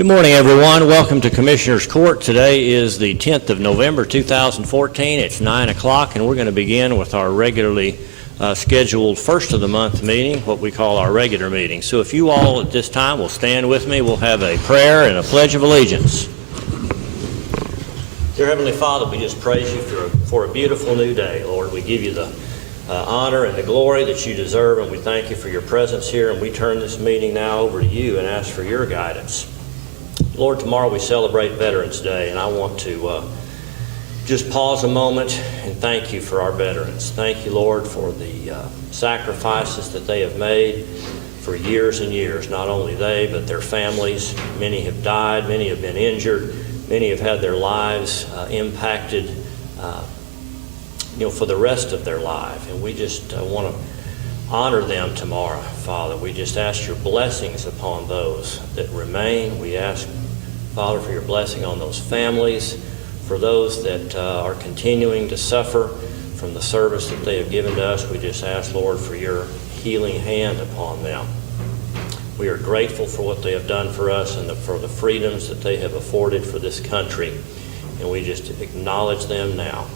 Good morning, everyone. Welcome to Commissioners Court. Today is the 10th of November, 2014. It's 9 o'clock, and we're going to begin with our regularly scheduled first of the month meeting, what we call our regular meeting. So if you all at this time will stand with me, we'll have a prayer and a pledge of allegiance. Dear Heavenly Father, we just praise you for a beautiful new day. Lord, we give you the honor and the glory that you deserve, and we thank you for your presence here, and we turn this meeting now over to you and ask for your guidance. Lord, tomorrow we celebrate Veterans Day, and I want to just pause a moment and thank you for our veterans. Thank you, Lord, for the sacrifices that they have made for years and years. Not only they, but their families. Many have died, many have been injured, many have had their lives impacted for the rest of their life. And we just want to honor them tomorrow, Father. We just ask your blessings upon those that remain. We ask, Father, for your blessing on those families, for those that are continuing to suffer from the service that they have given to us. We just ask, Lord, for your healing hand upon them. We are grateful for what they have done for us and for the freedoms that they have afforded for this country, and we just acknowledge them now.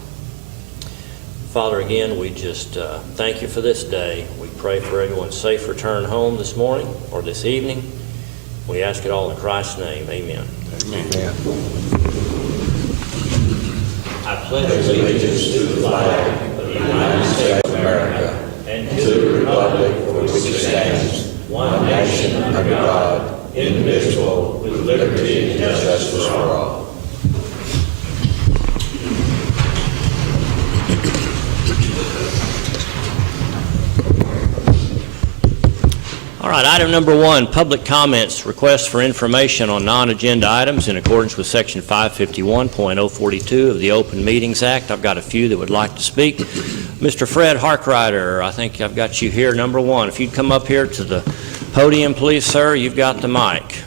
Father, again, we just thank you for this day. We pray for everyone's safe return home this morning or this evening. We ask it all in Christ's name. Amen. Amen. I pledge allegiance to the flag of the United States of America and to the republic for which it stands, one nation under God, indivisible, with liberty and justice for all. All right, item number one, public comments, requests for information on non-agenda items in accordance with Section 551.042 of the Open Meetings Act. I've got a few that would like to speak. Mr. Fred Harkrider, I think I've got you here, number one. If you'd come up here to the podium, please, sir. You've got the mic.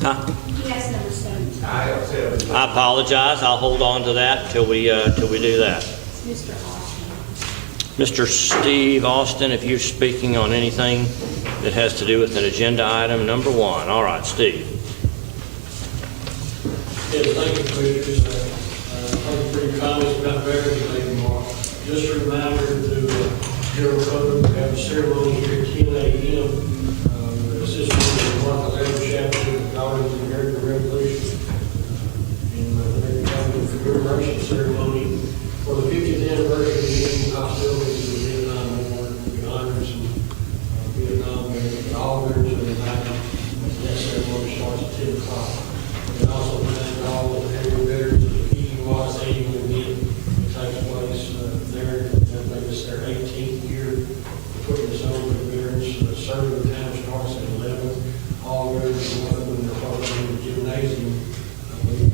Huh? Yes, number 7. I apologize. I'll hold on to that till we do that. Mr. Austin. Mr. Steve Austin, if you're speaking on anything that has to do with an agenda item, number one. All right, Steve. Yes, thank you, Commissioners. Thank you for your comments about Veterans Day tomorrow. Just a reminder to General Public, we have a ceremony here at 10 a.m. Assistant Martha Levin Chapter, Daughters of the American Revolution, and they're having a commemoration ceremony for the 50th anniversary of the Indian hostilities in the Vietnam War. We honor some Vietnam veterans, all veterans are invited. That ceremony starts at 10 o'clock. And also thank all the veterans of the PUI's annual event that takes place there. I think it's their 18th year of putting this on for veterans. Serving the time starts at 11. All veterans are welcome in the program in the gymnasium.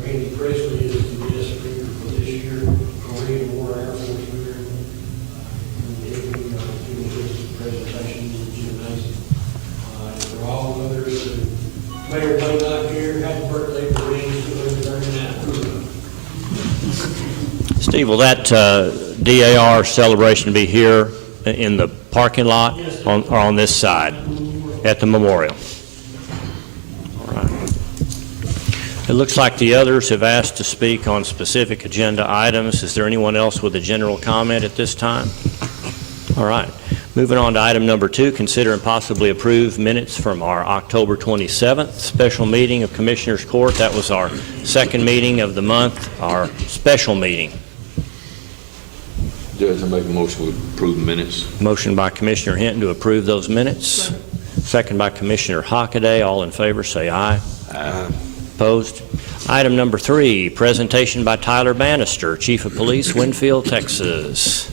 Randy Presley is the guest speaker for this year. Korean War Air Force veteran. And he'll be giving his presentation in the gymnasium. And for all others, Mayor Blaylock here, happy birthday to Randy, 239. Steve, will that DAR celebration be here in the parking lot or on this side at the memorial? All right. It looks like the others have asked to speak on specific agenda items. Is there anyone else with a general comment at this time? All right. Moving on to item number two, consider and possibly approve minutes from our October 27th special meeting of Commissioners Court. That was our second meeting of the month, our special meeting. Judge, I make a motion to approve the minutes. Motion by Commissioner Hinton to approve those minutes. Second by Commissioner Hockaday. All in favor say aye. Aye. Opposed? Item number three, presentation by Tyler Bannister, Chief of Police, Winfield, Texas.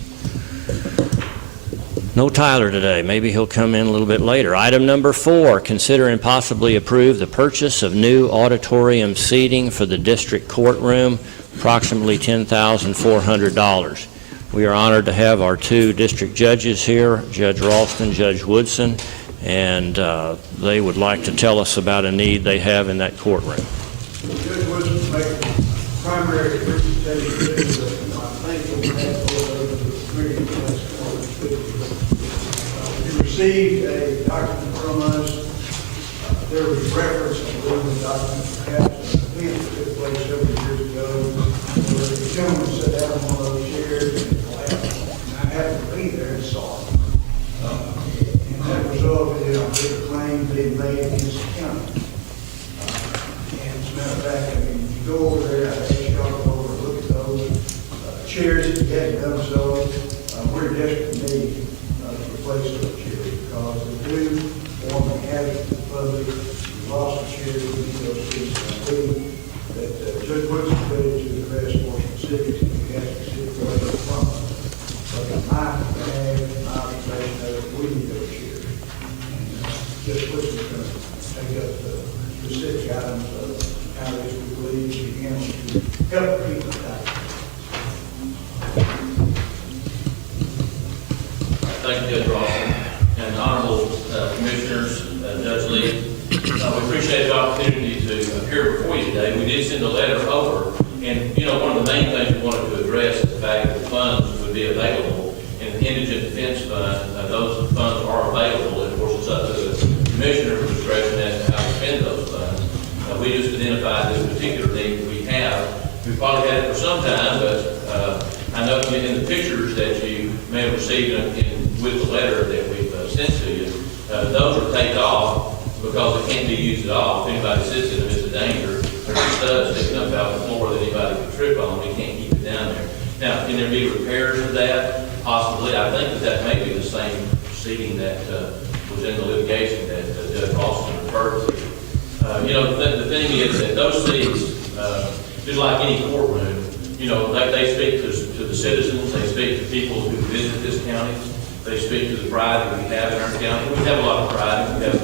No Tyler today. Maybe he'll come in a little bit later. Item number four, consider and possibly approve the purchase of new auditorium seating for the district courtroom, approximately $10,400. We are honored to have our two district judges here, Judge Rolston, Judge Woodson, and they would like to tell us about a need they have in that courtroom. Judge Woodson make a primary presentation that I think will have we received a document from us There was reference, I believe, in the document, perhaps, an event that took place several years ago, where the gentleman sat down on one of those chairs and it collapsed. And I happened to be there and saw it. And that resulted in a big claim being made against the county. And as a matter of fact, I mean, you go over there, I asked y'all to go over and look at those chairs, if you hadn't done so, we're in desperate need to replace those chairs because they do form a hazard to the public. We lost the chairs, we need those seats. I believe that Judge Woodson ready to address more specifics if you have specific questions from us. But in my observation of it, we need those chairs. And Judge Woodson's going to take up the specific items of how this we believe we can to help people out. Thank you, Judge Rolston, and honorable commissioners, Judge Lee. We appreciate the opportunity to appear before you today. We did send a letter over, and one of the main things we wanted to address is the fact that the funds would be available in the Indigent Defense Fund. Those funds are available, and of course it's up to the commissioner's discretion as to how to spend those funds. We just identified this particular need that we have. We've probably had it for some time, but I know in the pictures that you may have received with the letter that we've sent to you, those are taped off because they can't be used at all. If anybody sits in them, it's a danger. There's studs sticking up out the floor that anybody could trip on. We can't keep it down there. Now, can there be repairs to that? Possibly. I think that may be the same proceeding that was in the litigation that Judge Rolston referred to. The thing is that those seats, just like any courtroom, they speak to the citizens, they speak to people who visit this county, they speak to the pride that we have in our county. We have a lot of pride, and we have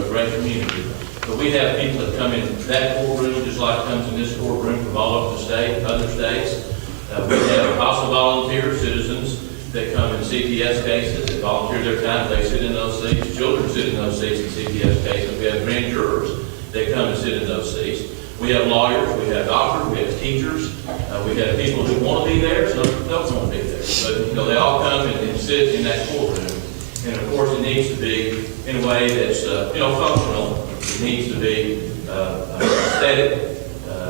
a great community. But we have people that come in that courtroom, just like comes in this courtroom from all over the state, other states. We have also volunteer citizens that come in CTS cases, that volunteer their time, they sit in those seats. Children sit in those seats in CTS cases. We have grand jurors that come and sit in those seats. We have lawyers, we have doctors, we have teachers, we have people who want to be there, some don't want to be there. But they all come and sit in that courtroom. And of course, it needs to be in a way that's functional. It needs to be aesthetic.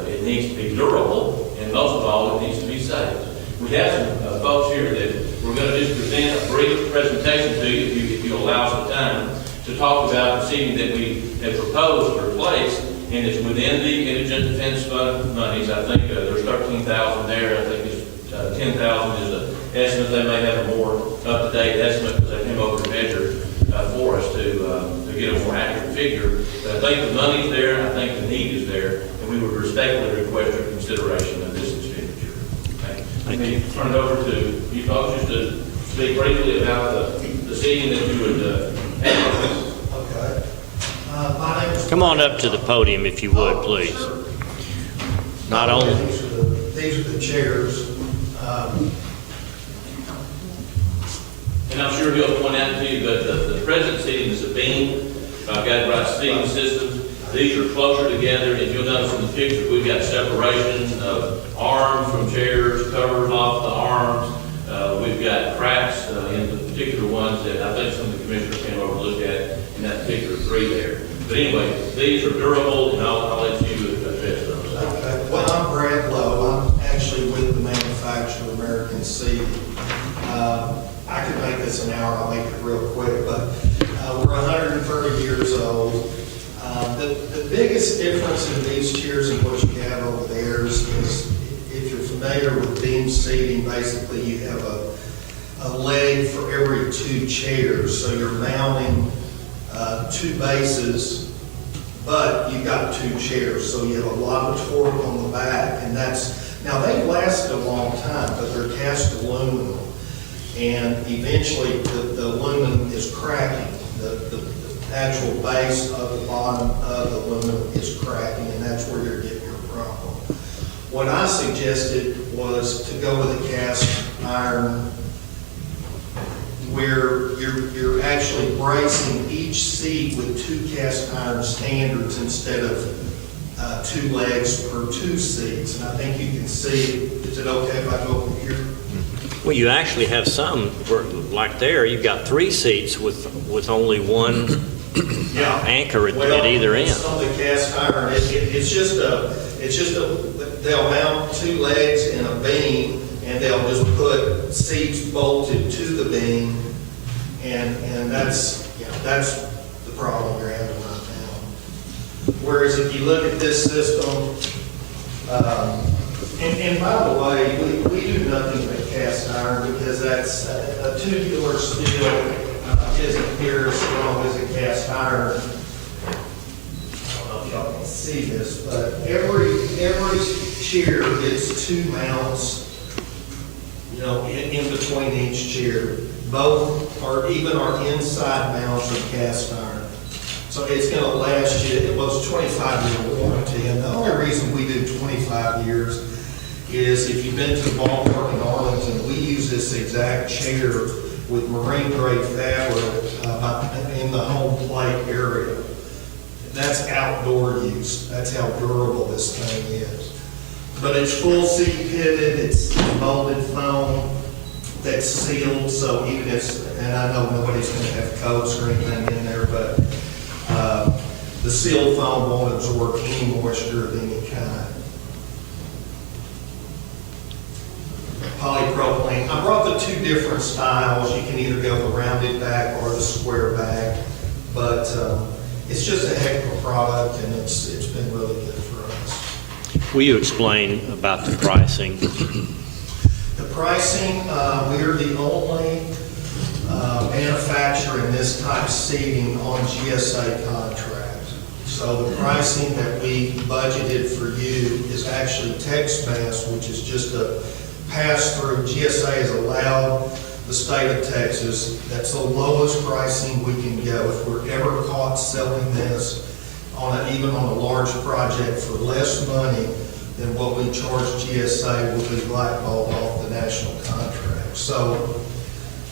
It needs to be durable, and most of all, it needs to be safe. We have some folks here that we're going to just present a brief presentation to you, if you allow us the time, to talk about the seating that we have proposed to replace, and it's within the Indigent Defense Fund monies. I think there's $13,000 there. I think it's $10,000 is an estimate. They may have a more up-to-date estimate because they came over and measured for us to get a more accurate figure. But I think the money's there. I think the need is there, and we would respectfully request your consideration of this expenditure. Thank you. Turn it over to you folks just to speak briefly about the seating that you would have. Okay. My name is... Come on up to the podium if you would, please. Sure. Not only... These are the chairs. And I'm sure he'll point out to you that the present seating is a beam. If I've got the right seating systems, these are closer together. If you'll notice in the picture, we've got separation of arms from chairs, covers off the arms. We've got cracks in the particular ones that I think some of the commissioners came over to look at in that particular three there. But anyway, these are durable, and I'll let you address those. Okay. Well, I'm Brad Lowe. I'm actually with the manufacturer, American Seating. I could make this an hour. I'll make it real quick, but we're 130 years old. The biggest difference in these chairs and what you have over there is if you're familiar with beam seating, basically you have a leg for every two chairs. So you're mounting two bases, but you've got two chairs. So you have a lot of torque on the back, and now they've lasted a long time, but they're cast aluminum. And eventually the aluminum is cracking. The actual base of the bottom of the aluminum is cracking, and that's where you're getting your problem. What I suggested was to go with a cast iron where you're actually bracing each seat with two cast iron standards instead of two legs per two seats. And I think you can see, is it okay if I go over here? Well, you actually have some, where, like there, you've got three seats with only one anchor it Well, at either end. Some of the cast iron, it's just they'll mount two legs in a beam, and they'll just put seats bolted to the beam, and that's the problem you're having right now. Whereas if you look at this system, and by the way, we do nothing but cast iron, because that's a tubular steel isn't near as strong as a cast iron. I don't know if y'all can see this, but every chair gets two mounts, in between each chair. Both are our inside mounts are cast iron. So it's going to last you, it was 25-year warranty, and the only reason we do 25 years is if you've been to the ballpark in Arlington, we use this exact chair with marine grade fabric in the home plate area. That's outdoor use. That's how durable this thing is. But it's full seat pitted, it's molded foam that's sealed, so even if, and I know nobody's going to have coats or anything in there, but the sealed foam won't absorb any moisture of any kind. Polypropylene. I brought the two different styles. You can either go the rounded back or the square back, but it's just a heck of a product, and it's been really good for us. Will you explain about the pricing? The pricing, we are the only manufacturer in this type seating on GSA contract. So the pricing that we budgeted for you is actually text-mass, which is just a pass-through. GSA has allowed the state of Texas, that's the lowest pricing we can go. If we're ever caught selling this even on a large project for less money than what we charge GSA, will be blackballed off the national contract. So,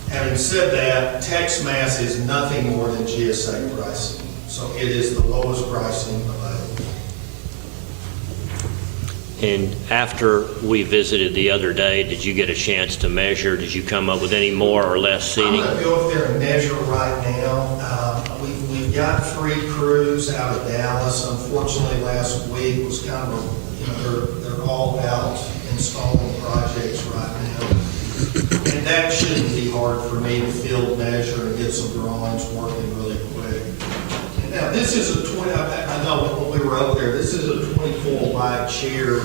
having said that, text-mass is nothing more than GSA pricing. So it is the lowest pricing available. And after we visited the other day, did you get a chance to measure? Did you come up with any more or less seating? I'm going to go up there and measure right now. We've got 3 crews out of Dallas. Unfortunately, last week was kind of, they're all out installing projects right now. And that shouldn't be hard for me to field measure and get some drawings working really quick. And now, this is a 20, I know when we were up there, this is a 24 by chair.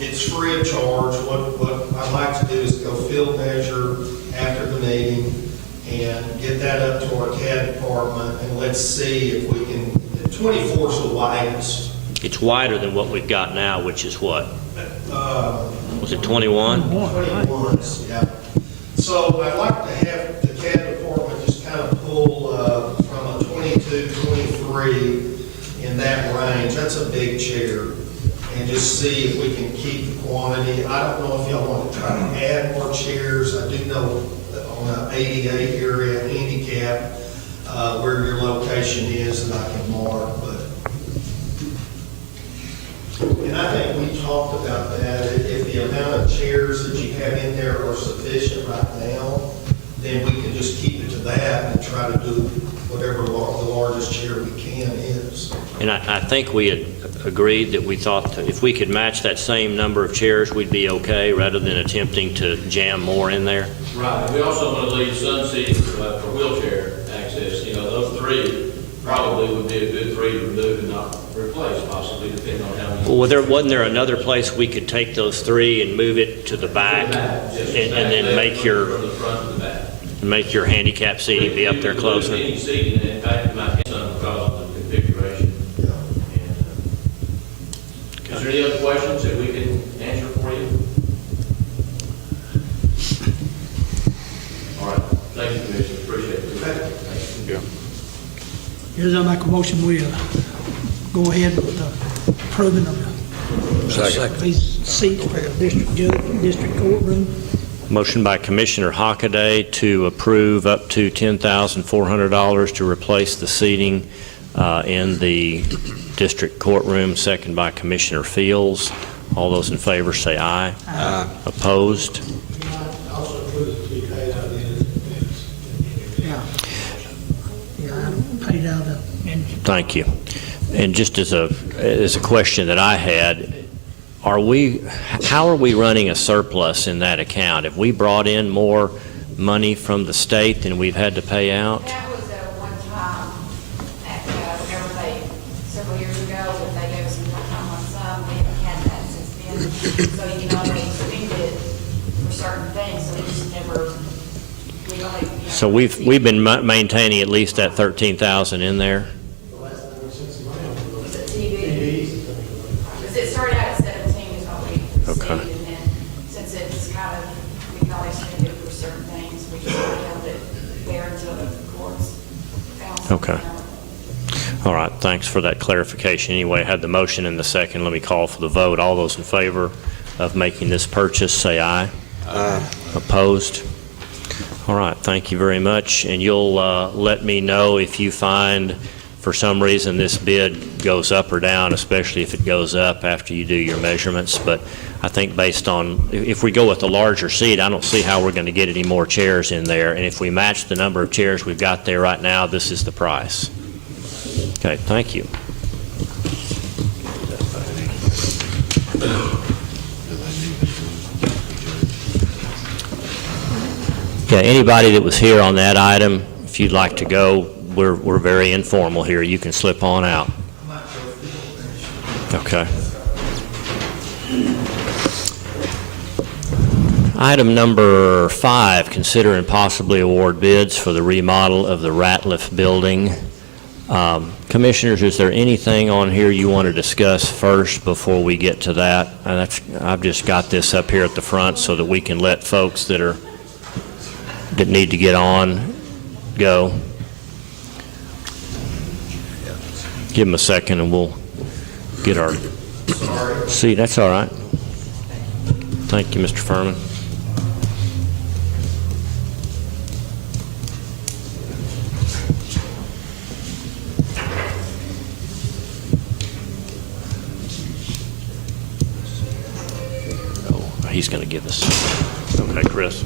It's free of charge. What I'd like to do is go field measure after the meeting and get that up to our CAD department, and let's see if we can, 24 is the widest. It's wider than what we've got now, which is what? Was it 21? 21s, yeah. So I'd like to have the CAD department just kind of pull from a 22, 23 in that range. That's a big chair. And just see if we can keep the quantity. I don't know if y'all want to try to add more chairs. I do know that on an 88 area handicap where your location is, and I can mark, and I think we talked about that. If the amount of chairs that you have in there are sufficient right now, then we can just keep it to that and try to do whatever the largest chair we can is. And I think we had agreed that we thought that if we could match that same number of chairs, we'd be okay, rather than attempting to jam more in there. Right. We also want to leave sun seating for wheelchair access. Those 3 probably would be a good 3 to remove and not replace, possibly, depending on how many. Well, wasn't there another place we could take those 3 and move it to the back, and then make your from the front to the back. Make your handicap seating be up there closer? Any seating, and in fact, you might get some because of the configuration. Is there any other questions that we can answer for you? All right. Thank you, Commissioner. Appreciate it. Thank you. Here's I make a motion, we go ahead with the approving of these seats for the district judge, district courtroom. Motion by Commissioner Hockaday to approve up to $10,400 to replace the seating in the district courtroom, second by Commissioner Fields. All those in favor say aye. Aye. Opposed? Also, put it to be paid out of the Yeah, I paid out of Thank you. And just as a question that I had, how are we running a surplus in that account? Have we brought in more money from the state than we've had to pay out? That was a one-time, whenever several years ago, when they gave us a one-time lump sum. We haven't had that since then. So you can only spend it for certain things, so we just never, we only. So we've been maintaining at least that 13,000 in there? Was it TV? Because it started out at 17 is what we received, Okay. and then since it's kind of, we can only spend it for certain things, we just held it there until the courts found something Okay. else. All right, thanks for that clarification. Anyway, I had the motion in the second. Let me call for the vote. All those in favor of making this purchase, say aye. Aye. Opposed? All right, thank you very much. And you'll let me know if you find, for some reason, this bid goes up or down, especially if it goes up after you do your measurements. But I think based on, if we go with the larger seat, I don't see how we're going to get any more chairs in there. And if we match the number of chairs we've got there right now, this is the price. Okay, thank you. Okay, anybody that was here on that item, if you'd like to go, we're very informal here. You can slip on out. Okay. Item number 5, consider and possibly award bids for the remodel of the Ratliff Building. Commissioners, is there anything on here you want to discuss first before we get to that? I've just got this up here at the front so that we can let folks that need to get on go. Give them a second and we'll get our seat. That's all right. Thank you, Mr. Furman. Oh, he's going to give us. Okay, Chris.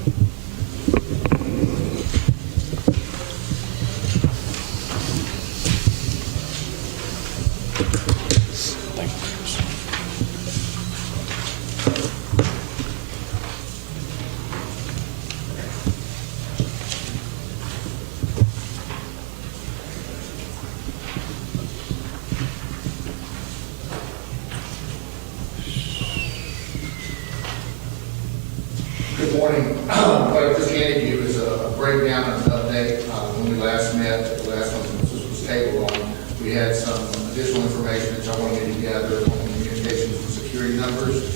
Good morning. What I just handed you is a breakdown of an update. When we last met, the last one this was tabled on, we had some additional information that I wanted to gather on communications and security numbers.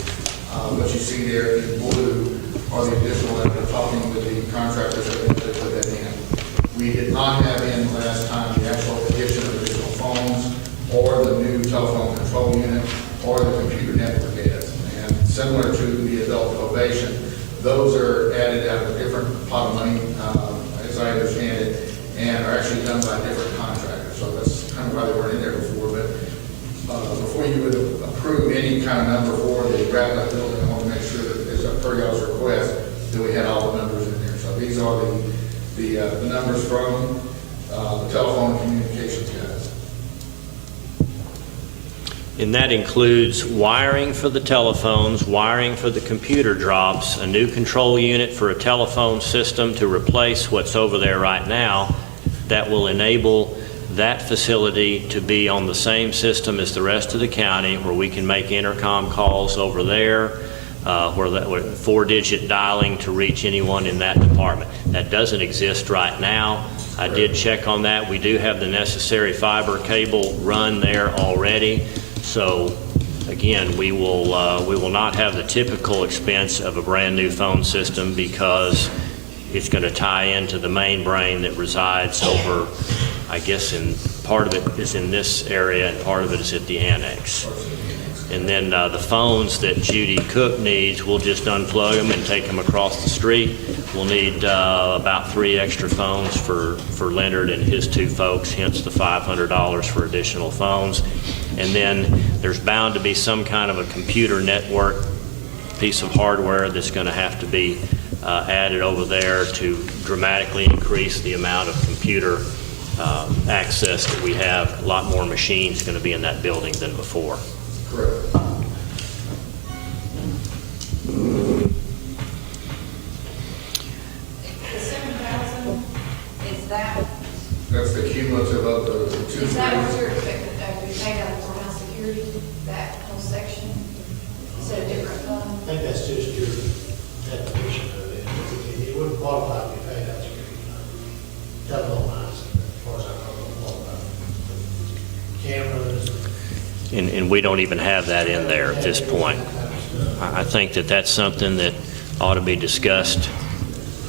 What you see there in blue are the additional that we're talking with the contractors that put that in. We did not have in last time the actual addition of additional phones or the new telephone control unit or the computer network heads. And similar to the adult probation, those are added out of a different pot of money, as I understand it, and are actually done by different contractors. So that's kind of why they weren't in there before. But before you would approve any kind of number for the Ratliff Building, I want to make sure that, as per y'all's request, that we had all the numbers in there. So these are the numbers from the telephone and communications guys. And that includes wiring for the telephones, wiring for the computer drops, a new control unit for a telephone system to replace what's over there right now that will enable that facility to be on the same system as the rest of the county, where we can make intercom calls over there, where 4-digit dialing to reach anyone in that department. That doesn't exist right now. I did check on that. We do have the necessary fiber cable run there already. So again, we will not have the typical expense of a brand new phone system because it's going to tie into the main brain that resides over, I guess, in part of it is in this area and part of it is at the annex. And then the phones that Judy Cook needs, we'll just unplug them and take them across the street. We'll need about 3 extra phones for Leonard and his 2 folks, hence the $500 for additional phones. And then there's bound to be some kind of a computer network piece of hardware that's going to have to be added over there to dramatically increase the amount of computer access that we have. A lot more machines going to be in that building than before. Correct. The 7,000, is that, That's the cumulative of the two. is that what you're expecting, we paid out of courthouse security, that whole section? Is it a different fund? I think that's just your definition of it. It wouldn't qualify to be paid out security. Double lines, as far as I know, don't qualify. Cameras. And we don't even have that in there at this point. I think that that's something that ought to be discussed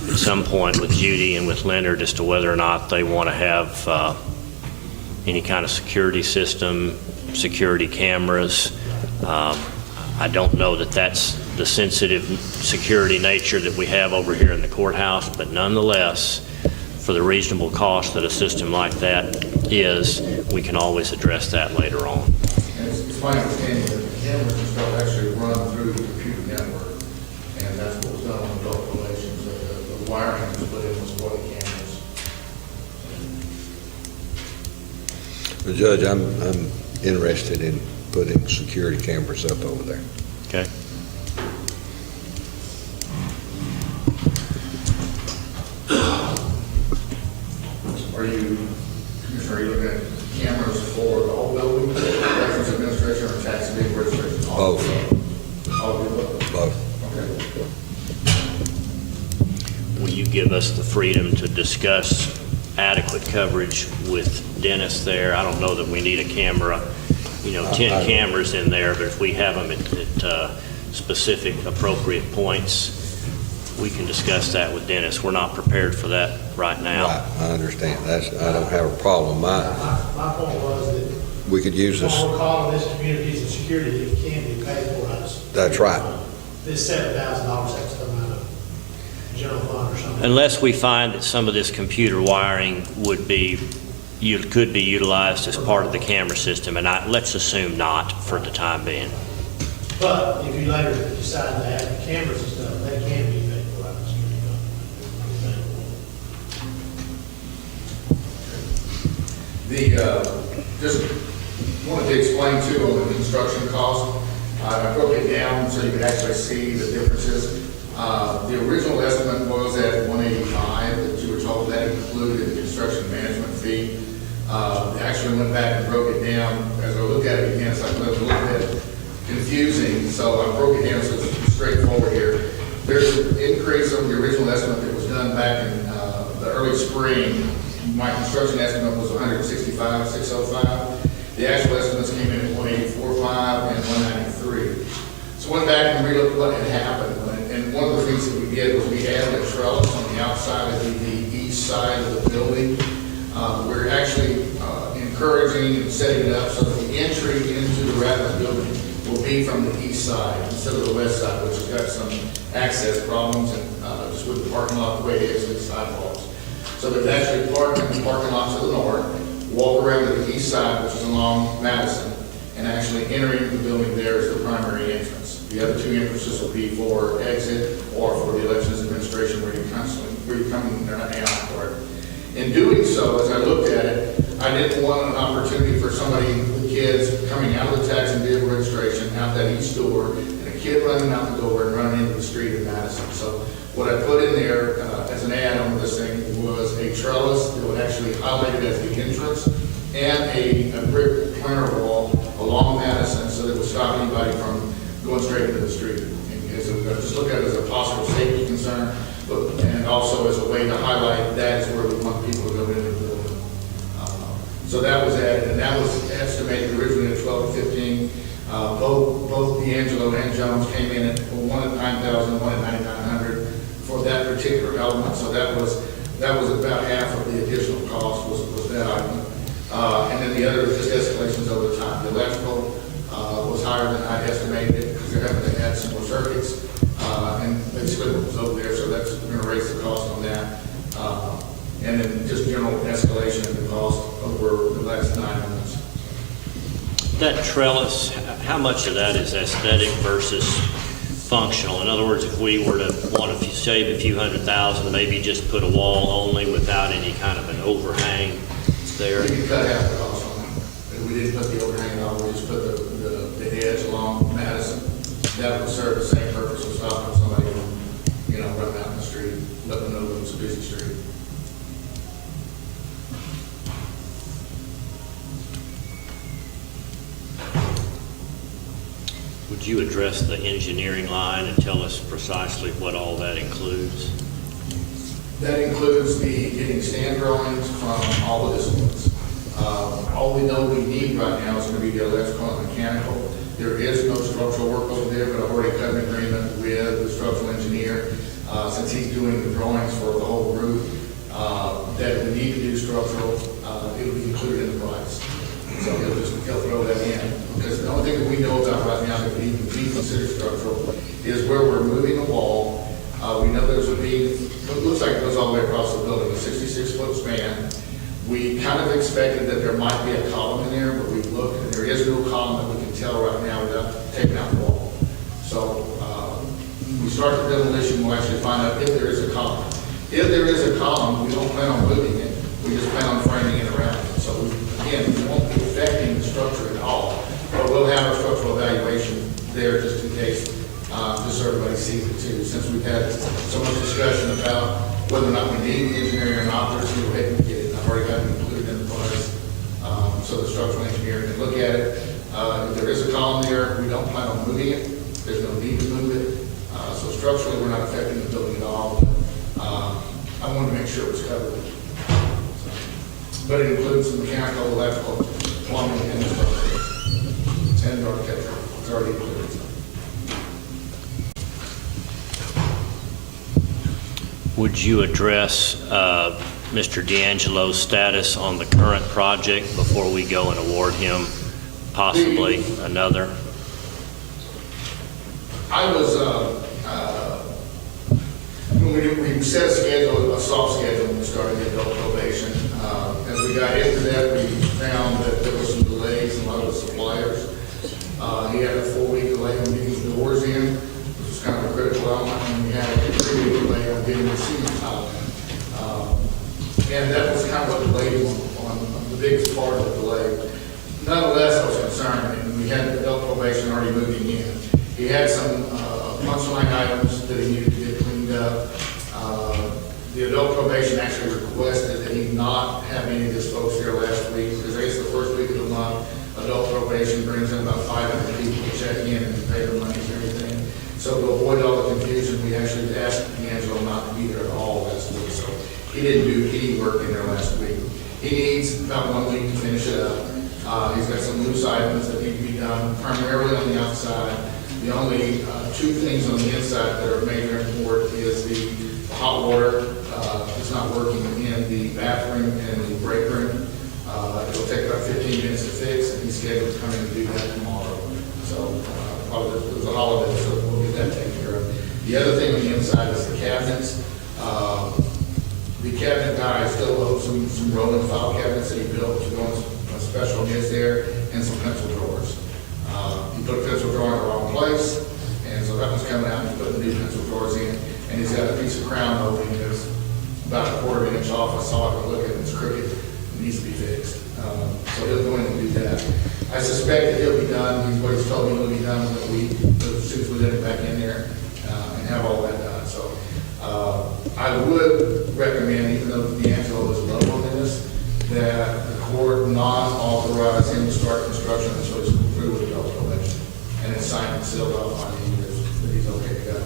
at some point with Judy and with Leonard as to whether or not they want to have any kind of security system, security cameras. I don't know that that's the sensitive security nature that we have over here in the courthouse, but nonetheless, for the reasonable cost that a system like that is, we can always address that later on. And it's my understanding that the cameras and stuff actually run through the computer network, and that's what was done on adult relations, that the wiring was put in was for the cameras. Well, Judge, I'm interested in putting security cameras up over there. Okay? Are you looking at cameras for the whole building, records administration, or tax and vehicle registration? Both. All of the above? Both. Okay. Will you give us the freedom to discuss adequate coverage with Dennis there? I don't know that we need a camera, 10 cameras in there, but if we have them at specific appropriate points, we can discuss that with Dennis. We're not prepared for that right now. Right, I understand. I don't have a problem. My point was that We could use this. what we're calling this communities and security, it can be paid for out of. That's right. This $7,000 has to come out of general fund or something. Unless we find that some of this computer wiring could be utilized as part of the camera system, and let's assume not for the time being. But if you later decide to add the cameras and stuff, they can be paid for out of the security fund. Just wanted to explain too on the construction cost. I broke it down so you could actually see the differences. The original estimate was at 185 that you were told that included the construction management fee. They actually went back and broke it down. As I look at it again, it's like a little bit confusing, so I broke it down so it's straightforward here. There's an increase over the original estimate that was done back in the early spring. My construction estimate was $165,605. The actual estimates came in at $184,500 and $193,000. So went back and relooked what had happened. And one of the things that we did was we added a trellis on the outside of the east side of the building. We're actually encouraging and setting it up so that the entry into the Rattler building will be from the east side instead of the west side, which has got some access problems and just with the parking lot the way it is with the sidewalks. So there's actually parking in the parking lot to the north, walk around to the east side, which is along Madison, and actually entering the building there is the primary entrance. The other two entrances will be for exit or for the elections administration where you're coming out for it. In doing so, as I looked at it, I didn't want an opportunity for somebody with kids coming out of the tax and vehicle registration out that east door and a kid running out the door and running into the street in Madison. So what I put in there as an add-on to this thing was a trellis that would actually highlight it as the entrance and a brick planter wall along Madison so that it would stop anybody from going straight into the street. And just look at it as a possible safety concern, and also as a way to highlight that is where we want people to go into the building. So that was added, and that was estimated originally at 12 to 15. Both D'Angelo and Jones came in at one at 9,000, one at 9,900 for that particular element. So that was about half of the additional cost was that item. And then the other was just escalations over time. The electrical was higher than I estimated because they're having to add some more circuits. And basically what was over there, so that's going to raise the cost on that. And then just general escalation in the cost over the last 9 months. That trellis, how much of that is aesthetic versus functional? In other words, if we were to want to save a few $100,000, maybe just put a wall only without any kind of an overhang, there? We could cut half the cost on it. We didn't put the overhang on, we just put the edge along Madison. That would serve the same purpose of stopping somebody from, running out in the street, letting them know it's a busy street. Would you address the engineering line and tell us precisely what all that includes? That includes getting stand drawings from all the disciplines. All we know we need right now is going to be the electrical and mechanical. There is no structural work over there, but I've already cut an agreement with the structural engineer, since he's doing the drawings for the whole roof, that if we need to do structural, it'll be included in the price. So he'll throw that in. Because the only thing that we know about right now that we even considered structural is where we're moving the wall. We know there's a beam, it looks like it goes all the way across the building, a 66-foot span. We kind of expected that there might be a column in there, but we looked and there is no column that we can tell right now without taking out the wall. So we start the demolition, we'll actually find out if there is a column. If there is a column, we don't plan on moving it, we just plan on framing it around it. So again, we won't be affecting the structure at all, but we'll have a structural evaluation there just in case, just so everybody sees it too. Since we've had so much discussion about whether or not we need the engineering or not, let's go ahead and get it. I've already got it included in the price, so the structural engineer can look at it. If there is a column there, we don't plan on moving it. There's no need to move it. So structurally, we're not affecting the building at all. I wanted to make sure it was covered. But it includes the mechanical, electrical, plumbing, and the structure. And architecture. It's already included. Would you address Mr. D'Angelo's status on the current project before we go and award him possibly another? I was, we set a schedule, a soft schedule when we started the adult probation. As we got into that, we found that there were some delays in a lot of the suppliers. He had a 4-week delay on getting the doors in, which was kind of a critical element, and we had a 3-week delay on getting the seats out. And that was kind of what delayed on the biggest part of the delay. Nonetheless, I was concerned, and we had adult probation already moving in. He had some punchline items that he needed to get cleaned up. The adult probation actually requested that he not have any of his folks here last week, because it's the first week of the month. Adult probation brings in about 500 people to check in and pay their money and everything. So to avoid all the confusion, we actually asked D'Angelo not to be there at all last week. So he didn't do any work in there last week. He needs about 1 week to finish it up. He's got some loose items that need to be done primarily on the outside. The only 2 things on the inside that are major import is the hot water is not working in the bathroom and the break room. It'll take about 15 minutes to fix, and he's scheduled to come in and do that tomorrow. So it was a holiday, so we'll get that taken care of. The other thing on the inside is the cabinets. The cabinet guy still owes some rolling file cabinets that he built to go on special needs there, and some pencil drawers. He put a pencil drawer in the wrong place, and so that was coming out, and he put the new pencil drawers in, and he's got a piece of crown opening that's about a 1/4 inch off. I saw it, and look at it, it's crooked, it needs to be fixed. So he'll go in and do that. I suspect that he'll be done, what he's told me he'll be done with a week, as soon as we let him back in there, and have all that done. So I would recommend, even though D'Angelo is low on this, that the court not authorize him to start construction until he's through with adult probation, and it's signed and sealed off on him that he's okay to go.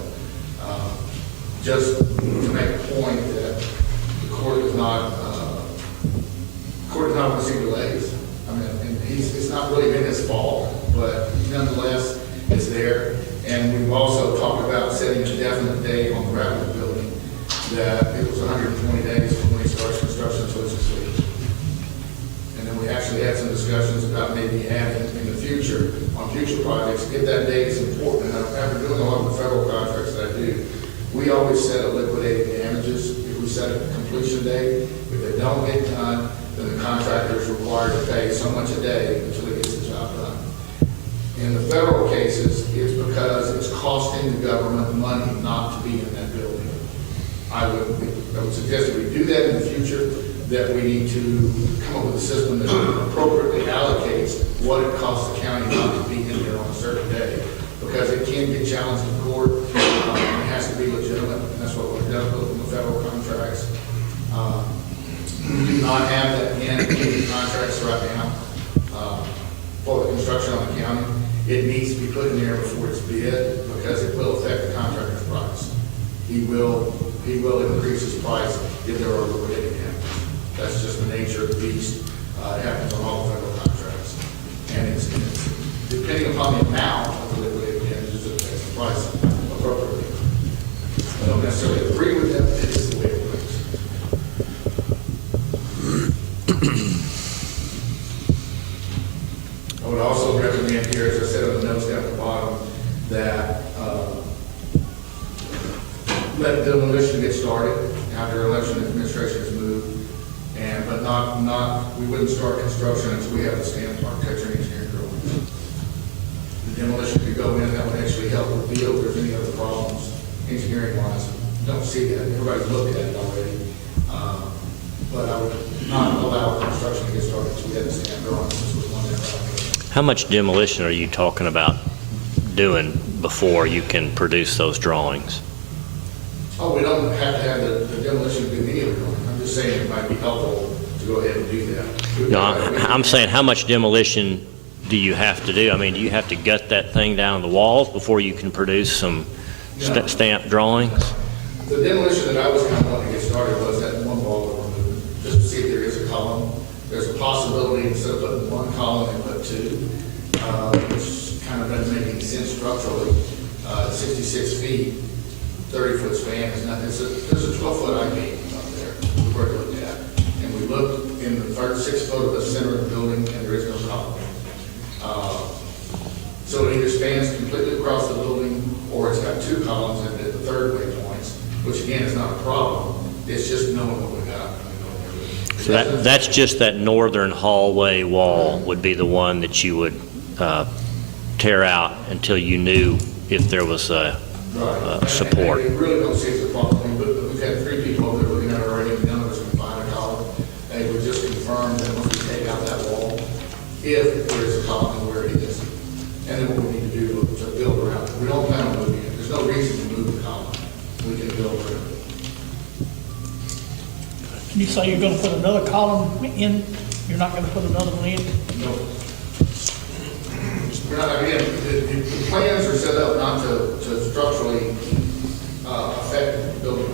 Just to make a point that the court is not going to see delays. I mean, and it's not really been his fault, but nonetheless, it's there. And we've also talked about setting a definite date on the Bradley building, that it was 120 days from when he starts construction until it's completed. And then we actually had some discussions about maybe adding in the future, on future projects, if that date is important. And after doing a lot of the federal contracts that I do, we always set a liquidated damages. If we set a completion date, if they don't get done, then the contractor is required to pay so much a day until he gets the job done. In the federal cases, it's because it's costing the government money not to be in that building. I would suggest that we do that in the future, that we need to come up with a system that appropriately allocates what it costs the county not to be in there on a certain day, because it can get challenged in court, and it has to be legitimate, and that's what we've done with the federal contracts. We do not have that in any contracts right now for the construction on the county. It needs to be put in there before it's bid, because it will affect the contractor's price. He will increase his price if there are overbidding him. That's just the nature of the beast. It happens on all federal contracts. And it's depending upon the amount of the liquidated damages, it affects the price appropriately. I don't necessarily agree with that, but it is the way it works. I would also recommend here, as I said on the notes down at the bottom, that let demolition get started after election administration is moved, but we wouldn't start construction until we have the stamped architecture and engineering drawings. The demolition could go in, that would actually help reveal if there's any other problems engineering wise. Don't see that, everybody's looked at it already. But I would not allow construction to get started until we have the stamped drawings. This was one that How much demolition are you talking about doing before you can produce those drawings? Oh, we don't have to have the demolition do any of it. I'm just saying it might be helpful to go ahead and do that. No, I'm saying how much demolition do you have to do? I mean, do you have to gut that thing down the walls before you can produce some stamped drawings? The demolition that I was kind of wanting to get started was that one wall that we're moving, just to see if there is a column. There's a possibility instead of putting one column, they put two, which kind of doesn't make any sense structurally. 66 feet, 30-foot span is nothing. There's a 12-foot I-beam up there we were looking at. And we looked in the first 6 foot of the center of the building, and there is no column. So it either spans completely across the building, or it's got 2 columns at the third waypoints, which again is not a problem. It's just knowing what we got. So that's just that northern hallway wall would be the one that you would tear out until you knew if there was a support. And we really don't see it as a problem, but we've had 3 people over there looking at it already, and none of us can find a column. They would just confirm that once we take out that wall, if there is a column and where it is, and then what we need to do to build around it. We don't plan on moving it. There's no reason to move the column. We can build around it. And you say you're gonna put another column in, you're not gonna put another one in? No. We're not, again, the plans are set up not to structurally affect the building.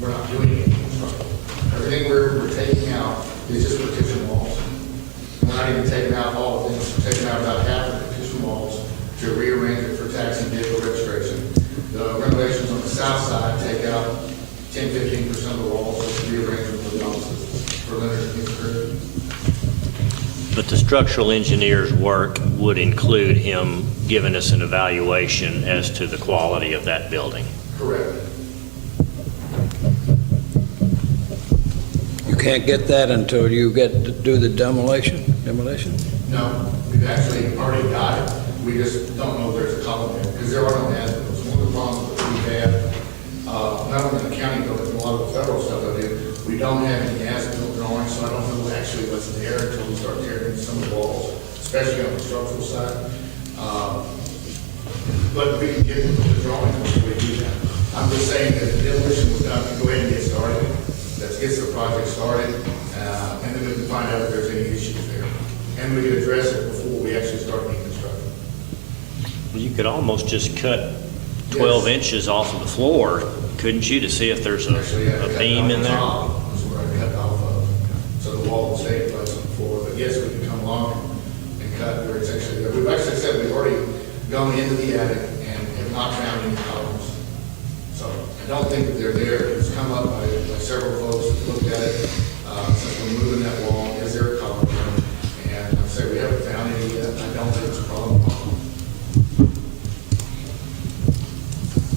We're not doing anything structural. Everything we're taking out is just partition walls. We're not even taking out all of things. We're taking out about half of the partition walls to rearrange it for tax and vehicle registration. The renovations on the south side take out 10-15% of the walls, to rearrange them for the offices, for linear inscription. But the structural engineer's work would include him giving us an evaluation as to the quality of that building. Correct. You can't get that until you get to do the demolition? No, we've actually already got it. We just don't know if there's a column there, because there are no as-bills. One of the problems that we've had, not only in the county, but in a lot of the federal stuff I do, we don't have any as-built drawings, so I don't know actually what's there until we start tearing some of the walls, especially on the structural side. But we can get the drawings before we do that. I'm just saying that the demolition was done, go ahead and get started. Let's get the project started, and then we can find out if there's any issues there. And we can address it before we actually start being constructed. Well, you could almost just cut 12 inches off of the floor, couldn't you, to see if there's Actually, I a cut beam off in the there? top. That's where I cut off of, so the wall will stay in place on the floor. But yes, we can come along and cut where it's actually there. We've actually said we've already gone into the attic and have not found any columns. So I don't think that they're there. It's come up by several folks that looked at it. Since we're moving that wall, is there a column there? And I say we haven't found any yet. I don't think it's a problem.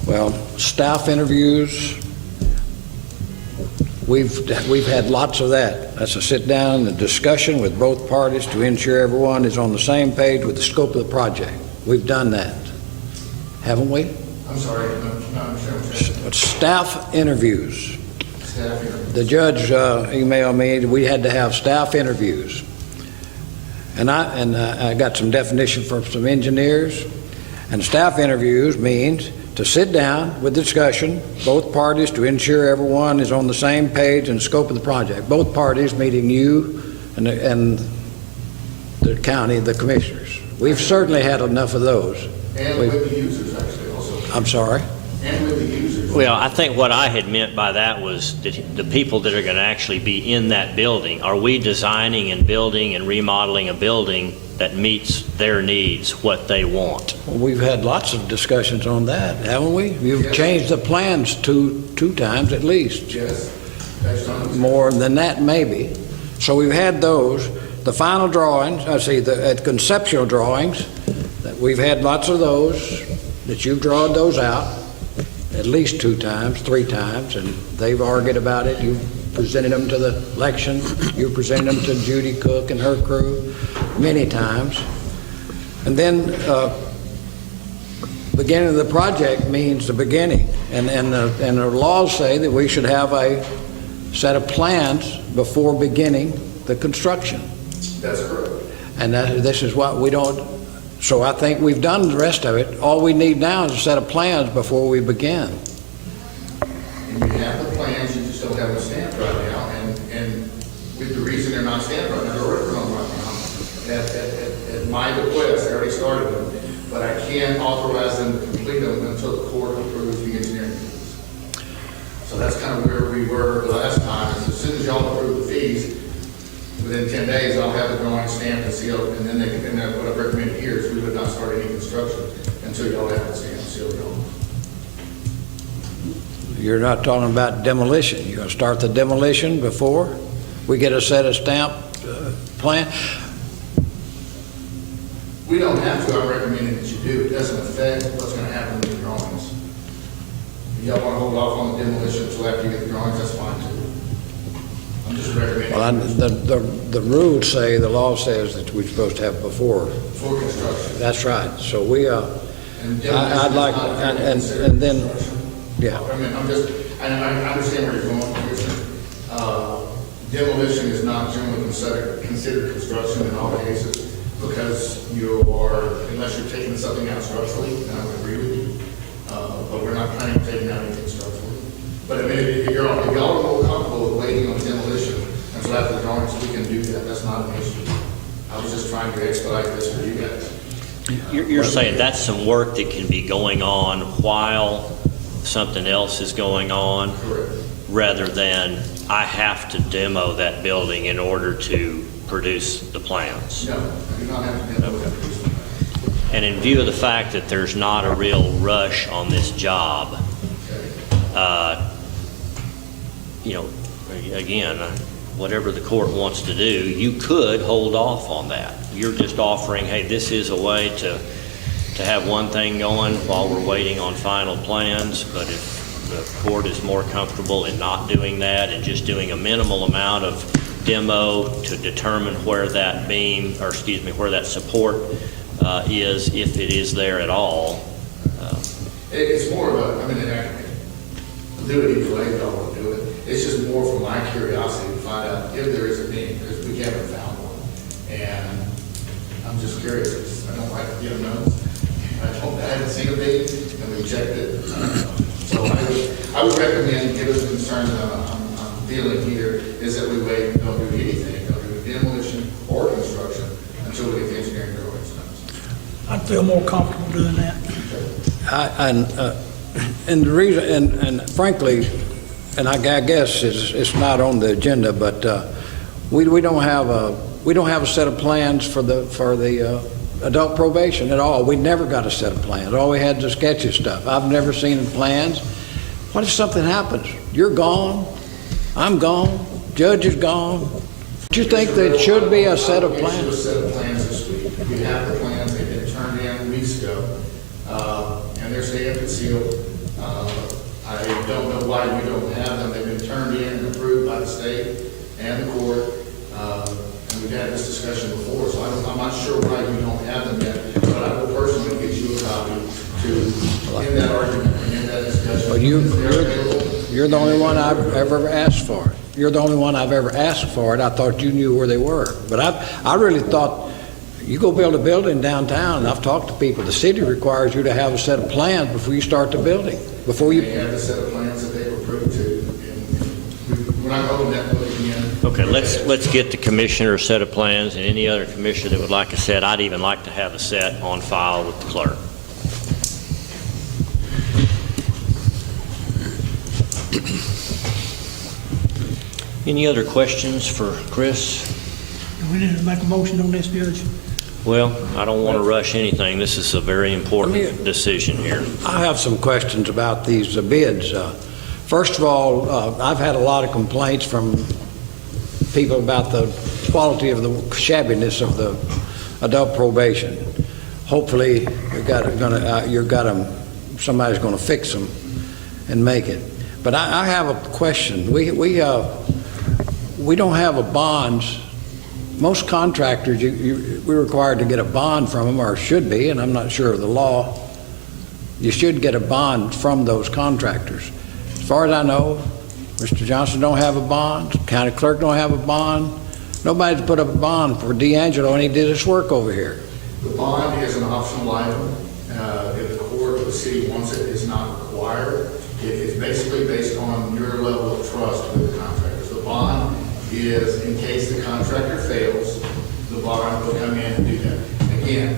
Well, staff interviews, we've had lots of that. That's a sit-down and discussion with both parties to ensure everyone is on the same page with the scope of the project. We've done that, haven't we? I'm sorry, I'm not understanding what you're saying. Staff interviews. Staff here. The judge emailed me, we had to have staff interviews. And I got some definition from some engineers. And staff interviews means to sit down with discussion, both parties, to ensure everyone is on the same page and scope of the project. Both parties, meeting you and the county, the commissioners. We've certainly had enough of those. And with the users, actually, also. I'm sorry? And with the users. Well, I think what I had meant by that was that the people that are going to actually be in that building, are we designing and building and remodeling a building that meets their needs, what they want? Well, we've had lots of discussions on that, haven't we? You've Yes. changed the plans two times at least. Yes. Based on. More than that, maybe. So we've had those. The final drawings, the conceptual drawings, that we've had lots of those, that you've drawn those out at least 2 times, 3 times, and they've argued about it. You presented them to the election. You presented them to Judy Cook and her crew many times. And then beginning of the project means the beginning. And the laws say that we should have a set of plans before beginning the construction. That's correct. And this is what we don't, so I think we've done the rest of it. All we need now is a set of plans before we begin. And you have the plans, you just don't have them stamped right now, and with the reason they're not stamped right now, they're working on right now. At my request, I already started them, but I can't authorize them to complete them until the court approves the engineering fees. So that's kind of where we were the last time, is as soon as y'all approve the fees, within 10 days, I'll have the drawing stamped and sealed, and then what I've recommended here is we would not start any construction until y'all have it stamped, sealed, drawn. You're not talking about demolition. You're going to start the demolition before we get a set of stamp plan? We don't have to, I'm recommending that you do. It doesn't affect what's going to happen with the drawings. If y'all want to hold off on the demolition until after you get the drawings, that's fine too. I'm just recommending. Well, the rules say, the law says that we're supposed to have before. For construction. That's right. So we, And demolition I'd like, is not and considered then, construction. yeah. I mean, I understand where you're going, Commissioner. Demolition is not generally considered construction in all cases, because you are, unless you're taking something out structurally, and I would agree with you, but we're not planning on taking out anything structurally. But I mean, if y'all are more comfortable with waiting on demolition until after the drawings, we can do that, that's not an issue. I was just trying to expedite this for you guys. You're saying that's some work that can be going on while something else is going on? Correct. Rather than I have to demo that building in order to produce the plans? No, you don't have to demo that. And in view of the fact that there's not a real rush on this job, you know, again, whatever the court wants to do, you could hold off on that. You're just offering, hey, this is a way to have one thing going while we're waiting on final plans, but if the court is more comfortable in not doing that and just doing a minimal amount of demo to determine where that beam, or excuse me, where that support is, if it is there at all. It's more of a, I mean, I can do it either way, y'all want to do it. It's just more for my curiosity to find out if there is a beam, because we haven't found one. And I'm just curious. I don't like the unknowns. I haven't seen a beam, and we checked it. So I would recommend, given the concern that I'm feeling here, is that we wait and don't do anything, don't do demolition or construction until we get the engineering drawings done. I'd feel more comfortable doing that. And the reason, and frankly, and I guess it's not on the agenda, but we don't have a set of plans for the adult probation at all. We never got a set of plans. All we had is the sketchy stuff. I've never seen plans. What if something happens? You're gone. I'm gone. Judge is gone. Do you think there should be a set of I'll get you a plans? set of plans this week. We have the plans, they've been turned in weeks ago, and they're stamped and sealed. I don't know why we don't have them. They've been turned in and approved by the state and the court, and we've had this discussion before, so I'm not sure why we don't have them yet, but I will personally get you a copy to end that argument and end that discussion. Well, If they're available, You're the only one I've ever asked for it. You're the only one I've ever asked for it. I thought you knew where they were. But I really thought, you go build a building downtown, and I've talked to people, the city requires you to have a set of plans before you start the building, before you... They have a set of plans that they've approved to, and we're not holding that building again. Okay, let's get the commissioner a set of plans, and any other commissioner that would like a set. I'd even like to have a set on file with the clerk. Any other questions for Chris? Do we need to make a motion on this, Judge? Well, I don't want to rush anything. This is a very important decision here. I have some questions about these bids. First of all, I've had a lot of complaints from people about the quality of the shabbiness of the adult probation. Hopefully, somebody's going to fix them and make it. But I have a question. We don't have a bonds. Most contractors, we're required to get a bond from them, or should be, and I'm not sure of the law. You should get a bond from those contractors. As far as I know, Mr. Johnson don't have a bond, county clerk don't have a bond. Nobody's put up a bond for D'Angelo, and he did his work over here. The bond is an optional item. If the court or the city wants it, it's not required. It's basically based on your level of trust with the contractors. The bond is in case the contractor fails, the bond will come in and do that. Again,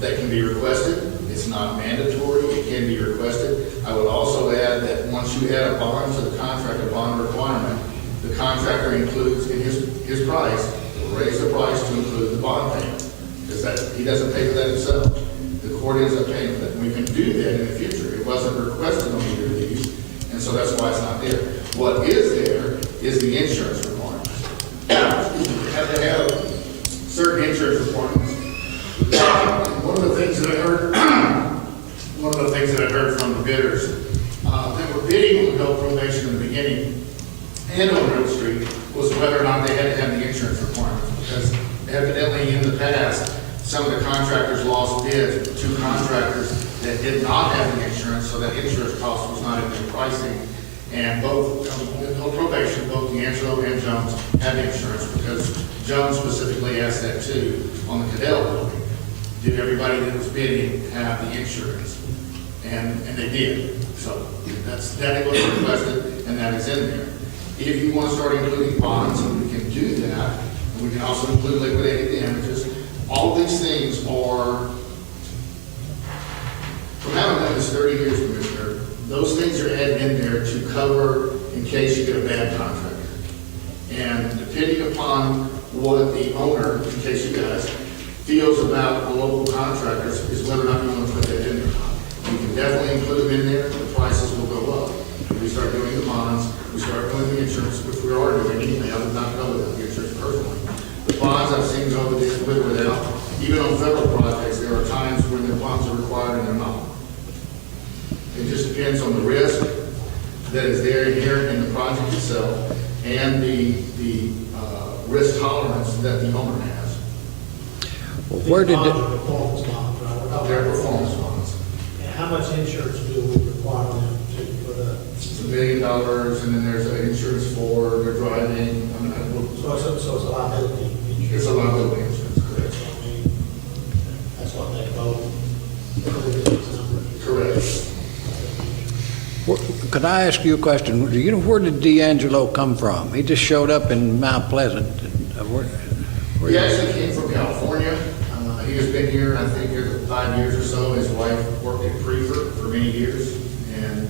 that can be requested. It's not mandatory. It can be requested. I would also add that once you add a bond to the contract, a bond requirement, the contractor includes in his price, will raise the price to include the bond payment. Because he doesn't pay for that himself. The court ends up paying for that. We can do that in the future. It wasn't requested on either of these, and so that's why it's not there. What is there is the insurance requirements. You have to have certain insurance requirements. One of the things that I heard from the bidders that were bidding on adult probation in the beginning and on Real Street was whether or not they had to have the insurance requirements, because evidently in the past, some of the contractors lost bids to contractors that did not have the insurance, so that insurance cost was not in their pricing. And both, on probation, both D'Angelo and Jones had insurance, because Jones specifically asked that too on the Cadell building. Did everybody that was bidding have the insurance? And they did. So that was requested, and that is in there. If you want to start including bonds, we can do that. And we can also include liquidated damages. All these things are, from having done this 30 years, Commissioner, those things are added in there to cover in case you get a bad contractor. And depending upon what the owner, in case you guys, feels about the local contractors is whether or not you want to put that in there. You can definitely include them in there, the prices will go up. If we start doing the bonds, we start doing the insurance, which we are doing anyway. I would not go without the insurance personally. The bonds I've seen go with it, with or without. Even on federal projects, there are times when the bonds are required and they're not. It just depends on the risk that is there inherent in the project itself and the risk tolerance that the owner has. Well, where did it... Performance bonds, right? Their performance bonds. And how much insurance do we require them to put up? It's $1 million, and then there's an insurance for their driving. So it's a liability insurance. It's a liability insurance, correct? So, I mean, that's what they vote. Correct. Could I ask you a question? Do you know, where did D'Angelo come from? He just showed up in Mount Pleasant. He actually came from California. He has been here, I think, here 5 years or so. His wife worked at Prefer for many years, and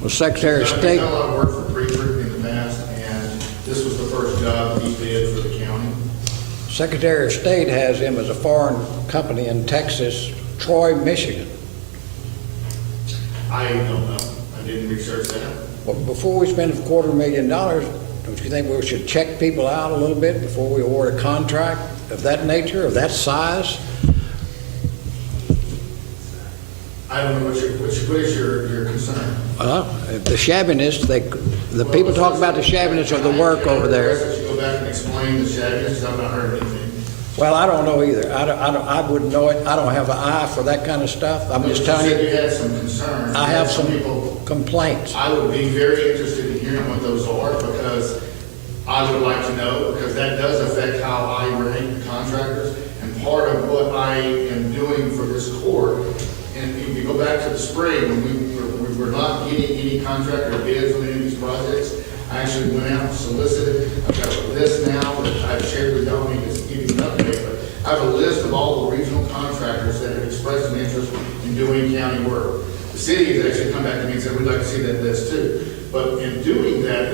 Well, Secretary of State... He's done a lot of work for Prefer in the past, and this was the first job he did for the county. Secretary of State has him as a foreign company in Texas, Troy, Michigan. I don't know. I didn't research that. Well, before we spend $250,000, don't you think we should check people out a little bit before we award a contract of that nature, of that size? I don't know what is your concern? The shabbiness, the people talk about the shabbiness of the work over there. I should go back and explain the shabbiness, because I've not heard anything. Well, I don't know either. I wouldn't know it. I don't have an eye for that kind of stuff. I'm just telling You said you. you had some concerns. I have Some some. people complaints. I would be very interested in hearing what those are, because I would like to know, because that does affect how I rank the contractors. And part of what I am doing for this court, and if you go back to the spring, when we were not getting any contractor bids on any of these projects, I actually went out and solicited. I've got a list now that I've shared with y'all, just to give you an update, but I have a list of all the regional contractors that have expressed an interest in doing county work. The city has actually come back to me and said, we'd like to see that list too. But in doing that,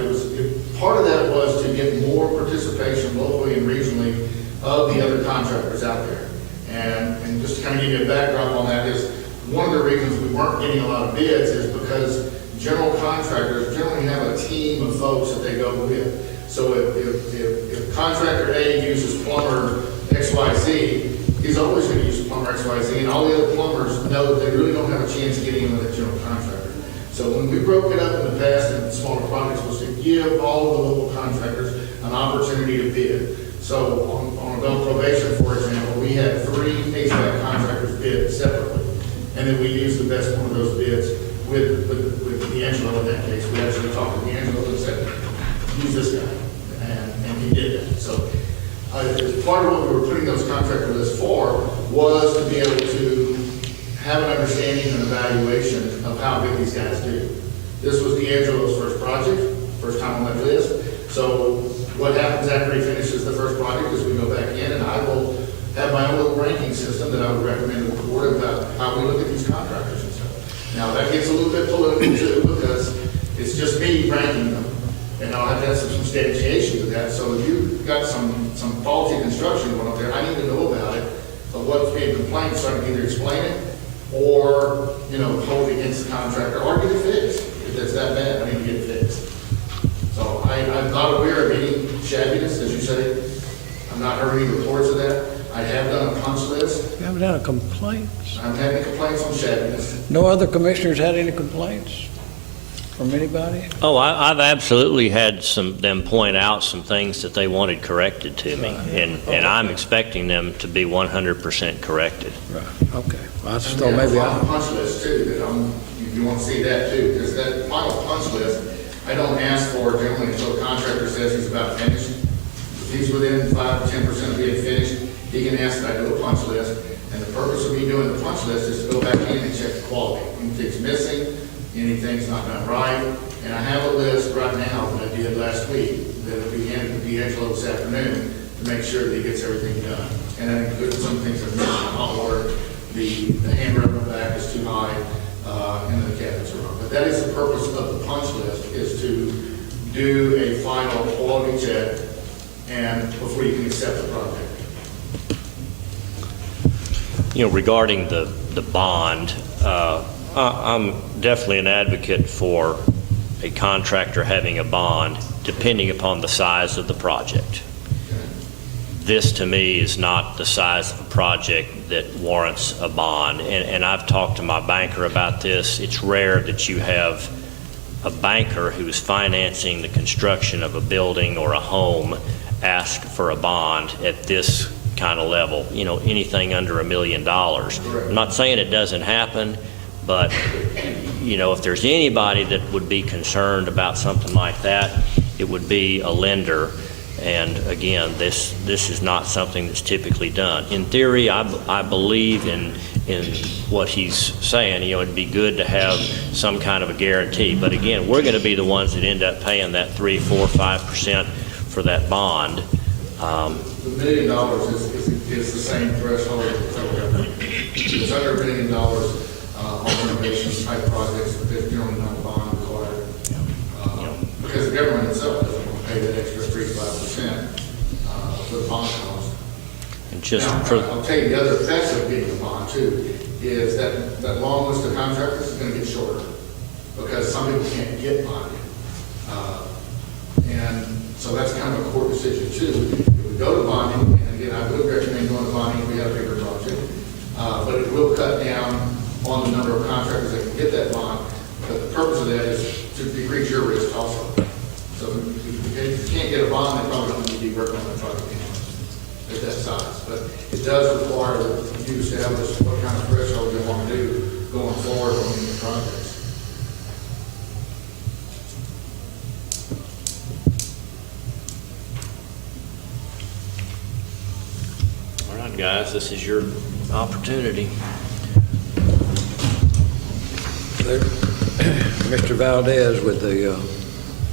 part of that was to get more participation locally and regionally of the other contractors out there. And just to kind of give you a backdrop on that is, one of the reasons we weren't getting a lot of bids is because general contractors generally have a team of folks that they go with. So if contractor A uses plumber XYZ, he's always going to use plumber XYZ, and all the other plumbers know that they really don't have a chance of getting in with a general contractor. So when we broke it up in the past in smaller projects, was to give all of the local contractors an opportunity to bid. So on adult probation, for example, we had 3 HVAC contractors bid separately, and then we used the best one of those bids with D'Angelo in that case. We actually talked to D'Angelo and said, use this guy, and he did that. So part of what we were putting those contractor lists for was to be able to have an understanding and evaluation of how good these guys do. This was D'Angelo's first project, first time on that list. So what happens after he finishes the first project is we go back in, and I will have my own little ranking system that I would recommend to the board about how we look at these contractors and stuff. Now, that gets a little bit political too, because it's just me ranking them, and I'll have to have some substantiation to that. So if you've got some faulty construction going up there, I need to know about it, of what's being complained, so I can either explain it or, hold it against the contractor, or get it fixed. If it's that bad, I need to get it fixed. So I'm not aware of any shabbiness, as you say. I've not heard any reports of that. I have done a punch list. You haven't had a complaint? I've had any complaints on shabbiness. No other commissioners had any complaints from anybody? Oh, I've absolutely had them point out some things that they wanted corrected to me, and I'm expecting them to be 100% corrected. Right, okay. I just And thought we have maybe a final punch list too, that if you want to see that too, because that final punch list, I don't ask for generally until a contractor says he's about finished. If he's within 5 to 10% of being finished, he can ask that I do a punch list. And the purpose of me doing the punch list is to go back in and check the quality. Anything's missing, anything's not done right. And I have a list right now that I did last week that will be handed to D'Angelo this afternoon to make sure that he gets everything done. And that includes some things that are missing, hot water, the handrail in the back is too high, and the cabinets are wrong. But that is the purpose of the punch list, is to do a final quality check and before you can accept the project. Regarding the bond, I'm definitely an advocate for a contractor having a bond depending upon the size of the project. This, to me, is not the size of a project that warrants a bond. And I've talked to my banker about this. It's rare that you have a banker who's financing the construction of a building or a home ask for a bond at this kind of level, anything under $1 million. I'm not saying it doesn't happen, but, if there's anybody that would be concerned about something like that, it would be a lender. And again, this is not something that's typically done. In theory, I believe in what he's saying. It'd be good to have some kind of a guarantee. But again, we're going to be the ones that end up paying that 3%, 4%, 5% for that bond. The $1 million is the same threshold as the federal government. It's under $1 million on renovation type projects, but there's generally not a bond required. Because the government itself doesn't want to pay that extra 3 to 5% for the bond cost. And just Now, I'll tell you the other effects of getting a bond too, is that long list of contractors is going to get shorter because some people can't get bonded. And so that's kind of a court decision too. If we go to bonding, and again, I would recommend going to bonding if we have a bigger project, but it will cut down on the number of contractors that can get that bond. But the purpose of that is to decrease your risk also. So if you can't get a bond, they probably don't need to be working on the project anymore at that size. But it does require that you establish what kind of threshold you want to do going forward on these projects. guys. This is your opportunity. Mr. Valdez with the,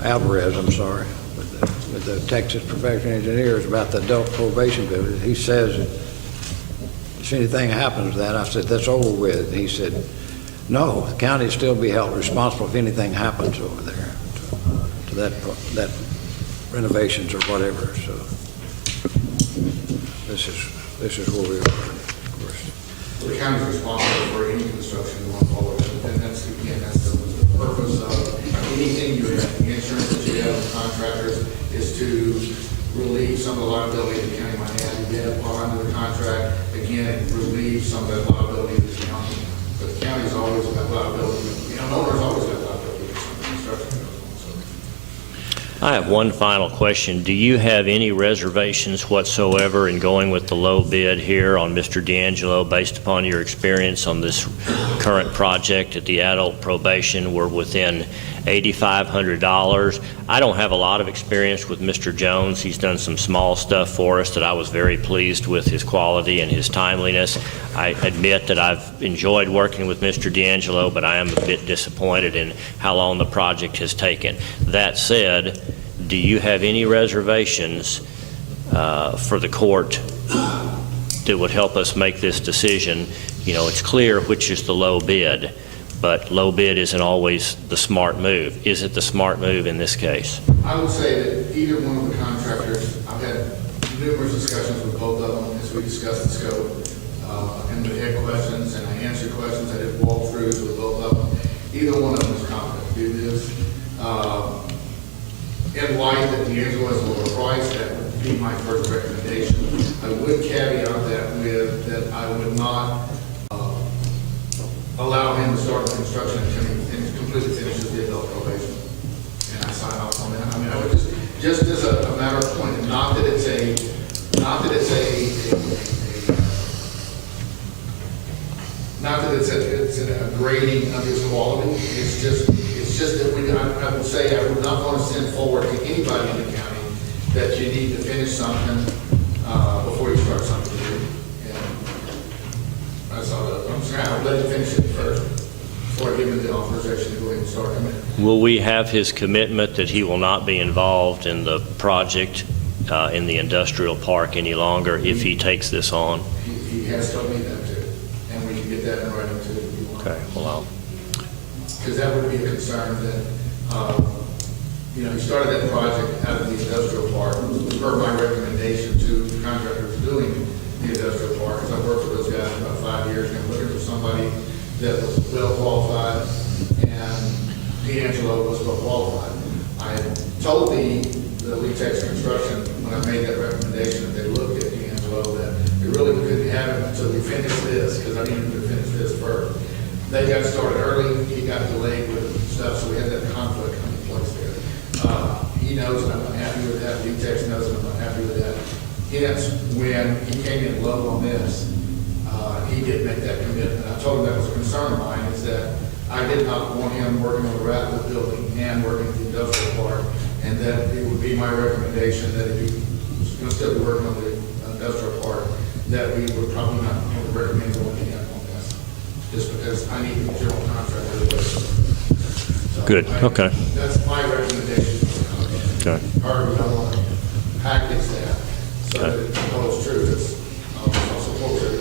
Alvarez, I'm sorry, with the Texas Professional Engineers about the adult probation building. He says, if anything happens to that, I said, that's over with. He said, no, the county will still be held responsible if anything happens over there to that renovations or whatever. So this is where we are, of course. The county is responsible for any construction going forward, and that's the purpose of anything you have, the insurance that you have with contractors is to relieve some of the liability the county might have. You get under the contract, again, relieve some of that liability of the county. But the county's always got liability, the owner's always got liability for construction. I have one final question. Do you have any reservations whatsoever in going with the low bid here on Mr. D'Angelo based upon your experience on this current project at the adult probation? We're within $8,500. I don't have a lot of experience with Mr. Jones. He's done some small stuff for us that I was very pleased with his quality and his timeliness. I admit that I've enjoyed working with Mr. D'Angelo, but I am a bit disappointed in how long the project has taken. That said, do you have any reservations for the court that would help us make this decision? You know, it's clear which is the low bid, but low bid isn't always the smart move. Is it the smart move in this case? I would say that either one of the contractors, I've had numerous discussions with both of them as we discussed the scope, and we had questions, and I answered questions. I did walkthroughs with both of them. Either one of them is competent to do this. In light that D'Angelo has a lower price, that would be my first recommendation. I would caveat that with that I would not allow him to start the construction until he completely finishes the adult probation. And I sign off on that. I mean, I would just as a matter of point, not that it's a grading of his quality. It's just that I would say I would not want to send forward to anybody in the county that you need to finish something before you start something new. And that's all. I'm just going to let him finish it first before I give him the authorization to go ahead and start. Will we have his commitment that he will not be involved in the project in the industrial park any longer if he takes this on? He has told me that too, and we can get that in writing too if you want. Okay, well, Because that would be a concern that, he started that project out of the industrial park, per my recommendation to the contractors doing the industrial park, because I've worked with those guys for about 5 years, and I'm looking for somebody that was well qualified, and D'Angelo was well qualified. I told the Tex Construction, when I made that recommendation, that they looked at D'Angelo, that they really couldn't have him until we finish this, because I needed to finish this first. They got started early, he got delayed with stuff, so we had that conflict come in place there. He knows and I'm not happy with that, VTEX knows and I'm not happy with that. Hence, when he came in low on this, he did make that commitment. I told him that was a concern of mine, is that I did not want him working on the Rattler building and working at the industrial park, and that it would be my recommendation that if he was going to still be working on the industrial park, that we would probably not recommend going to him on this, just because I need the general contractor. So good, okay. That's my recommendation. Okay. However, I want to package that so that it holds true. I'll support it.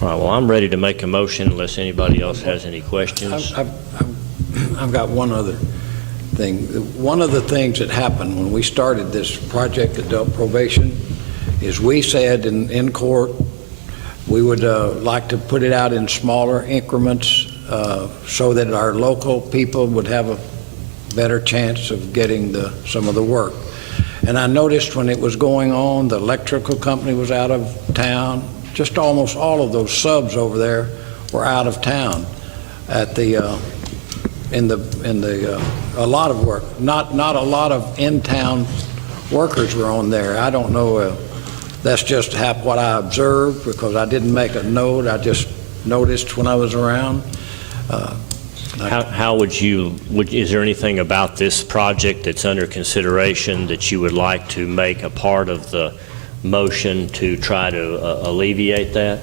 All right, well, I'm ready to make a motion unless anybody else has any questions. I've got one other thing. One of the things that happened when we started this project, adult probation, is we said in court we would like to put it out in smaller increments so that our local people would have a better chance of getting some of the work. And I noticed when it was going on, the electrical company was out of town. Just almost all of those subs over there were out of town at the a lot of work. Not a lot of in-town workers were on there. I don't know. That's just what I observed, because I didn't make a note. I just noticed when I was around. How would you, is there anything about this project that's under consideration that you would like to make a part of the motion to try to alleviate that?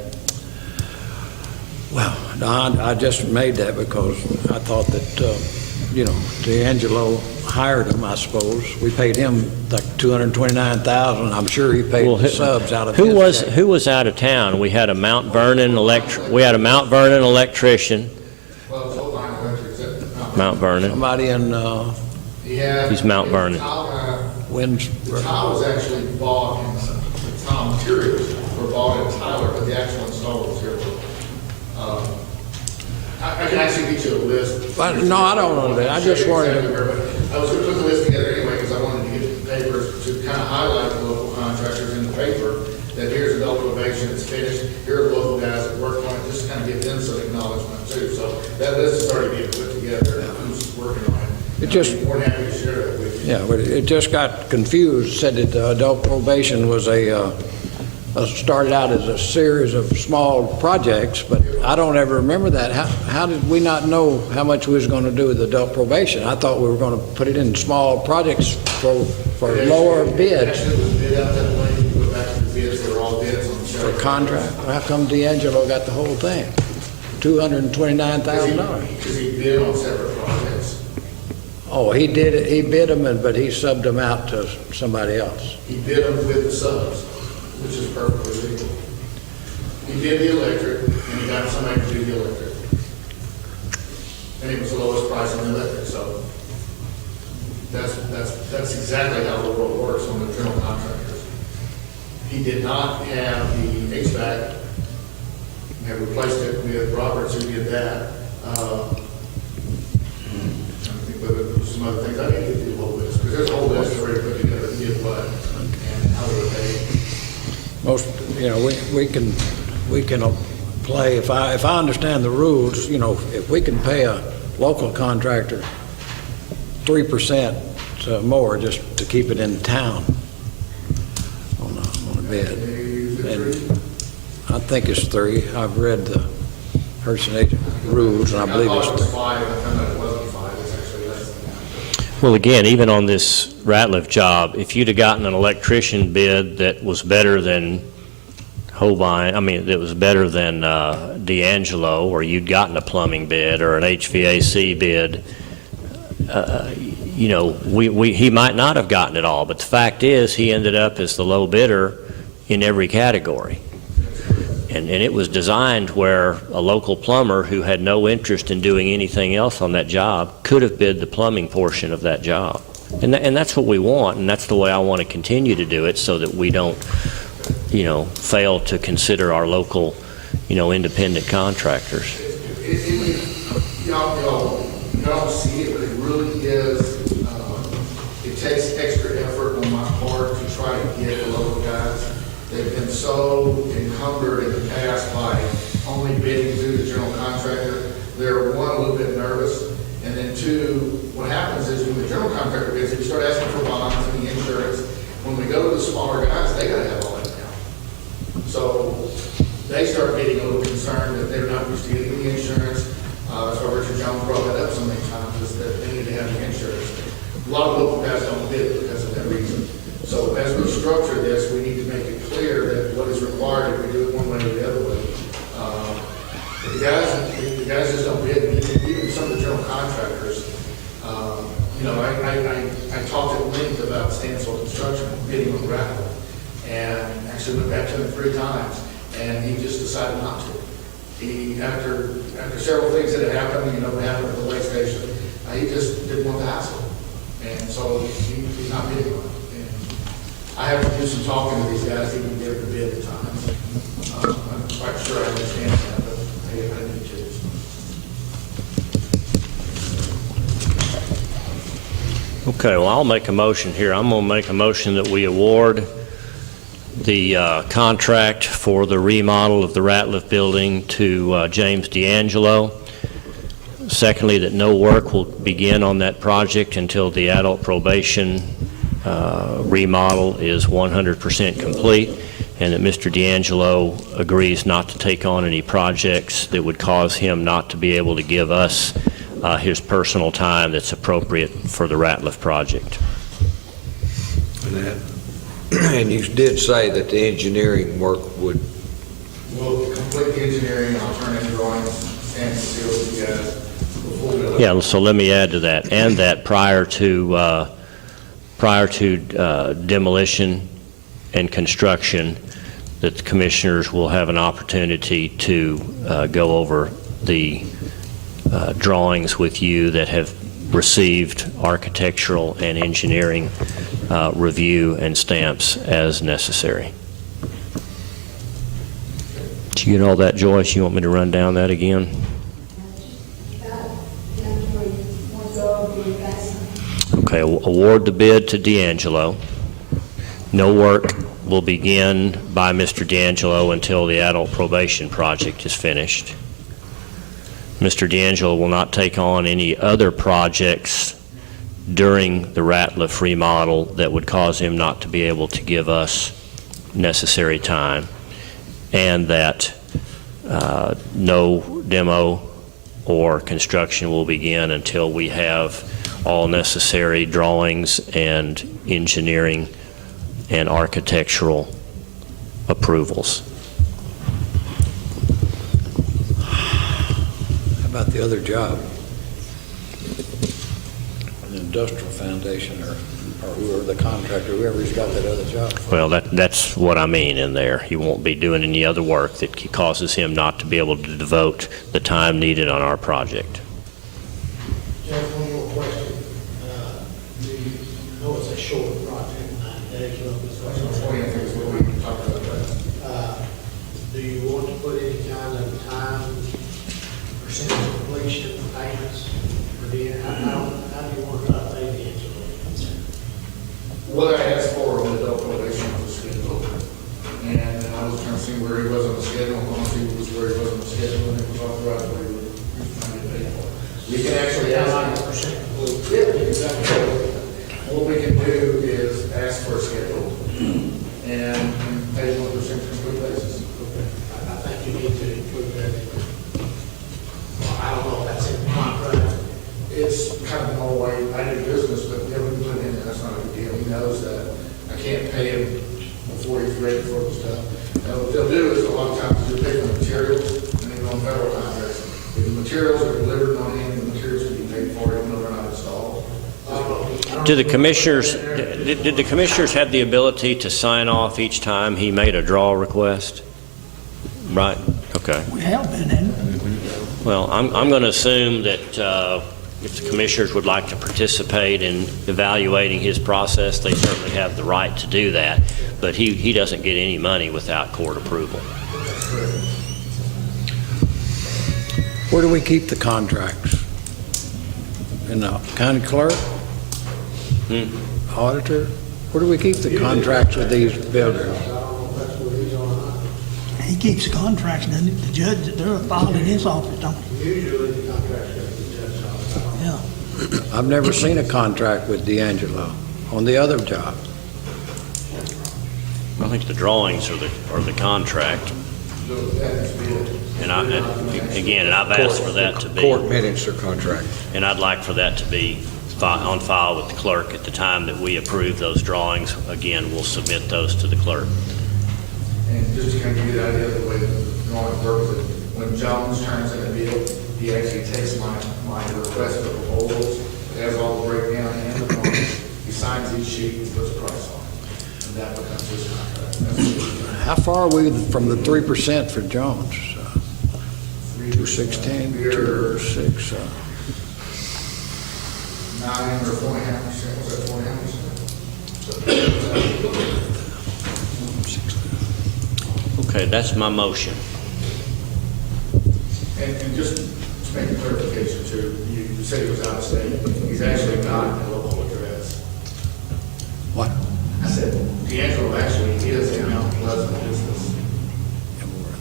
Well, I just made that because I thought that, D'Angelo hired him, I suppose. We paid him like $229,000. I'm sure he paid Well, the subs out of Who his check. was out of town? We had a Mount Vernon electrician, Well, it's Old Line Electric, Mount Vernon. Somebody in he had. He's Mount Vernon. Winds. The tile was actually bought, the tile materials were bought in Tyler, but the actual install was here. I can actually get you a list. No, I don't know that. I just wanted to. I was going to put the list together anyway, because I wanted to get the papers to kind of highlight the local contractors in the paper, that here's adult probation, it's finished, here are the local guys that worked on it, just to kind of give them some acknowledgement too. So that list is already being put together, who's working on it. It just- I'd be more than happy to share it with you. Yeah, but it just got confused, said that adult probation was started out as a series of small projects, but I don't ever remember that. How did we not know how much we was going to do with adult probation? I thought we were going to put it in small projects for lower bids. Actually, it was bid out that way, you go back to the bids, they're all bids on the For show. contract. How come D'Angelo got the whole thing? $229,000. Because he bid on separate projects. Oh, he did it, he bid them, but he subbed them out to somebody else. He bid them with the subs, which is perfectly legal. He did the electric, and he got somebody to do the electric. And it was the lowest price on the electric, so that's exactly how the world works on the general contractors. He did not have the HVAC, and replaced it with Roberts, who did that. I think there was some other things I need to get through the whole list, because there's a whole list already put together, who did what, and how they were paid. Most, we can play, if I understand the rules, if we can pay a local contractor 3% more just to keep it in town on a bid. And I think it's 3. I've read the Hudson agent rules, and I believe thought it's it was 3. 5, I found out it wasn't 5, it's actually less than that. Well, again, even on this Ratliff job, if you'd have gotten an electrician bid that was better than that was better than D'Angelo, or you'd gotten a plumbing bid or an HVAC bid, he might not have gotten it all. But the fact is, he ended up as the low bidder in every category. And it was designed where a local plumber who had no interest in doing anything else on that job could have bid the plumbing portion of that job. And that's what we want, and that's the way I want to continue to do it, so that we don't, fail to consider our local, independent contractors. Y'all don't see it, but it really is, it takes extra effort on my part to try to get the local guys. They've been so encumbered in the past by only bidding through the general contractor. They're, one, a little bit nervous, and then two, what happens is when the general contractor bids, if you start asking for bonds and the insurance, when we go to the smaller guys, they gotta have all that now. So they start getting a little concerned that they're not used to getting the insurance. So Richard Jones brought that up so many times, is that they need to have the insurance. A lot of local guys don't bid because of that reason. So as we structure this, we need to make it clear that what is required, if we do it one way or the other way. The guys just don't bid, even some of the general contractors. I talked at length about Stansville Construction bidding on gravel, and actually went back to him 3 times, and he just decided not to. He, after several things that had happened, what happened at the lake station, he just didn't want the hassle, and so he's not bidding on it. And I have to do some talking to these guys, even get them to bid at times. I'm quite sure I understand that, but I need to. Okay, well, I'll make a motion here. I'm going to make a motion that we award the contract for the remodel of the Ratliff building to James D'Angelo. Secondly, that no work will begin on that project until the adult probation remodel is 100% complete, and that Mr. D'Angelo agrees not to take on any projects that would cause him not to be able to give us his personal time that's appropriate for the Ratliff project. And you did say that the engineering work would, We'll complete the engineering, I'll turn in drawings, and seal with you guys before we. Yeah, so let me add to that, and that prior to demolition and construction, that the commissioners will have an opportunity to go over the drawings with you that have received architectural and engineering review and stamps as necessary. Did you get all that, Joyce? You want me to run down that again? Okay, award the bid to D'Angelo. No work will begin by Mr. D'Angelo until the adult probation project is finished. Mr. D'Angelo will not take on any other projects during the Ratliff remodel that would cause him not to be able to give us necessary time, and that no demo or construction will begin until we have all necessary drawings and engineering and architectural approvals. How about the other job? An industrial foundation or whoever the contractor, whoever's got that other job. Well, that's what I mean in there. He won't be doing any other work that causes him not to be able to devote the time needed on our project. Jeff, one more question. I know it's a short project, 9 days, do you want to put any kind of time, percentage completion, payments, or do you, how do you want to pay the engineer? What I asked for on the adult probation was a schedule, and I was trying to see where he was on the schedule, I want to see where he was on the schedule, and it was authorized where he was trying to pay for. We can actually ask him. Yeah, exactly. What we can do is ask for a schedule and pay 1% complete basis. Okay. I think you need to include that. Well, I don't know if that's in the contract. It's kind of no way I do business, but yeah, we can put it in there, that's not a big deal. He knows that I can't pay him before he's ready for the stuff. Now, what they'll do is a lot of times they'll pay for the materials and they go on federal contracts. If the materials are delivered on hand, the materials can be paid for even though they're not installed. Did the commissioners have the ability to sign off each time he made a draw request? Right, okay. We have been in. Well, I'm going to assume that if the commissioners would like to participate in evaluating his process, they certainly have the right to do that, but he doesn't get any money without court approval. Where do we keep the contracts? In the county clerk? Auditor?Here do we keep the contracts with these builders? I don't know if that's where he's on. He keeps the contracts, doesn't he? The judge, they're filed in his office, don't Usually the contract goes to the judge's office. I don't know. they? Yeah. I've never seen a contract with D'Angelo on the other job. I think the drawings are the contract, So that needs to be it. and I've asked for that to be, court minutes or contract. and I'd like for that to be on file with the clerk at the time that we approve those drawings. Again, we'll submit those to the clerk. And just to kind of give you the idea of the way the drawing works, when Jones turns in a bill, he actually takes my request for proposals, it has all the breakdown and the drawings, he signs each sheet, he puts a price on it, and that becomes his contract. That's How far are we from the 3% for Jones? 216, 26. 9 or 4.5%, was that 4.5%? Okay, that's my motion. And just to make a clarification too, you said he was out of state, he's actually not a local address. What? I said, D'Angelo actually is in Mount Pleasant business.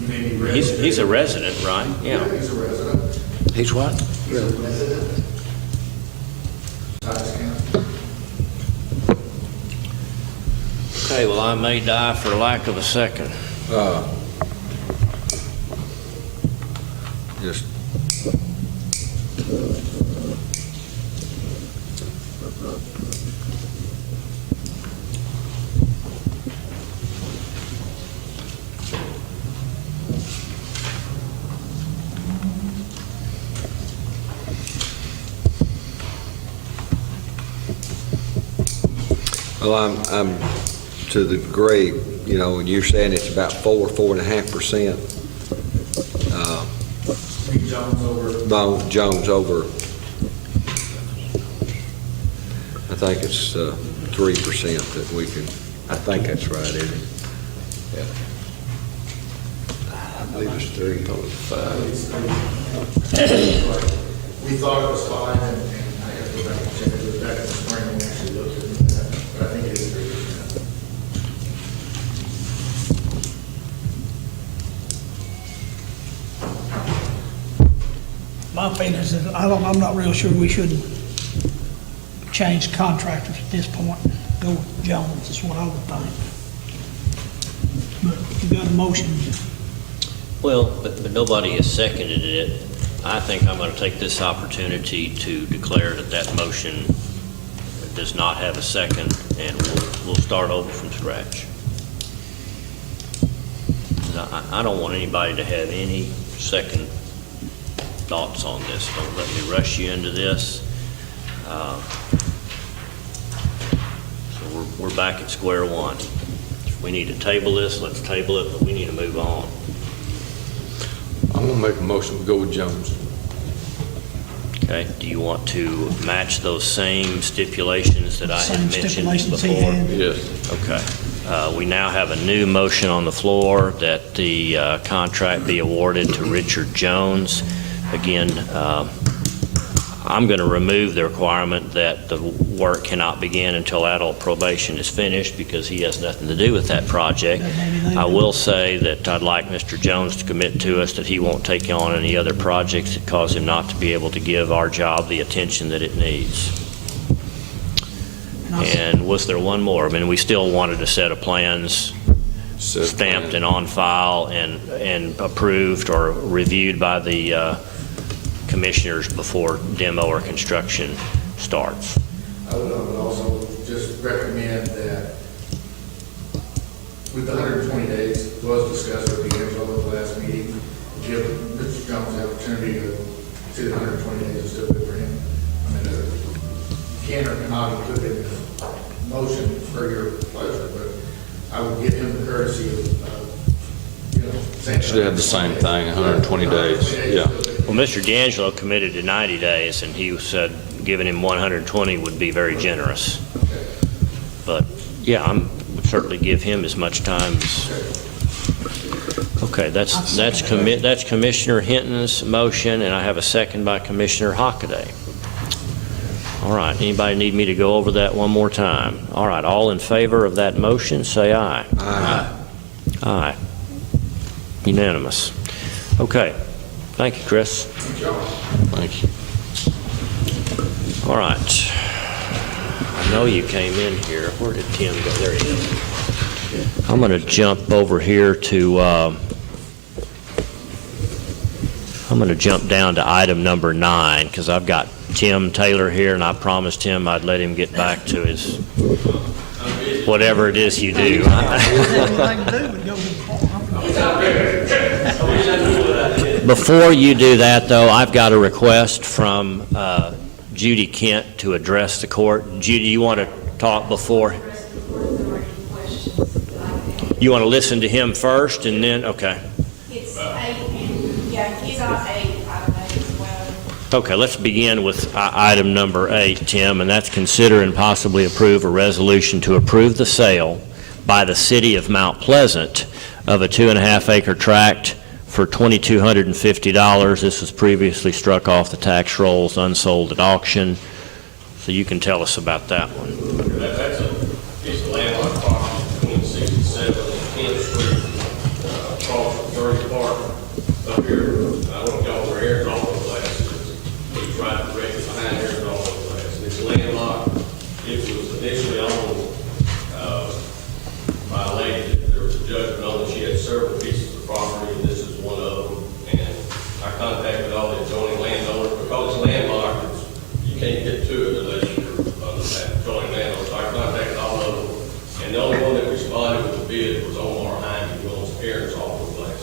He may be registered. He's a resident, right? Yeah, he's a resident. He's what? He's a resident. Titus County. Okay, well, I may die for lack of a second. Just Well, I'm to the degree, you know, when you're saying it's about 4.5%. Jones over, I think it's 3% that we can, I think that's right, isn't it? Yeah. I believe it's 3. We thought it was fine, and I have to go back and check it. It was back in the spring when we actually looked at that, but I think it is 3%. My feeling is that I'm not real sure we shouldn't change contractors at this point. Go with Jones is what I would think. But if you got a motion, Well, but nobody has seconded it. I think I'm going to take this opportunity to declare that that motion does not have a second, and we'll start over from scratch. I don't want anybody to have any second thoughts on this. Don't let me rush you into this. So we're back at square one. If we need to table this, let's table it, but we need to move on. I'm gonna make a motion to go with Jones. Okay, do you want to match those same stipulations that I had same mentioned stipulations he before? had. Yes. Okay. We now have a new motion on the floor that the contract be awarded to Richard Jones. Again, I'm going to remove the requirement that the work cannot begin until adult probation is finished because he has nothing to do with that project. I will say that I'd like Mr. Jones to commit to us that he won't take on any other projects that cause him not to be able to give our job the attention that it needs. And was there one more? I mean, we still wanted a set of plans stamped and on file and approved or reviewed by the commissioners before demo or construction starts. I would also just recommend that with the 120 days, it was discussed with the Angelo at the last meeting, give Mr. Jones the opportunity to see the 120 days is still good for him. I mean, can or cannot include it in the motion for your pleasure, but I would give him the courtesy of, saying. Should have the same thing, 120 days, yeah. Well, Mr. D'Angelo committed to 90 days, and he said giving him 120 would be very generous. But, yeah, I would certainly give him as much time as... Okay, that's Commissioner Hinton's motion, and I have a second by Commissioner Hockaday. All right, anybody need me to go over that one more time? All right, all in favor of that motion, say aye. Aye. Aye. Unanimous. Okay. Thank you, Chris. Thank you. All right. I know you came in here. Where did Tim go? There he is. I'm going to jump over here to, I'm going to jump down to item number 9 because I've got Tim Taylor here, and I promised him I'd let him get back to his, whatever it is you do. Before you do that, though, I've got a request from Judy Kent to address the court. Judy, you want to talk before? You want to listen to him first and then, okay. It's 8, yeah, he's on 8, I don't know, as well. Okay, let's begin with item number 8, Tim, and that's consider and possibly approve a resolution to approve the sale by the city of Mount Pleasant of a 2.5-acre tract for $2,250. This was previously struck off the tax rolls, unsold at auction. So you can tell us about that one. That's a piece of landlocked property between 67 and 10th Street, across from 30 Park up here. I don't know if y'all were here, all those glasses. He's right directly behind here, all those glasses. It's landlocked. It was initially owned by a lady that there was a judgment on that she had several pieces of property, and this is one of them. And I contacted all the adjoining landowners because it's landlocked. You can't get to it unless you're under that adjoining landowner. So I contacted all of them, and the only one that responded with the bid was Omar Hyman, who owns Aaron's Auto Glass.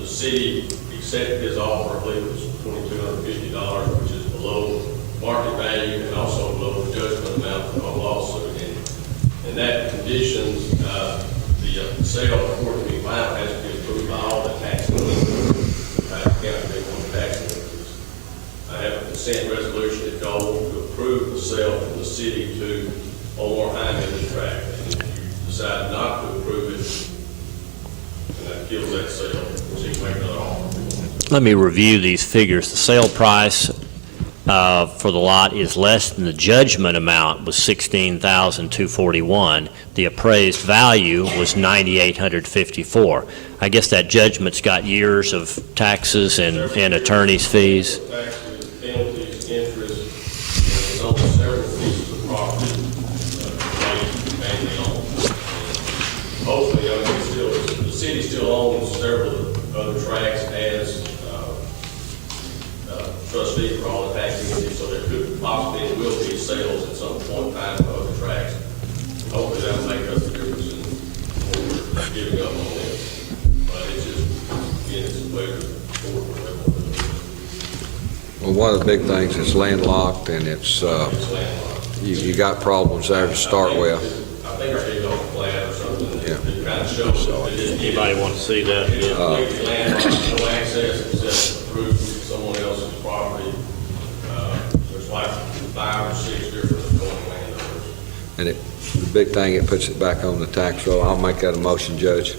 The city accepted his offer, I believe it was $2,250, which is below market value, conditions, the sale before it can be final has to be approved by all the tax authorities. Tax authorities. I have a consent resolution that y'all want to approve the sale from the city to Omar Hyman in the tract. And if you decide not to approve it, and that kills that sale, so you can make another offer. Let me review these figures. The sale price for the lot is less than the judgment amount, was $16,241. The appraised value was $9,854. I guess that judgment's got years of taxes and attorney's fees. Taxes, penalties, interest, and there's only several pieces of property mainly on. Hopefully, I mean, the city still owns several other tracts as trustee for all the taxing entities, so there could possibly and will be sales at some point in time for other tracts. Hopefully that'll make up the difference in what we're giving up on this. But it's just, again, it's a pleasure for Well, one of the big things is landlocked, and it's, landlocked. you got problems there to start with. I think I gave y'all a plan or something Yeah. that kind of shows it. Anybody want to see that? It is completely landlocked, no access except through someone else's property. There's like 5 or 6 different adjoining landowners. And the big thing, it puts it back on the tax roll. I'll make that a motion, Judge.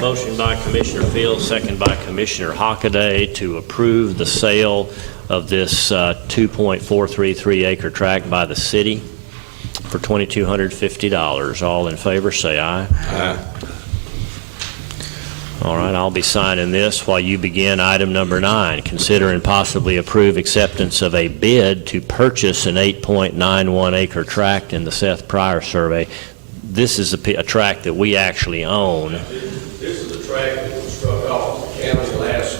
Motion by Commissioner Fields, second by Commissioner Hockaday to approve the sale of this 2.433 acre tract by the city for $2,250. All in favor, say aye. Aye. All right, I'll be signing this while you begin item number 9. Consider and possibly approve acceptance of a bid to purchase an 8.91 acre tract in the Seth Pryor survey. This is a tract that we actually own. This is a tract that was struck off the county last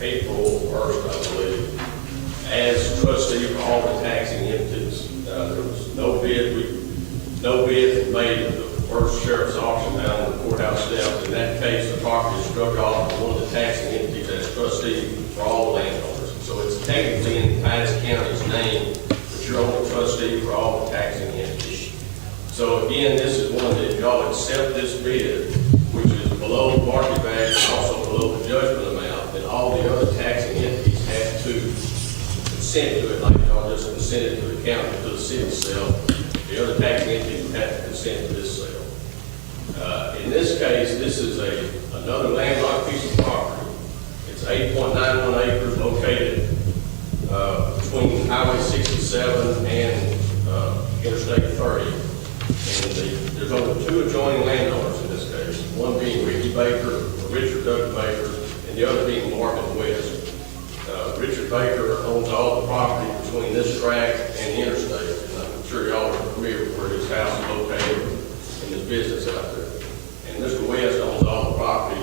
April 1st, I believe, as trustee for all the taxing entities. There was no bid made at the first sheriff's auction down on the courthouse steps. In that case, the property is struck off by one of the taxing entities as trustee for all the landowners. So it's technically in Titus County's name, but you're only trustee for all the taxing entities. So again, this is one that if y'all accept this bid, which is below market value and also below the judgment amount, then all the other taxing entities have to consent to it, like y'all just consented to the county, to the city sale. The other taxing entities would have to consent to this sale. In this case, this is another landlocked piece of property. It's 8.91 acres located between Highway 67 and Interstate 30. And there's only 2 adjoining landowners in this case, one being Richard W. Baker, and the other being Marvin West. Richard Baker owns all the property between this tract and the interstate, and I'm sure y'all are familiar with where his house is located and his business out there. And Mr. West owns all the property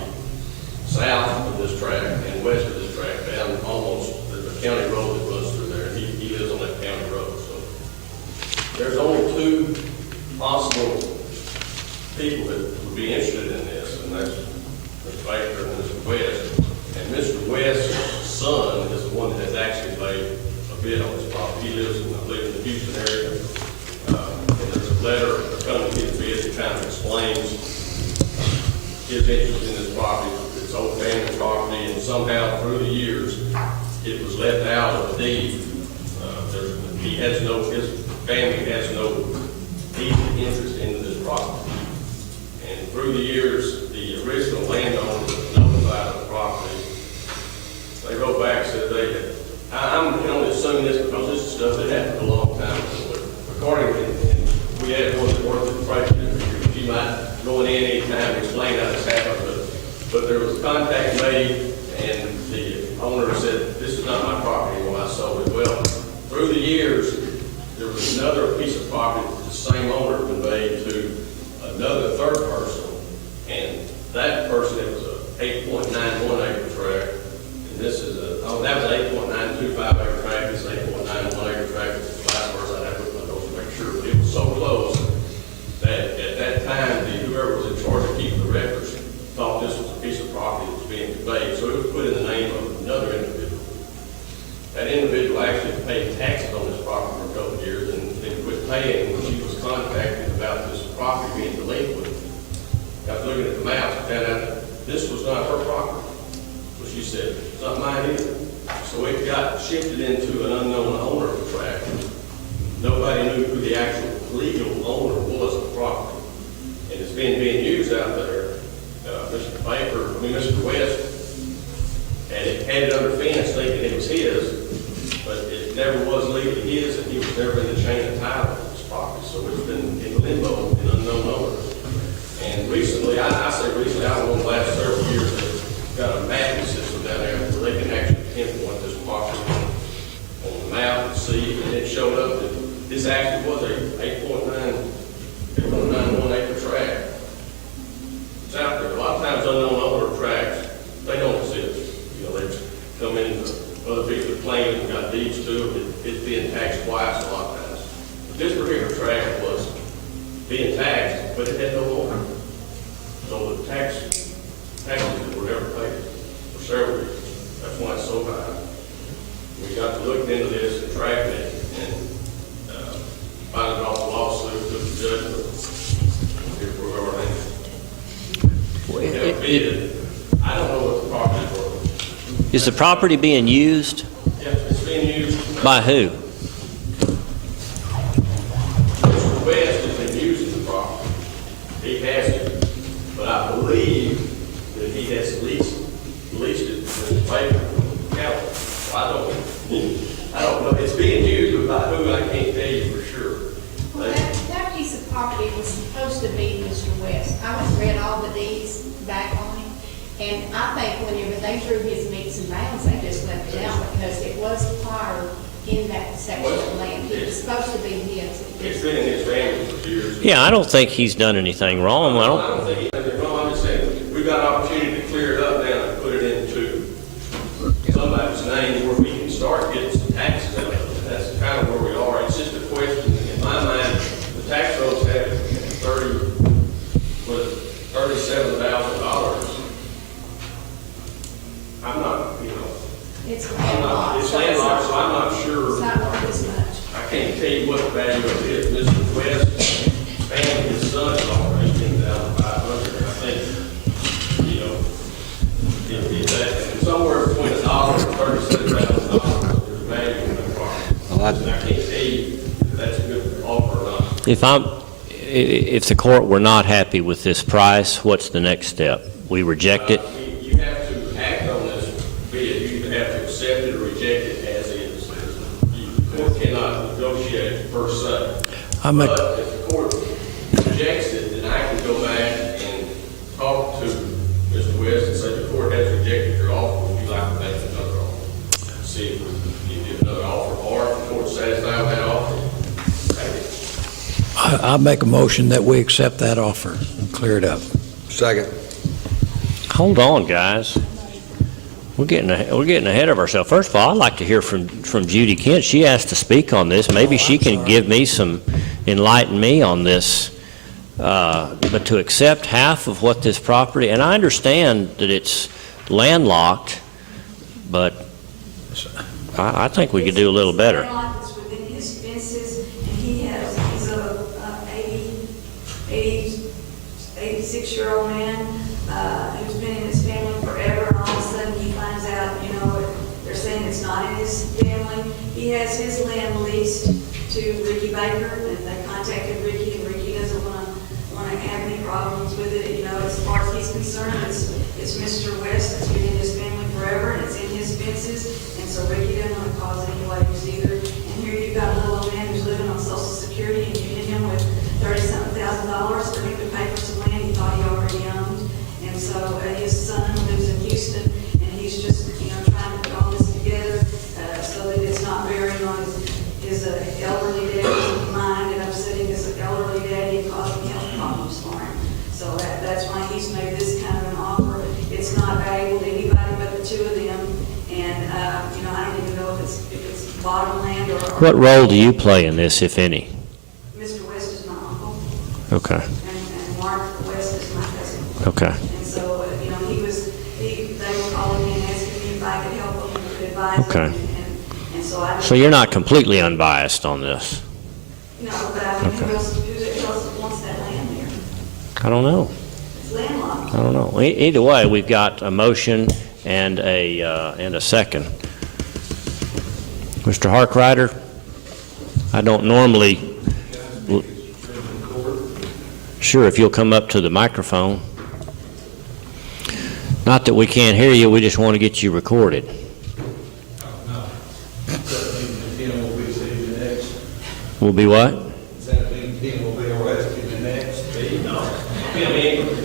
south of this tract and west of this tract, down almost, there's a county road that runs through there, and he lives on that county road. So there's only 2 possible people that would be interested in this, and that's Mr. Baker and Mr. West. And Mr. West's son is the one that has actually made a bid on this property. He lives in, I believe, in the Houston area. And there's a letter accompanying his bid that kind of explains his interest in this property. It's old family property, and somehow through the years, it was left out of the deed. His family has no deed interest in this property. And through the years, the original landowner was notified of the property. They wrote back and said I'm only assuming this because this is stuff that happened a long time ago. But according to, and we had one that worked at the Freight, he might go in any time and explain how this happened, but there was contact made, and the owner said, this is not my property anymore, I sold it. Well, through the years, there was another piece of property that the same owner conveyed to another third person, and that person, it was a 8.91 acre tract, and this is that was an 8.925 acre tract, this is 8.91 acre tract, vice versa. I'd have to look at those to make sure, but it was so close that at that time, whoever was in charge of keeping the records thought this was a piece of property that was being conveyed, so it was put in the name of another individual. That individual actually paid taxes on this property for a couple of years, and they quit paying when she was contacted about this property legally his, and he was never in the chain of title of this property, so it's been in limbo, in unknown owners. And recently, I say recently, I don't know, the last several years, they've got a mapping system down there where they can actually pinpoint this property on the map and see, and it showed up that this actually was a 8.91 acre tract. It's out there. A lot of times unknown owner tracts, they don't exist. You know, they come in, other people are claiming, got deeds to it, it's being taxed twice a lot of times. But this particular tract was being taxed, but it had no owner. So the taxes that were never paid for several years. That's why it's so high. We got to look into this and tracking it, and finally off the lawsuit, took the judgment. Here we are now. We have a bid. I don't know what the property is worth. Is the property being used? Yes, it's being used. By who? Mr. West has been using the property. He has it. But I believe that he has leased it in the paper county. So I don't know. It's being used, but by who, I can't tell you for sure. Well, that piece of property was supposed to be Mr. West. I went and read all the deeds back on him, and I think whenever they drew his meets and bounds, they just left it out because it was acquired in that section of land. It was supposed to be his. It's been in his family for years. Yeah, I don't think he's done anything wrong. I don't think he's done anything wrong. I'm just saying, we've got an opportunity to clear it up now and put it into somebody's name where we can start getting some taxes out of it. That's kind of where we are. It's just a question, in my mind, the tax rolls have $37,000. I'm not, It's it's landlocked, so I'm not sure. It's not worth as much. I can't tell you what the value of it is. Mr. West and his son is all $18,500. I think, if that, somewhere between $1 and $37,000 is value in the property. Well, And I can't tell you if that's a good offer or not. If the court were not happy with this price, what's the next step? We reject it? You have to act on this bid. You either have to accept it or reject it as is. The court cannot negotiate per se. But if the court rejects it, then I can go back and talk to Mr. West and say the court has rejected your offer. Would you like to make another offer? See if we can give another offer, or if the court's satisfied with that offer, take it. I make a motion that we accept that offer and clear it up. Second. Hold on, guys. We're getting ahead of ourselves. First of all, I'd like to hear from Judy Kent. She asked to speak on this. Maybe she can give me enlighten me on this. But to accept half of what this property, and I understand that it's landlocked, but I think we could do a little better. It's within his fences, and he's a 86-year-old man who's been in his family forever, and all of a sudden he finds out, they're saying it's not in his family. He has his land leased to Ricky Baker, and they contacted Ricky, and Ricky doesn't want to have any problems with it. As far as he's concerned, it's Mr. West that's been in his family forever, and it's in his fences, and so Ricky doesn't want to cause any waves either. And here you've got a little old man who's living on Social Security, and you hit him with $30,000 for him to pay for some land he thought he already owned. And so his son lives in Houston, and he's just, trying to put all this together so that it's not bearing on his elderly daddy's mind and upsetting his elderly daddy and causing health problems for him. So that's why he's made this kind of an offer. It's not valuable to anybody but the two of them. And, I don't even know if it's bottom land or... What role do you play in this, if any? Mr. West is my uncle. Okay. And Mark West is my cousin. Okay. And so, they were calling me and asking me if I could help them, could advise Okay. them. And so I... So you're not completely unbiased on this? No, but I mean, who else wants that land there? I don't know. It's landlocked. I don't know. Either way, we've got a motion and a second. Mr. Harkrider, I don't normally... Sure, if you'll come up to the microphone. Not that we can't hear you, we just want to get you recorded. Will be what? Does that mean Tim will be arrested the next? No. Tim Ingram.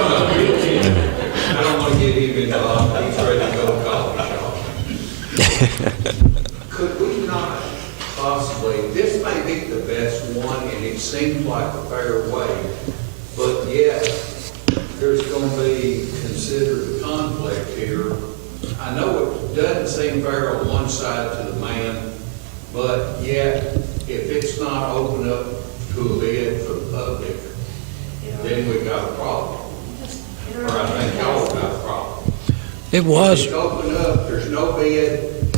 I don't want to get him involved, he's ready to go to coffee shop. Could we not possibly, this may be the best one, and it seems like a fair way, but yet, there's going to be considered conflict here. I know it doesn't seem fair on one side to the man, but yet, if it's not open up to a bid for the public, then we've got a problem. Or I think y'all have got a problem. It was. If it's open up, there's no bid,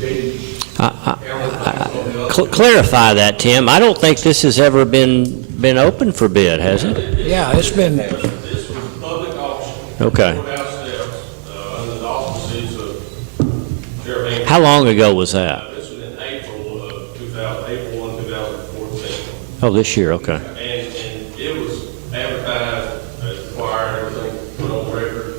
then everything's on the other. Clarify that, Tim. I don't think this has ever been open for bid, has it? Yeah, it's been, This was a public auction. Okay. Courthouse steps, under the auspices of Sheriff Ingram. How long ago was that? This was in April of April 1, 2014. Oh, this year, okay. And it was advertised, required, everything put on record.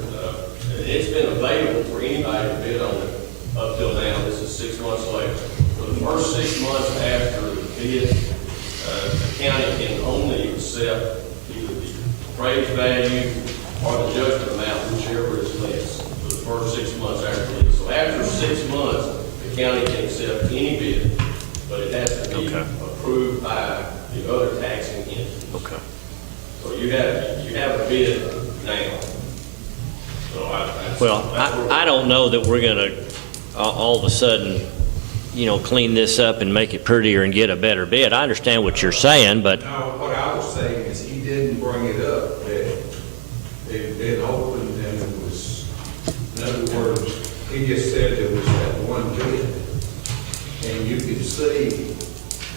And it's been available for anybody to bid on it up till now. This is 6 months later. For the first 6 months after the bid, the county can only accept either the appraised value or the judgment amount, whichever is less, for the first 6 months after the bid. So after 6 months, the county can accept any bid, but it has to be approved by the other taxing entity. Okay. So you have a bid now. So Well, I don't know that we're going to all of a sudden, clean this up and make it prettier and get a better bid. I understand what you're saying, but No, what I was saying is he didn't bring it up, that it had been opened and it was, in other words, he just said there was that one bid. And you could see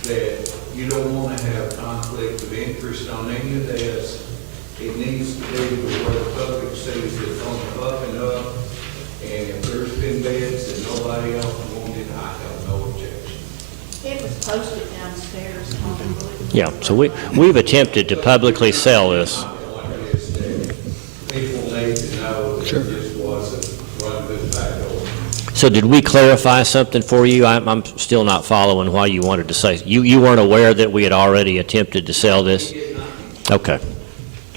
that you don't want to have conflict of interest on any of this. It needs to be where the public sees it's on the up and up. And if there's been bids and nobody else wanted, I have no objection. It was posted downstairs on the bulletin. yeah, so we've attempted to publicly sell this. My point is that people need to know that this wasn't run through the back door. So did we clarify something for you? I'm still not following why you wanted to say. You weren't aware that we had already attempted to sell this? Okay.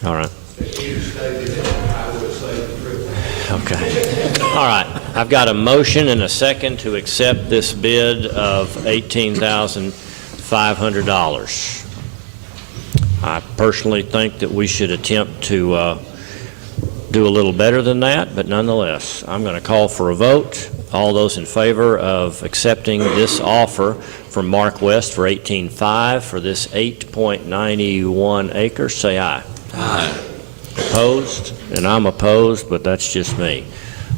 All right. If you stated it, I would have said the truth. Okay. All right. I've got a motion and a second to accept this bid of $18,500. I personally think that we should attempt to do a little better than that, but nonetheless, I'm going to call for a vote. All those in favor of accepting this offer from Mark West for $18,500 for this 8.91 acres, say aye. Aye. Opposed? And I'm opposed, but that's just me.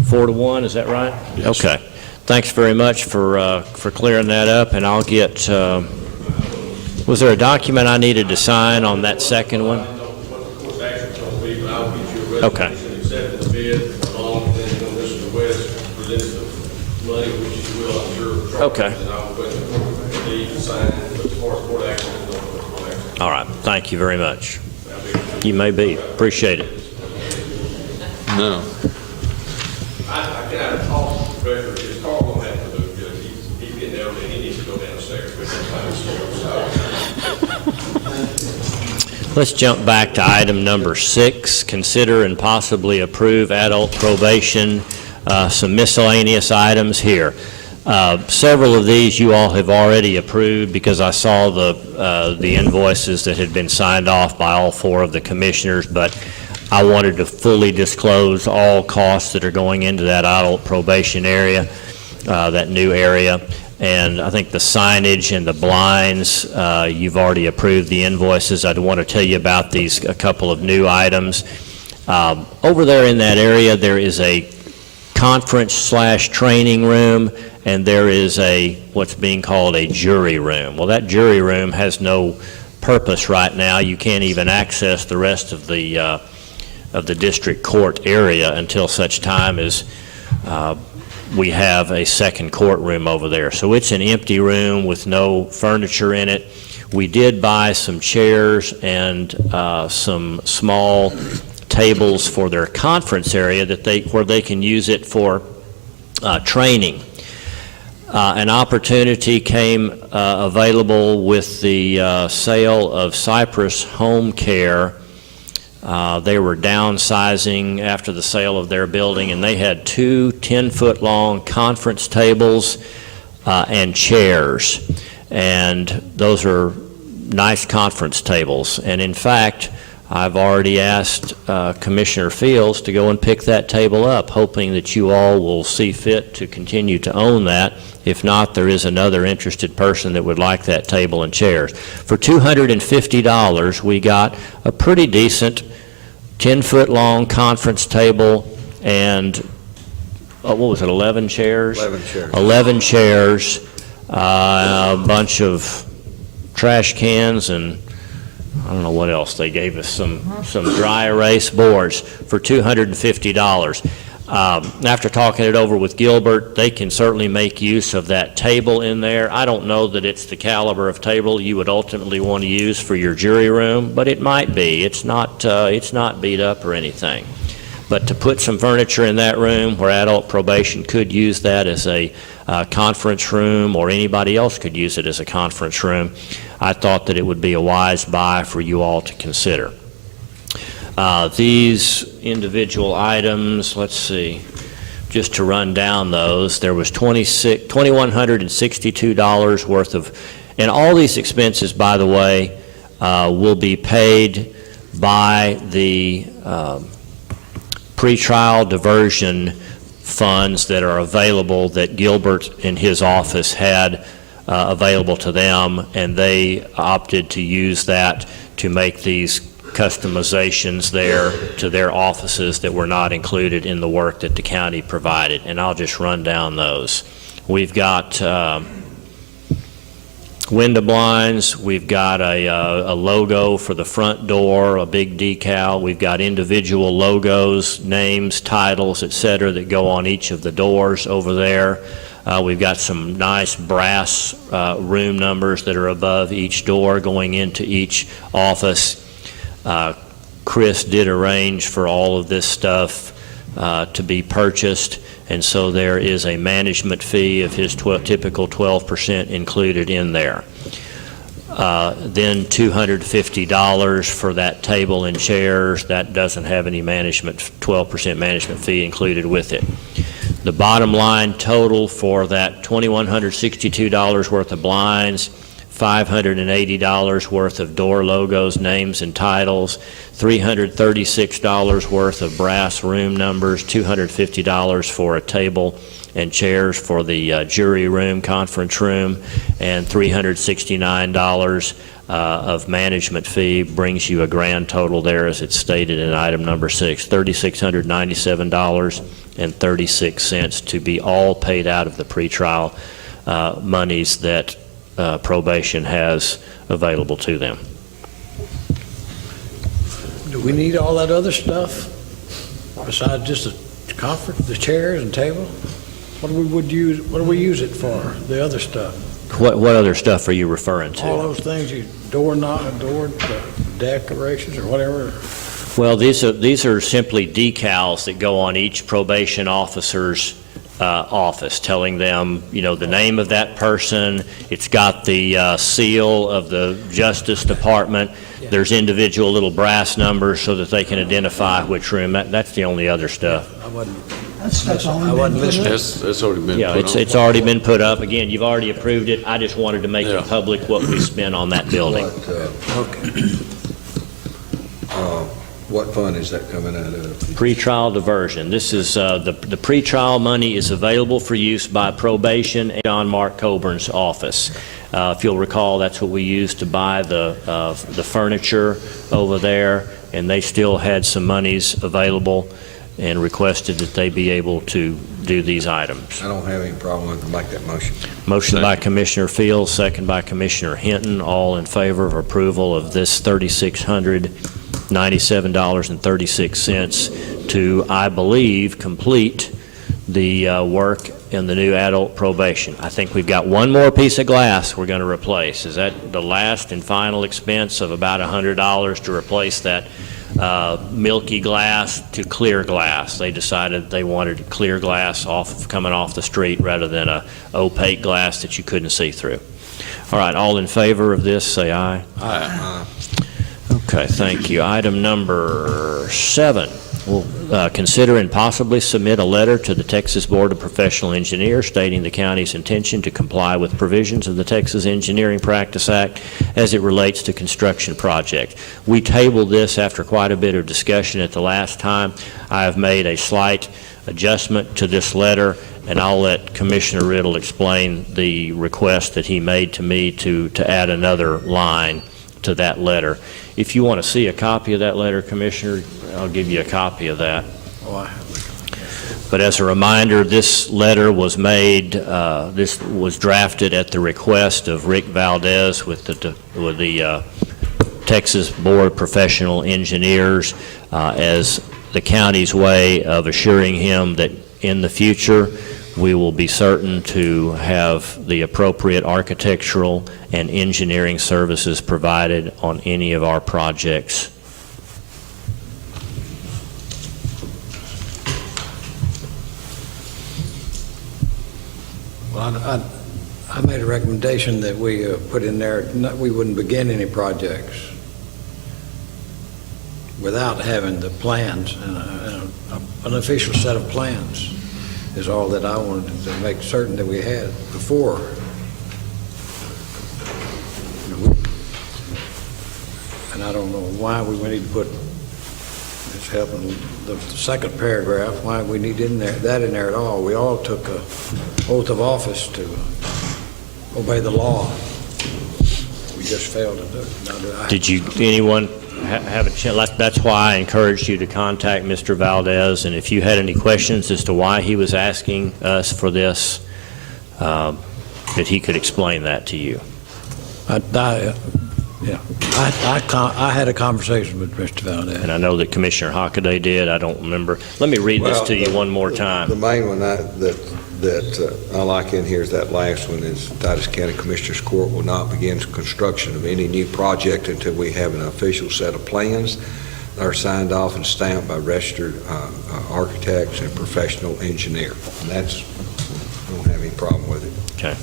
4-1, is that right? Yes. Okay. Thanks very much for clearing that up, and I'll get, was there a document I needed to sign on that second one? Okay. Accepting the bid, along with then when Mr. West presents the money, which he will, I'm sure. Okay. And I'll put the deed to sign, but as far as court action, there's no court action. All right. Thank you very much. You may be. Appreciate it. No. I cannot talk to the record, his car won't have to move, because he's getting there, and he needs to go downstairs. Let's jump back to item number 6. Consider and possibly approve adult probation, some miscellaneous items here. Several of these you all have already approved because I saw the invoices that had been signed off by all 4 of the commissioners, but I wanted to fully disclose all costs that are going into that adult probation area, that new area. And I think the signage and the blinds, you've already approved the invoices. I'd want to tell you about a couple of new items. Over there in that area, there is a conference/training room, and there is what's being called a jury room. Well, that jury room has no purpose right now. You can't even access the rest of the district court area until such time as we have a second courtroom over there. So it's an empty room with no furniture in it. We did buy some chairs and some small tables for their conference area where they can use it for training. An opportunity came available with the sale of Cypress Home Care. They were downsizing after the sale of their building, and they had two 10-foot-long conference tables and chairs. And those are nice conference tables. And in fact, I've already asked Commissioner Fields to go and pick that table up, hoping that you all will see fit to continue to own that. If not, there is another interested person that would like that table and chairs. For $250, we got a pretty decent 10-foot-long conference table and, what was it, 11 chairs? 11 chairs. 11 chairs, a bunch of trash cans, and I don't know what else. They gave us some dry erase boards for $250. After talking it over with Gilbert, they can certainly make use of that table in there. I don't know that it's the caliber of table you would ultimately want to use for your jury room, but it might be. It's not beat up or anything. But to put some furniture in that room where adult probation could use that as a conference room, or anybody else could use it as a conference room, I thought that it would be a wise buy for you all to consider. These individual items, let's see, just to run down those, there was $2,162 worth of, and all these expenses, by the way, will be paid by the pretrial diversion funds that are available, that Gilbert in his office had available to them, and they opted to use that to make these customizations there to their offices that were not included in the work that the county provided. And I'll just run down those. We've got window blinds, we've got a logo for the front door, a big decal, we've got individual logos, names, titles, etc., that go on each of the doors over there. We've got some nice brass room numbers that are above each door going into each office. Chris did arrange for all of this stuff to be purchased, and so there is a management fee of his typical 12% included in there. Then $250 for that table and chairs. That doesn't have any 12% management fee included with it. The bottom line total for that $2,162 worth of blinds, $580 worth of door logos, names, and titles, $336 worth of brass room numbers, $250 for a table and chairs for the jury room, conference room, and $369 of management fee brings you a grand total there, as it's stated in item number 6, $3,697.36 to be all paid out of the pretrial monies that probation has available to them. Do we need all that other stuff besides just the conference, the chairs and table? What do we use it for, the other stuff? What other stuff are you referring to? All those things, door decorations or whatever? Well, these are simply decals that go on each probation officer's office, telling them, the name of that person. It's got the seal of the Justice Department. There's individual little brass numbers so that they can identify which room. That's the only other stuff. That's already been put up. That's already been Yeah, put on. it's already been put up. Again, you've already approved it. I just wanted to make it public what we spent on that building. What fund is that coming out of? Pretrial diversion. This is, the pretrial money is available for use by probation and John Mark Coburn's office. If you'll recall, that's what we used to buy the furniture over there, and they still had some monies available and requested that they be able to do these items. I don't have any problem with it. Make that motion. Motion by Commissioner Fields, second by Commissioner Hinton, all in favor of approval of this $3,697.36 to, I believe, complete the work in the new adult probation. I think we've got one more piece of glass we're going to replace. Is that the last and final expense of about $100 to replace that milky glass to clear glass. They decided they wanted clear glass coming off the street rather than a opaque glass that you couldn't see through. All right, all in favor of this, say aye. Aye. Okay, thank you. Item number 7. We'll consider and possibly submit a letter to the Texas Board of Professional Engineers stating the county's intention to comply with provisions of the Texas Engineering Practice Act as it relates to construction projects. We tabled this after quite a bit of discussion at the last time. I have made a slight adjustment to this letter, and I'll let Commissioner Riddle explain the request that he made to me to add another line to that letter. If you want to see a copy of that letter, Commissioner, I'll give you a copy of that. Oh, I have But as a reminder, this letter was made, this was drafted at the request of Rick Valdez with the Texas Board of Professional Engineers as the county's way of assuring him that in the future we will be certain to have the appropriate architectural and engineering services provided on any of our projects. Well, I made a recommendation that we put in there, we wouldn't begin any projects without having the plans and an official set of plans is all that I wanted to make certain that we had before. And I don't know why we need to put, it's helping the second paragraph, why we need that in there at all. We all took an oath of office to obey the law. We just failed to do it. Did anyone have a chance? That's why I encouraged you to contact Mr. Valdez, and if you had any questions as to why he was asking us for this, that he could explain that to you. I had a conversation with Mr. Valdez. And I know that Commissioner Hockaday did. I don't remember. Let me read this to you one more time. The main one that I like in here is that last one is Titus County Commissioners Court will not begin construction of any new project until we have an official set of plans that are signed off and stamped by registered architects and professional engineer. And that's, I don't have any problem with it. Okay.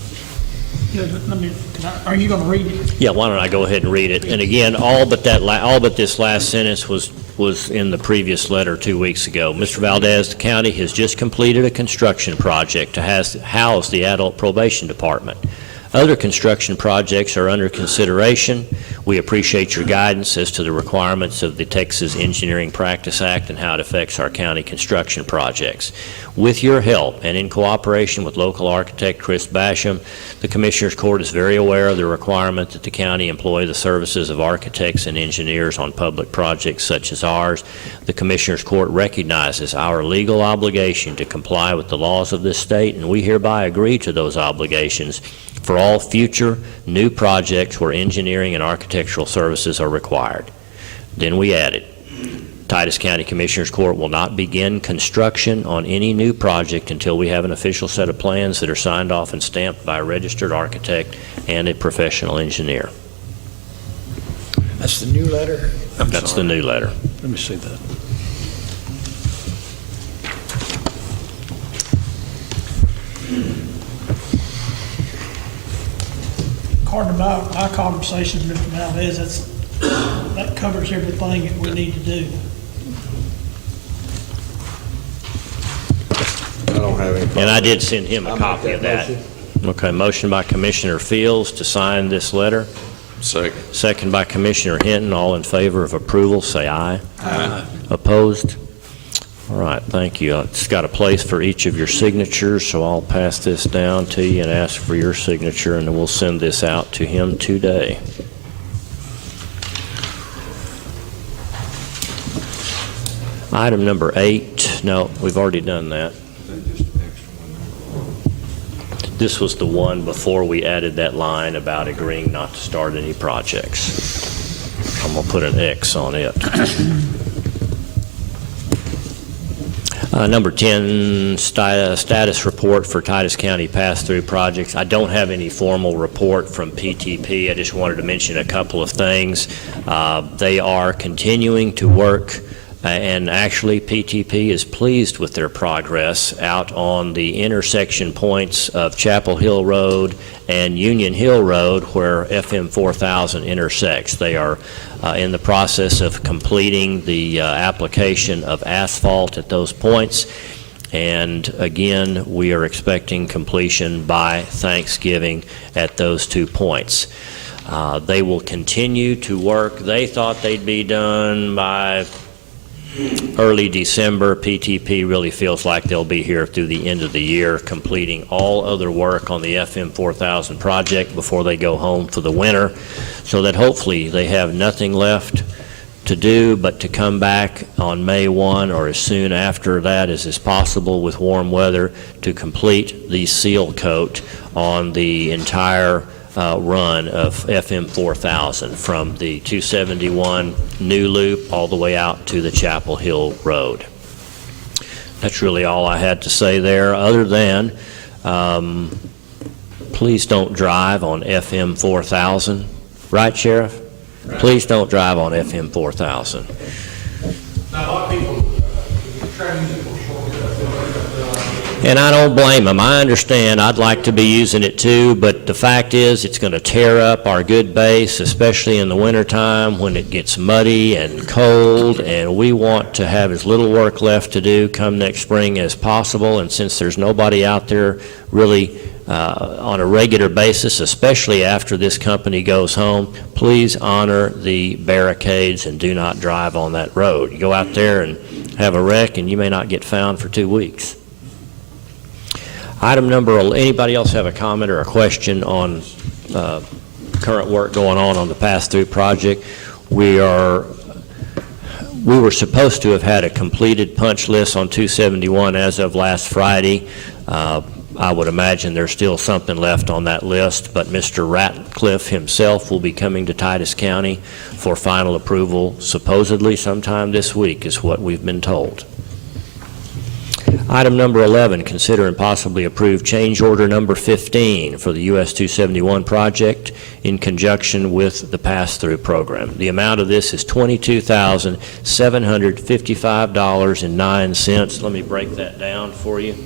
Are you going to read it? Yeah, why don't I go ahead and read it? And again, all but this last sentence was in the previous letter 2 weeks ago. Mr. Valdez, the county has just completed a construction project to house the adult probation department. Other construction projects are under consideration. We appreciate your guidance as to the requirements of the Texas Engineering Practice Act and how it affects our county construction projects. With your help and in cooperation with local architect Chris Basham, the Commissioners Court is very aware of the requirement that the county employ the services of architects and engineers on public projects such as ours. The Commissioners Court recognizes our legal obligation to comply with the laws of this state, and we hereby agree to those obligations for all future new projects where engineering and architectural services are required. Then we added, Titus County Commissioners Court will not begin construction on any new project until we have an official set of plans that are signed off and stamped by a registered architect and a professional engineer. That's the new letter? That's the new letter. Let me see that. According to my conversation with Mr. Valdez, that covers everything that we need to do. I don't have any problem. And I did send him a I'll copy make of that. motion. Okay, motion by Commissioner Fields to sign this letter. Second. Second by Commissioner Hinton. All in favor of approval, say aye. Aye. Opposed? All right, thank you. It's got a place for each of your signatures, so I'll pass this down to you and ask for your signature, and then we'll send this out to him today. Item number 8, no, we've already done that. This was the one before we added that line about agreeing not to start any projects. I'm going to put an X on it. Number 10, status report for Titus County pass-through projects. I don't have any formal report from PTP. I just wanted to mention a couple of things. They are continuing to work, and actually PTP is pleased with their progress out on the intersection points of Chapel Hill Road and Union Hill Road where FM 4000 intersects. They are in the process of completing the application of asphalt at those points, and again we are expecting completion by Thanksgiving at those 2 points. They will continue to work. They thought they'd be done by early December. PTP really feels like they'll be here through the end of the year, completing all other work on the FM 4000 project before they go home for the winter, so that hopefully they have nothing left to do but to come back on May 1 or as soon after that as is possible with warm weather to complete the seal coat on the entire run of FM 4000 from the 271 new loop all the way out to the Chapel Hill Road. That's really all I had to say there, other than please don't drive on FM 4000. Right, Sheriff? Right. Please don't drive on FM 4000. Now, a lot of people try to use it for shortcuts. And I don't blame them. I understand. I'd like to be using it too, but the fact is it's going to tear up our good base, especially in the wintertime when it gets muddy and cold, and we want to have as little work left to do come next spring as possible. And since there's nobody out there really on a regular basis, especially after this company goes home, please honor the barricades and do not drive on that road. You go out there and have a wreck and you may not get found for 2 weeks. Item number, anybody else have a comment or a question on current work going on the pass-through project? We were supposed to have had a completed punch list on 271 as of last Friday. I would imagine there's still something left on that list, but Mr. Ratcliffe himself will be coming to Titus County for final approval supposedly sometime this week is what we've been told. Item number 11, consider and possibly approve change order number 15 for the US 271 project in conjunction with the pass-through program. The amount of this is $22,755.09. Let me break that down for you.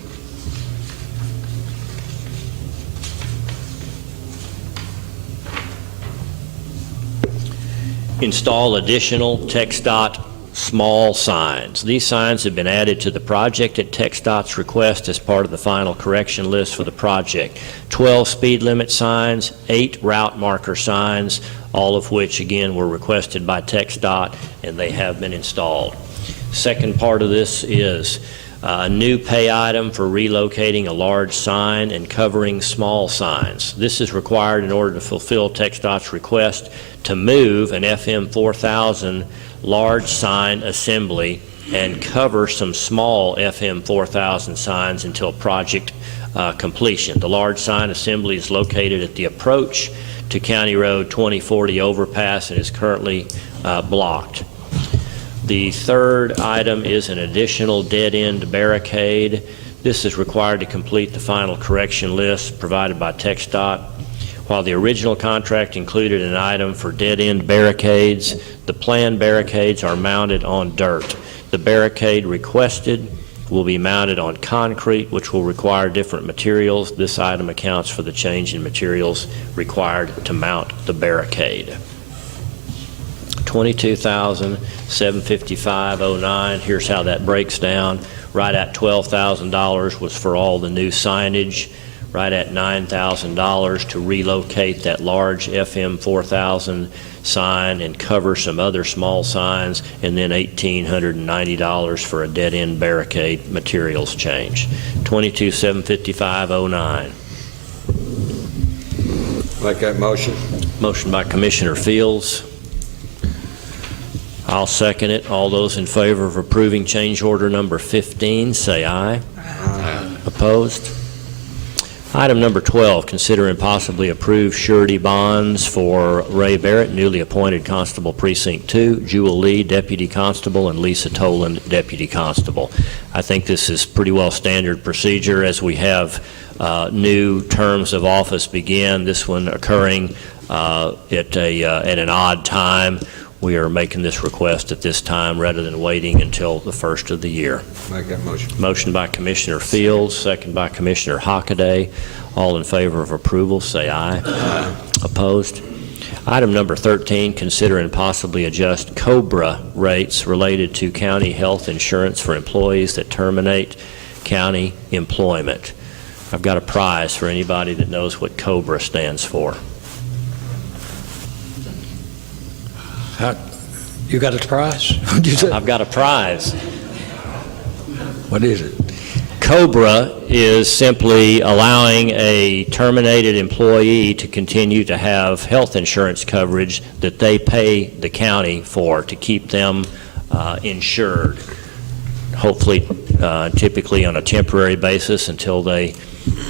Install additional TxDOT small signs. These signs have been added to the project at TxDOT's request as part of the final correction list for the project. 12 speed limit signs, 8 route marker signs, all of which again were requested by TxDOT and they have been installed. Second part of this is a new pay item for relocating a large sign and covering small signs. This is required in order to fulfill TxDOT's request to move an FM 4000 large sign assembly and cover some small FM 4000 signs until project completion. The large sign assembly is located at the approach to County Road 2040 overpass and is currently blocked. The third item is an additional dead-end barricade. This is required to complete the final correction list provided by TxDOT. While the original contract included an item for dead-end barricades, the planned barricades are mounted on dirt. The barricade requested will be mounted on concrete, which will require different materials. This item accounts for the change in materials required to mount the barricade. $22,755.09. Here's how that breaks down. Right at $12,000 was for all the new signage. Right at $9,000 to relocate that large FM 4000 sign and cover some other small signs, and then $1,890 for a dead-end barricade materials change. $22,755.09. Make that motion. Motion by Commissioner Fields. I'll second it. All those in favor of approving change order number 15, say aye. Aye. Opposed? Item number 12, consider and possibly approve surety bonds for Ray Barrett, newly appointed Constable Precinct 2, Jewel Lee, Deputy Constable, and Lisa Toland, Deputy Constable. I think this is pretty well standard procedure as we have new terms of office begin, this one occurring at an odd time. We are making this request at this time rather than waiting until the first of the year. Make that motion. Motion by Commissioner Fields, second by Commissioner Hockaday. All in favor of approval, say aye. Aye. Opposed? Item number 13, consider and possibly adjust COBRA rates related to county health insurance for employees that terminate county employment. I've got a prize for anybody that knows what COBRA stands for. You got a prize? What'd you say? I've got a prize. What is it? COBRA is simply allowing a terminated employee to continue to have health insurance coverage that they pay the county for to keep them insured, hopefully typically on a temporary basis until they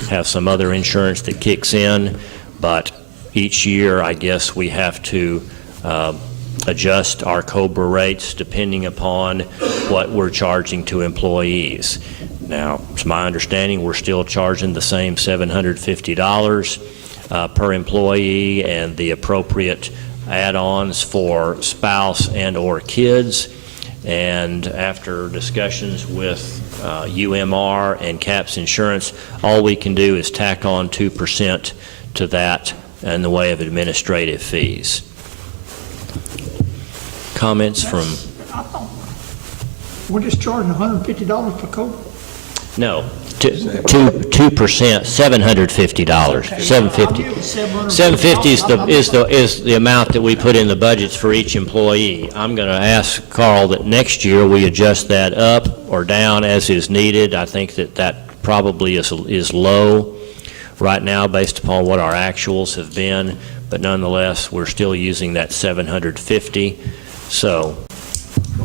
have some other insurance that kicks in. But each year, I guess, we have to adjust our COBRA rates depending upon what we're charging to employees. Now, to my understanding, we're still charging the same $750 per employee and the appropriate add-ons for spouse and or kids. And after discussions with UMR and CAPS Insurance, all we can do is tack on 2% to that in the way of administrative fees. Comments from? We're just charging $150 per COBRA? No, 2%, $750. $750 is the amount that we put in the budgets for each employee. I'm going to ask Carl that next year we adjust that up or down as is needed. I think that probably is low right now based upon what our actuals have been, but nonetheless, we're still using that $750. So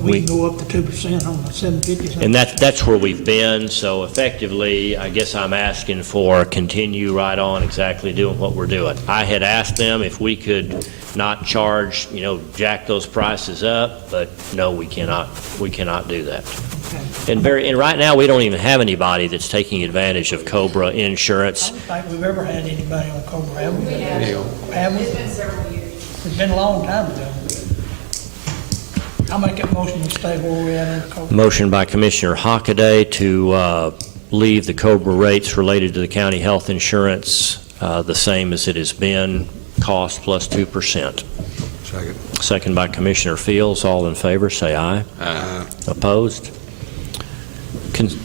we can go up to 2% on the 750. And that's where we've been. So effectively, I guess I'm asking for continue right on exactly doing what we're doing. I had asked them if we could not charge, jack those prices up, but no, we cannot do that. Okay. And right now, we don't even have anybody that's taking advantage of COBRA insurance. I don't think we've ever had anybody on COBRA, have we? We have. It's been several years. It's been a long time ago. I'll make that motion to stay where we're at in the COBRA. Motion by Commissioner Hockaday to leave the COBRA rates related to the county health insurance the same as it has been, cost plus 2%. Second. Second by Commissioner Fields. All in favor, say aye. Aye. Opposed?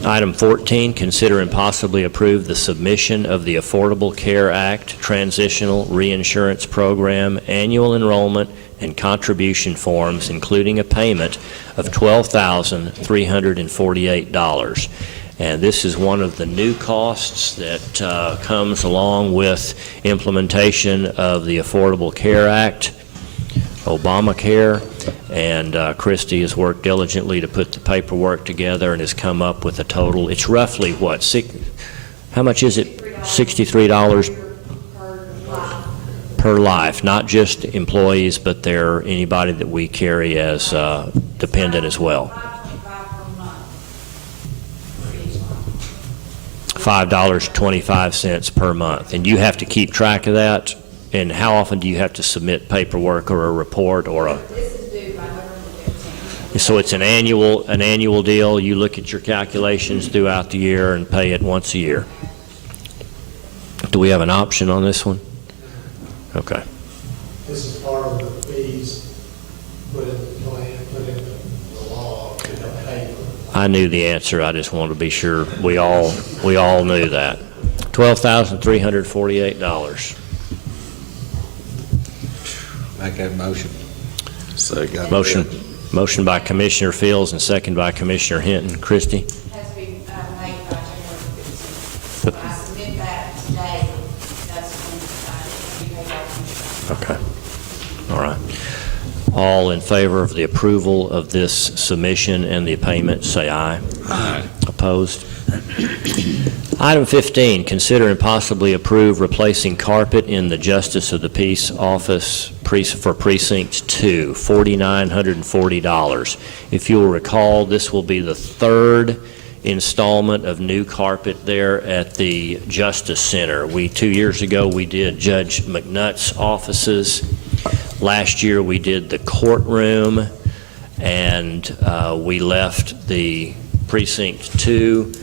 Item 14, consider and possibly approve the submission of the Affordable Care Act Transitional Reinsurance Program annual enrollment and contribution forms, including a payment of $12,348. And this is one of the new costs that comes along with implementation of the Affordable Care Act, Obamacare, and Christie has worked diligently to put the paperwork together and has come up with a total. It's roughly what? How much is it? $63 per life, not just employees, but anybody that we carry as dependent as well. $5.25 per month, and you have to keep track of that. And how often do you have to submit paperwork or a report or a? This is due by November 15th. So it's an annual deal. You look at your calculations throughout the year and pay it once a year. Do we have an option on this one? Okay. This is part of the fees put in the plan, put in the law to pay for. I knew the answer. I just wanted to be sure we all knew that. $12,348. Make that motion. Second. Motion by Commissioner Fields and second by Commissioner Hinton. Christie? Has to be made by January 15th. So when I submit that today, that's when it's paid by. Okay. All right. All in favor of the approval of this submission and the payment, say aye. Aye. Opposed? Item 15, consider and possibly approve replacing carpet in the Justice of the Peace Office for Precinct 2, $4,940. If you'll recall, this will be the third installment of new carpet there at the Justice Center. 2 years ago, we did Judge McNutt's offices. Last year, we did the courtroom, and we left the Precinct 2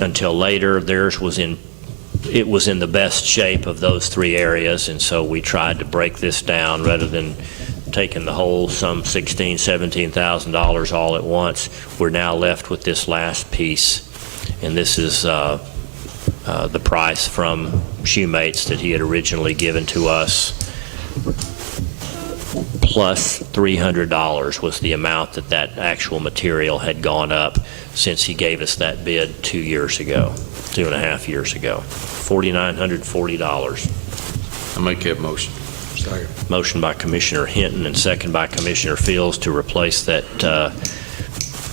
until later. It was in the best shape of those three areas, and so we tried to break this down rather than taking the whole some $16,000, $17,000 all at once. We're now left with this last piece, and this is the price from Shoemates that he had originally given to us, plus $300 was the amount that actual material had gone up since he gave us that bid 2 years ago, 2.5 years ago. $4,940. I make that motion. Second. Motion by Commissioner Hinton and second by Commissioner Fields to replace that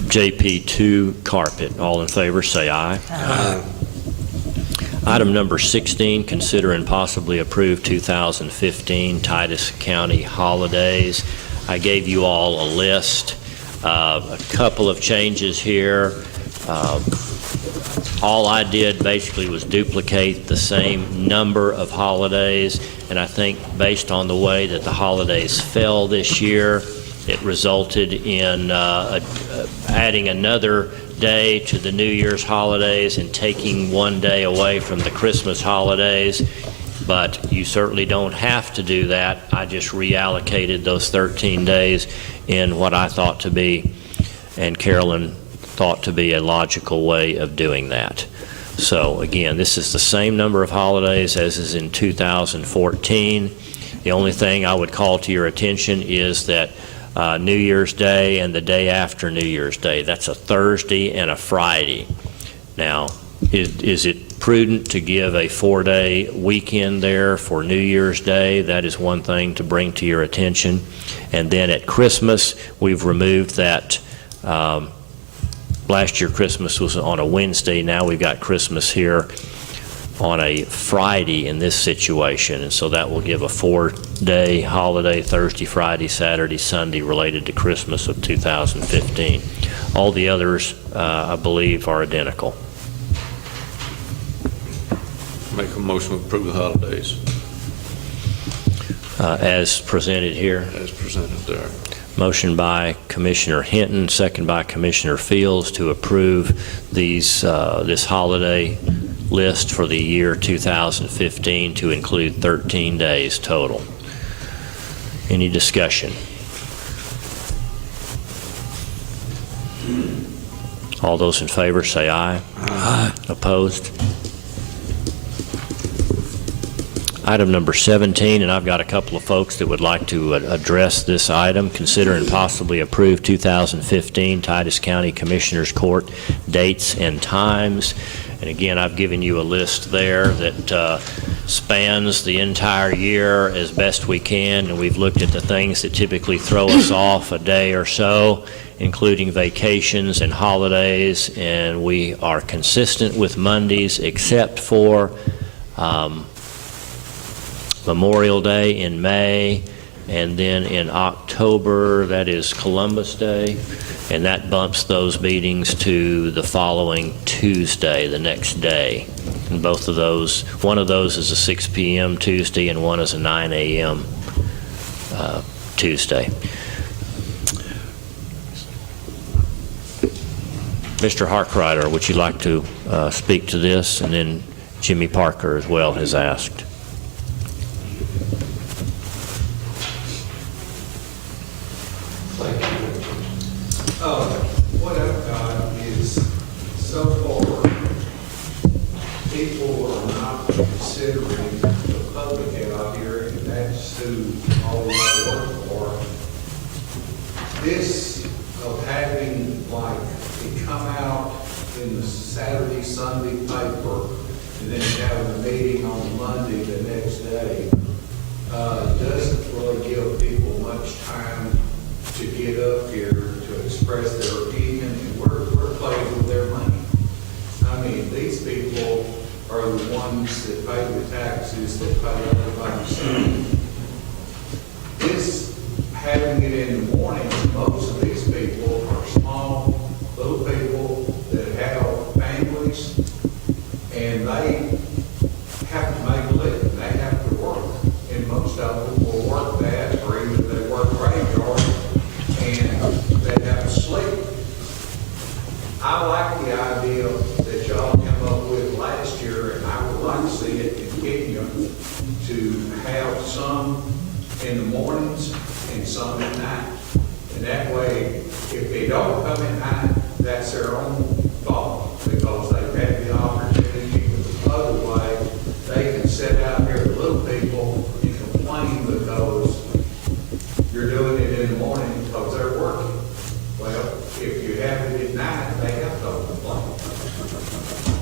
JP2 carpet. All in favor, say aye. Aye. Item number 16, consider and possibly approve 2015 Titus County holidays. I gave you all a list, a couple of changes here. All I did basically was duplicate the same number of holidays, and I think based on the way that the holidays fell this year, it resulted in adding another day to the New Year's holidays and taking one day away from the Christmas holidays. But you certainly don't have to do that. I just reallocated those 13 days in what I thought to be, and Carolyn thought to be, a logical way of doing that. So again, this is the same number of holidays as is in 2014. The only thing I would call to your attention is that New Year's Day and the day after New Year's Day, that's a Thursday and a Friday. Now, is it prudent to give a 4-day weekend there for New Year's Day? That is one thing to bring to your attention. And then at Christmas, we've removed that. Last year, Christmas was on a Wednesday. Now we've got Christmas here on a Friday in this situation, and so that will give a 4-day holiday, Thursday, Friday, Saturday, Sunday, related to Christmas of 2015. All the others, I believe, are identical. Make a motion to approve the holidays As presented here. as presented there. Motion by Commissioner Hinton, second by Commissioner Fields to approve these this holiday list for the year 2015 to include 13 days total. Any discussion? All those in favor say aye. Aye. Opposed? Item number 17, and I've got a couple of folks that would like to address this item. Consider and possibly approve 2015 Titus County Commissioners Court dates and times. And again, I've given you a list there that spans the entire year as best we can, and we've looked at the things that typically throw us off a day or so, including vacations and holidays, and we are consistent with Mondays except for Memorial Day in May, and then in October, that is Columbus Day, and that bumps those meetings to the following Tuesday, the next day. And both of those, one of those is a 6 p.m. Tuesday, and one is a 9 a.m. Tuesday. Mr. Harkrider, would you like to speak to this? And then Jimmy Parker as well has asked. What I've got is, so far, people are not considering the public out here, and that's who all of I work for. This of having, like, it come out in the Saturday, Sunday paper, and then having a meeting on Monday the next day, doesn't really give people much time to get up here to express their opinion, and we're playing with their money. I mean, these people taxes that pay everybody's salary. This, having it in the morning, most of these people are small, little people that have families, and they have to make a living, they have to work. And most of them will work that, or even they work graveyard, and they have to sleep. I like the idea that y'all came up with last year, and I would like to see it continue to have some in the mornings and some at night. And that way, if they don't come at night, that's their own fault, because they've had the opportunity. The other way, they can sit out here with little people and complain because you're doing it in the morning because they're working. Well, if you have it at night, they have no complaint.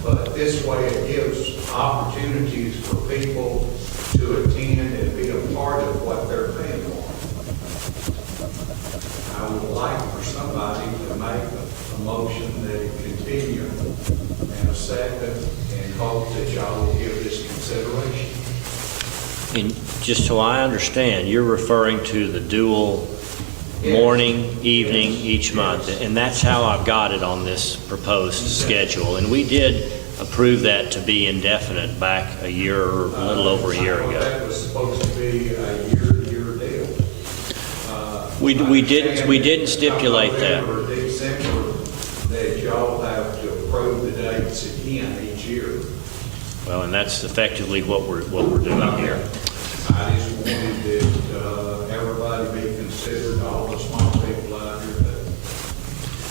But this way, it gives opportunities for people to attend and be a part of what they're paying for. I would like for somebody to make a motion that it continue and a second, and hope that y'all will give this consideration. And just so I understand, you're referring to the dual morning, evening, each month, and that's how I've got it on this proposed schedule. And we did approve that to be indefinite back a year, or a little over a year ago. That was supposed to be a year-to-year deal. We didn't stipulate that. November, December, that y'all have to approve the dates again each year. Well, and that's effectively what we're doing here. I just wanted that everybody be considered, all the small people out here.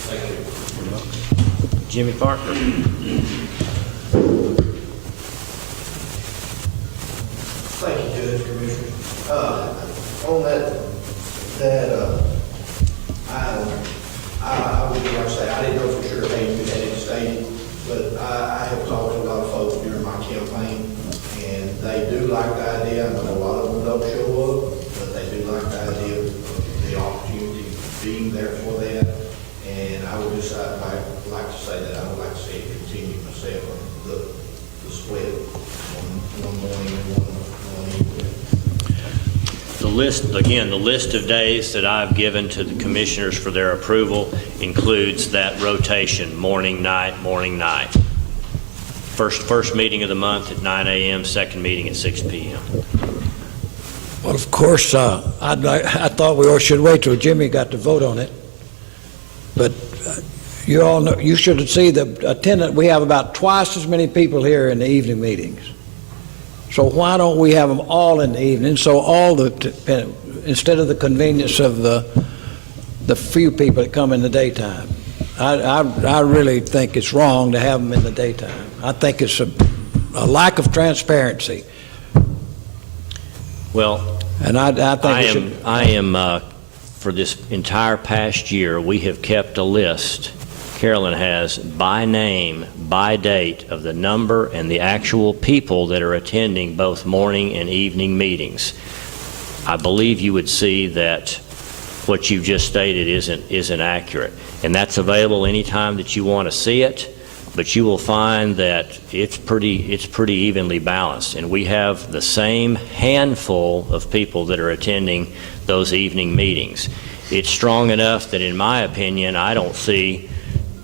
Thank you. Jimmy Parker. Thank you, Judge, Commissioner. On that I would like to say, I didn't know for sure if you had it stated, but I have talked to a lot of folks during my campaign, and they do like the idea. I know a lot of them don't show up, but they do like the idea of the opportunity being there for that. And I would just I'd like to say that I would like to see it continue myself, the split, one morning and one evening. The list of days that I've given to the commissioners for their approval includes that rotation, morning, night, morning, night. First meeting of the month at 9 a.m., second meeting at 6 p.m. Well, of course, I thought we all should wait till Jimmy got to vote on it. But you all know, you should see the attendance. We have about twice as many people here in the evening meetings. So why don't we have them all in the evening? So instead of the convenience of the few people that come in the daytime. I really think it's wrong to have them in the daytime. I think it's a lack of transparency. Well, and I think for this entire past year, we have kept a list, Carolyn has, by name, by date, of the number and the actual people that are attending both morning and evening meetings. I believe you would see that what you've just stated isn't accurate. And that's available anytime that you want to see it, but you will find that it's pretty evenly balanced. And we have the same handful of people that are attending those evening meetings. It's strong enough that, in my opinion, I don't see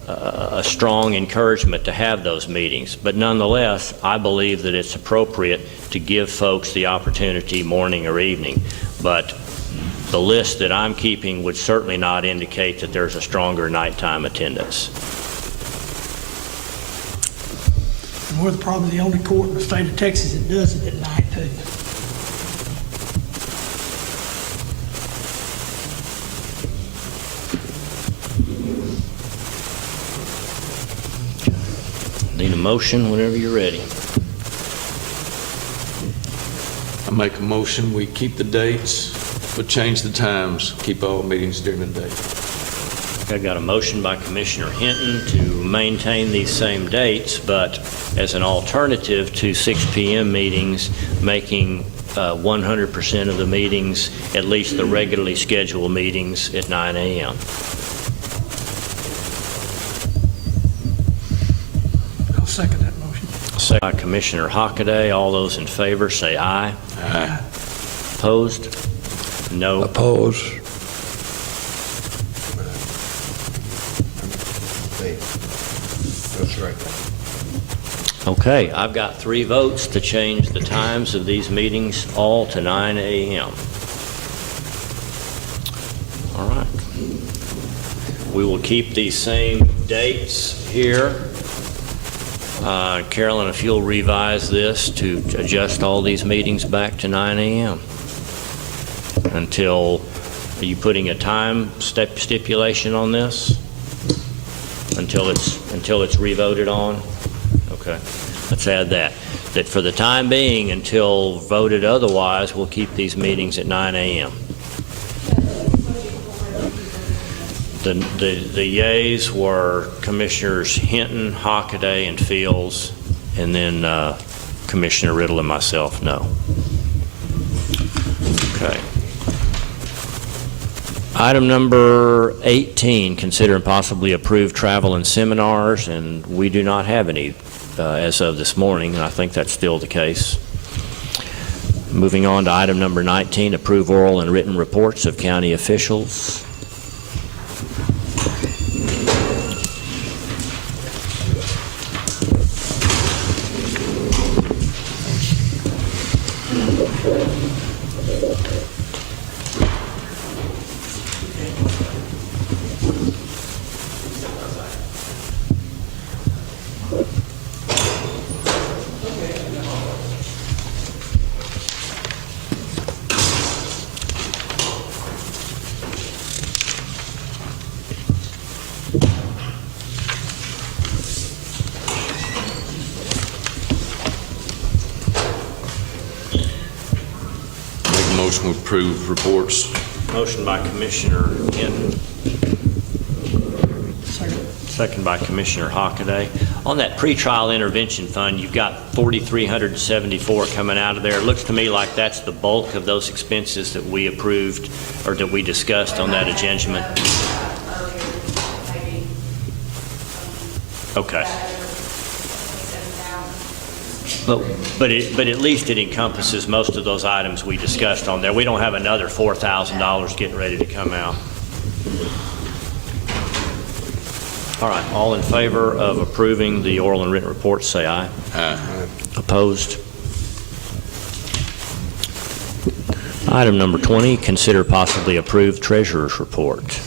a strong encouragement to have those meetings. But nonetheless, I believe that it's appropriate to give folks the opportunity morning or evening. But the list that I'm keeping would certainly not indicate that there's a stronger nighttime attendance. And we're probably the only court in the state of Texas that does it at night, too. Need a motion whenever you're ready. I make a motion, we keep the dates, but change the times, keep all meetings during the day. I've got a motion by Commissioner Hinton to maintain these same dates, but as an alternative to 6 p.m. meetings, making 100% of the meetings, at least the regularly scheduled meetings, at 9 a.m. I'll second that motion. second by Commissioner Hockaday. All those in favor say aye. Aye. Opposed? No. Oppose. That's right. Okay, I've got 3 votes to change the times of these meetings all to 9 a.m. All right. We will keep these same dates here. Carolyn, if you'll revise this to adjust all these meetings back to 9 a.m. Until, are you putting a time stipulation on this? Until it's revoted on? Okay, let's add that. That for the time being, until voted otherwise, we'll keep these meetings at 9 a.m. The yays were Commissioners Hinton, Hockaday, and Fields, and then Commissioner Riddle and myself, no. Okay. Item number 18, consider and possibly approve travel and seminars, and we do not have any as of this morning, and I think that's still the case. Moving on to item number 19, approve oral and written reports of county officials. Motion to approve reports. Motion by Commissioner Hinton. Second by Commissioner Hockaday. On that pretrial intervention fund, you've got $4,374 coming out of there. It looks to me like that's the bulk of those expenses that we approved or that we discussed on that adjustment. Okay. But at least it encompasses most of those items we discussed on there. We don't have another $4,000 getting ready to come out. All right, all in favor of approving the oral and written reports, say aye. Aye. Opposed? Item number 20, consider possibly approve treasurer's report.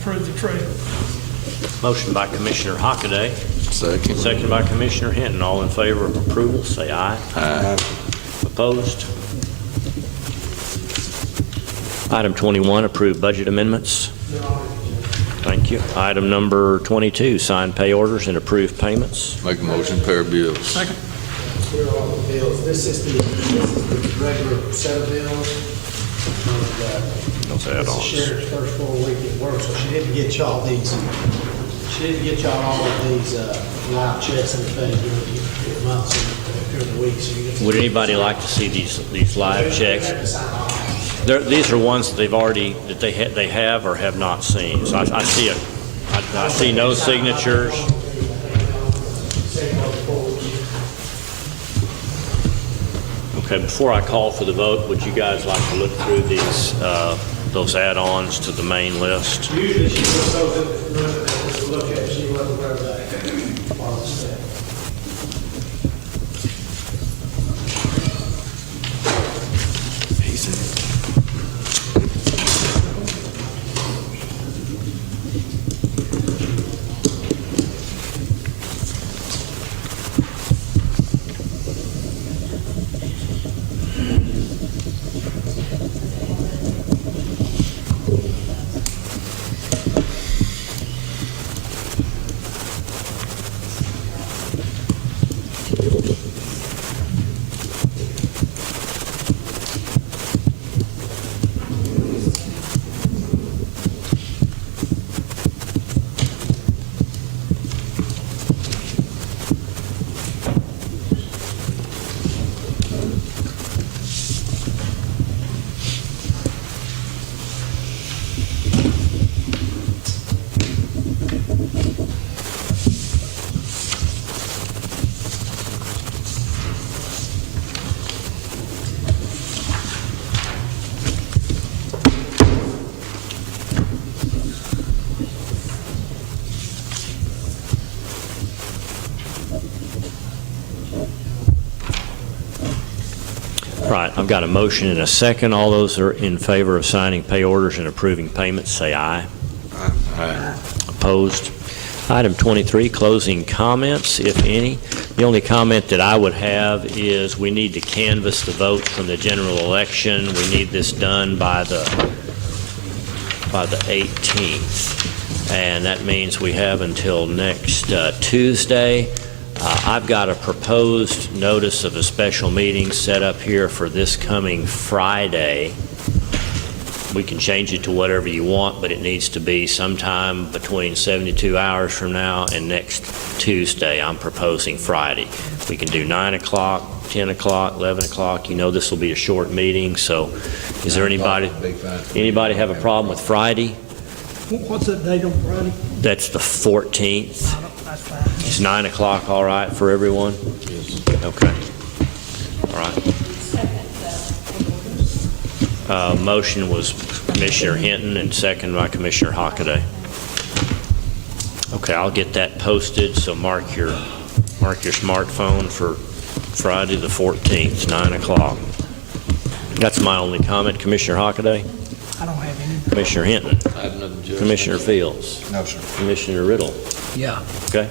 Approve the treasurer. Motion by Commissioner Hockaday. Second. Second by Commissioner Hinton. All in favor of approval, say aye. Aye. Opposed? Item 21, approve budget amendments. Thank you. Item number 22, sign pay orders and approve payments. Make a motion, pay our bills. Second. Clear all the bills. This is the regular set of bills. Those It's the add-ons. sheriff's first full week at work, so she didn't get y'all these, she didn't get y'all all of these live checks and things during the months and during the week. So you get to- Would anybody like to see these live checks? These are ones that they've already, that they have or have not seen. So I see no signatures. Okay, before I call for the vote, would you guys like to look through these, those add-ons to the main list? Usually she puts those in the room and we look at it, she wasn't aware of that. Part of the step. right, I've got a motion and a second. All those are in favor of signing pay orders and approving payments, say aye. Aye. Opposed? Item 23, closing comments, if any. The only comment that I would have is we need to canvass the votes from the general election. We need this done by the 18th, and that means we have until next Tuesday. I've got a proposed notice of a special meeting set up here for this coming Friday. We can change it to whatever you want, but it needs to be sometime between 72 hours from now and next Tuesday. I'm proposing Friday. We can do 9 o'clock, 10 o'clock, 11 o'clock. You know this will be a short meeting, so is there anybody have a problem with Friday? What's that date on Friday? That's the 14th. That's fine. Is 9 o'clock all right for everyone? Okay. All right. Motion was Commissioner Hinton and second by Commissioner Hockaday. Okay, I'll get that posted, so mark your smartphone for Friday the 14th, 9 o'clock. That's my only comment. Commissioner Hockaday? I don't have any. Commissioner Hinton? I have nothing, Judge. Commissioner Fields? No, sir. Commissioner Riddle? Yeah. Okay.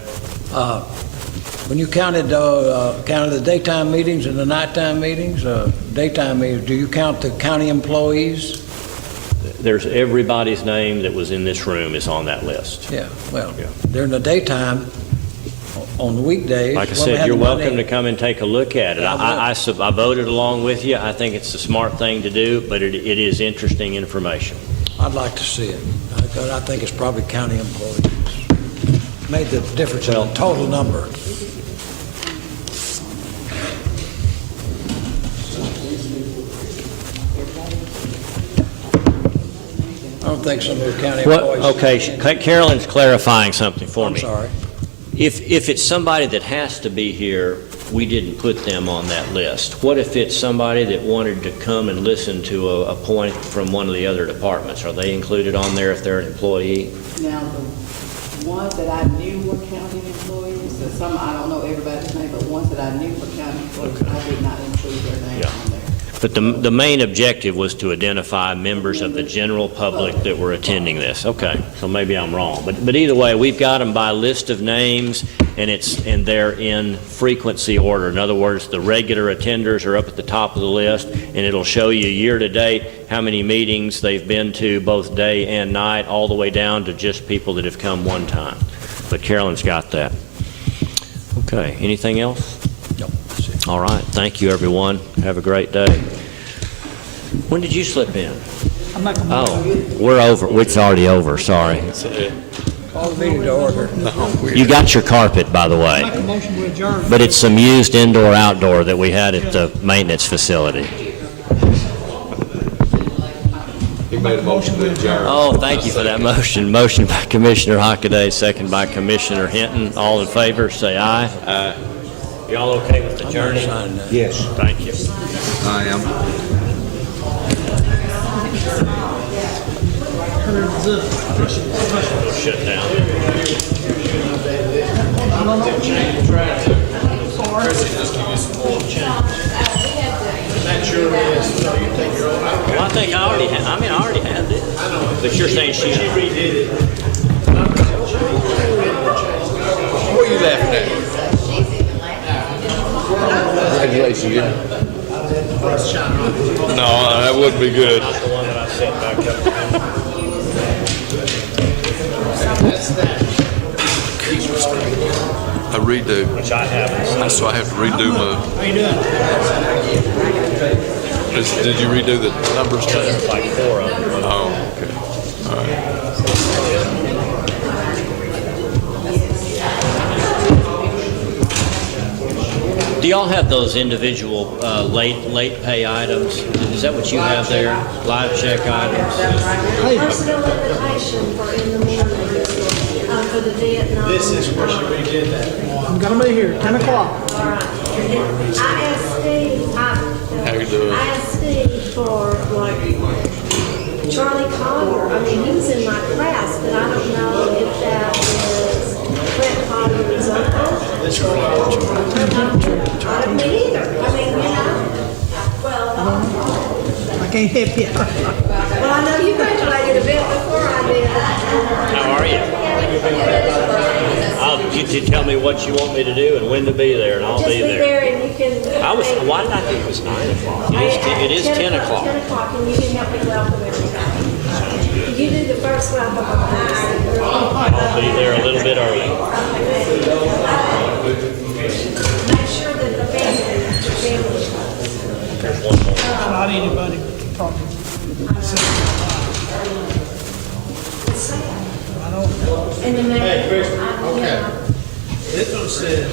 When you counted the daytime meetings and the nighttime meetings, daytime meetings, do you count the county employees? There's everybody's name that was in this room is on that list. Yeah, well, Yeah. during the daytime, on the weekdays. Like I when we said, had you're the Monday- welcome to come and take a look at it. I voted along with you. I think it's the smart thing to do, but it is interesting information. I'd like to see it. I think it's probably county employees. Made the difference in the total number. I don't think some of the county employees. Okay, Carolyn's clarifying something for I'm me. sorry. If it's somebody that has to be here, we didn't put them on that list. What if it's somebody that wanted to come and listen to a point from one of the other departments? Are they included on there if they're an employee? Now, the ones that I knew were county employees, so some, I don't know everybody's name, but ones that I knew were county employees, I did not include their name Yeah. on there. But the main objective was to identify members of the general public that were attending this. Okay, so maybe I'm wrong. But either way, we've got them by list of names, and they're in frequency order. In other words, the regular attenders are up at the top of the list, and it'll show you year to date how many meetings they've been to, both day and night, all the way down to just people that have come one time. But Carolyn's got that. Okay, anything else? No. All right, thank you, everyone. Have a great day. When did you slip in? I'm not gonna. Oh, we're over. It's already over, sorry. Call the meeting to order. You got your carpet, by the way, Make a motion to adjourn. but it's some used indoor-outdoor that we had at the maintenance facility. He made a motion to adjourn. Oh, thank you for that motion. Motion by Commissioner Hockaday, second by Commissioner Hinton. All in favor, say aye. Aye. Y'all okay with the journey? Yes. Thank you. I am. Shut down. Well, I think I already had, I already had this. But you're saying she redid it. What are you laughing at? Congratulations, yeah. No, that wouldn't be good. Not the one that I set back up. A redo. Which I haven't. So I have to redo my. How you doing? Did you redo the numbers too? There's like 4 of them. Oh, okay. All right. Do y'all have those individual late pay items? Is that what you have there? Live check items? Personal education for in the morning, for the Vietnam. This is where she redid that. I'm gonna be here, 10 o'clock. All right. And I asked Steve, How you doing? I asked Steve for like Charlie Collier. I mean, he was in my class, but I don't know if that is Brett Collier's uncle. I don't me either. I mean, you know. Well, can't help you. Well, I know you graduated a bit before I did. How are you? You tell me what you want me to do and when to be there, and I'll Just be be there. there and you can. Why did I think it was 9 o'clock? It is 10 o'clock. 10 o'clock, and you can help me welcome everybody. You do the first welcome of the night. I'll be there a little bit early. Make sure that the family. There's one more. Not anybody talking. And the next. Hey, Chris, okay. This one says,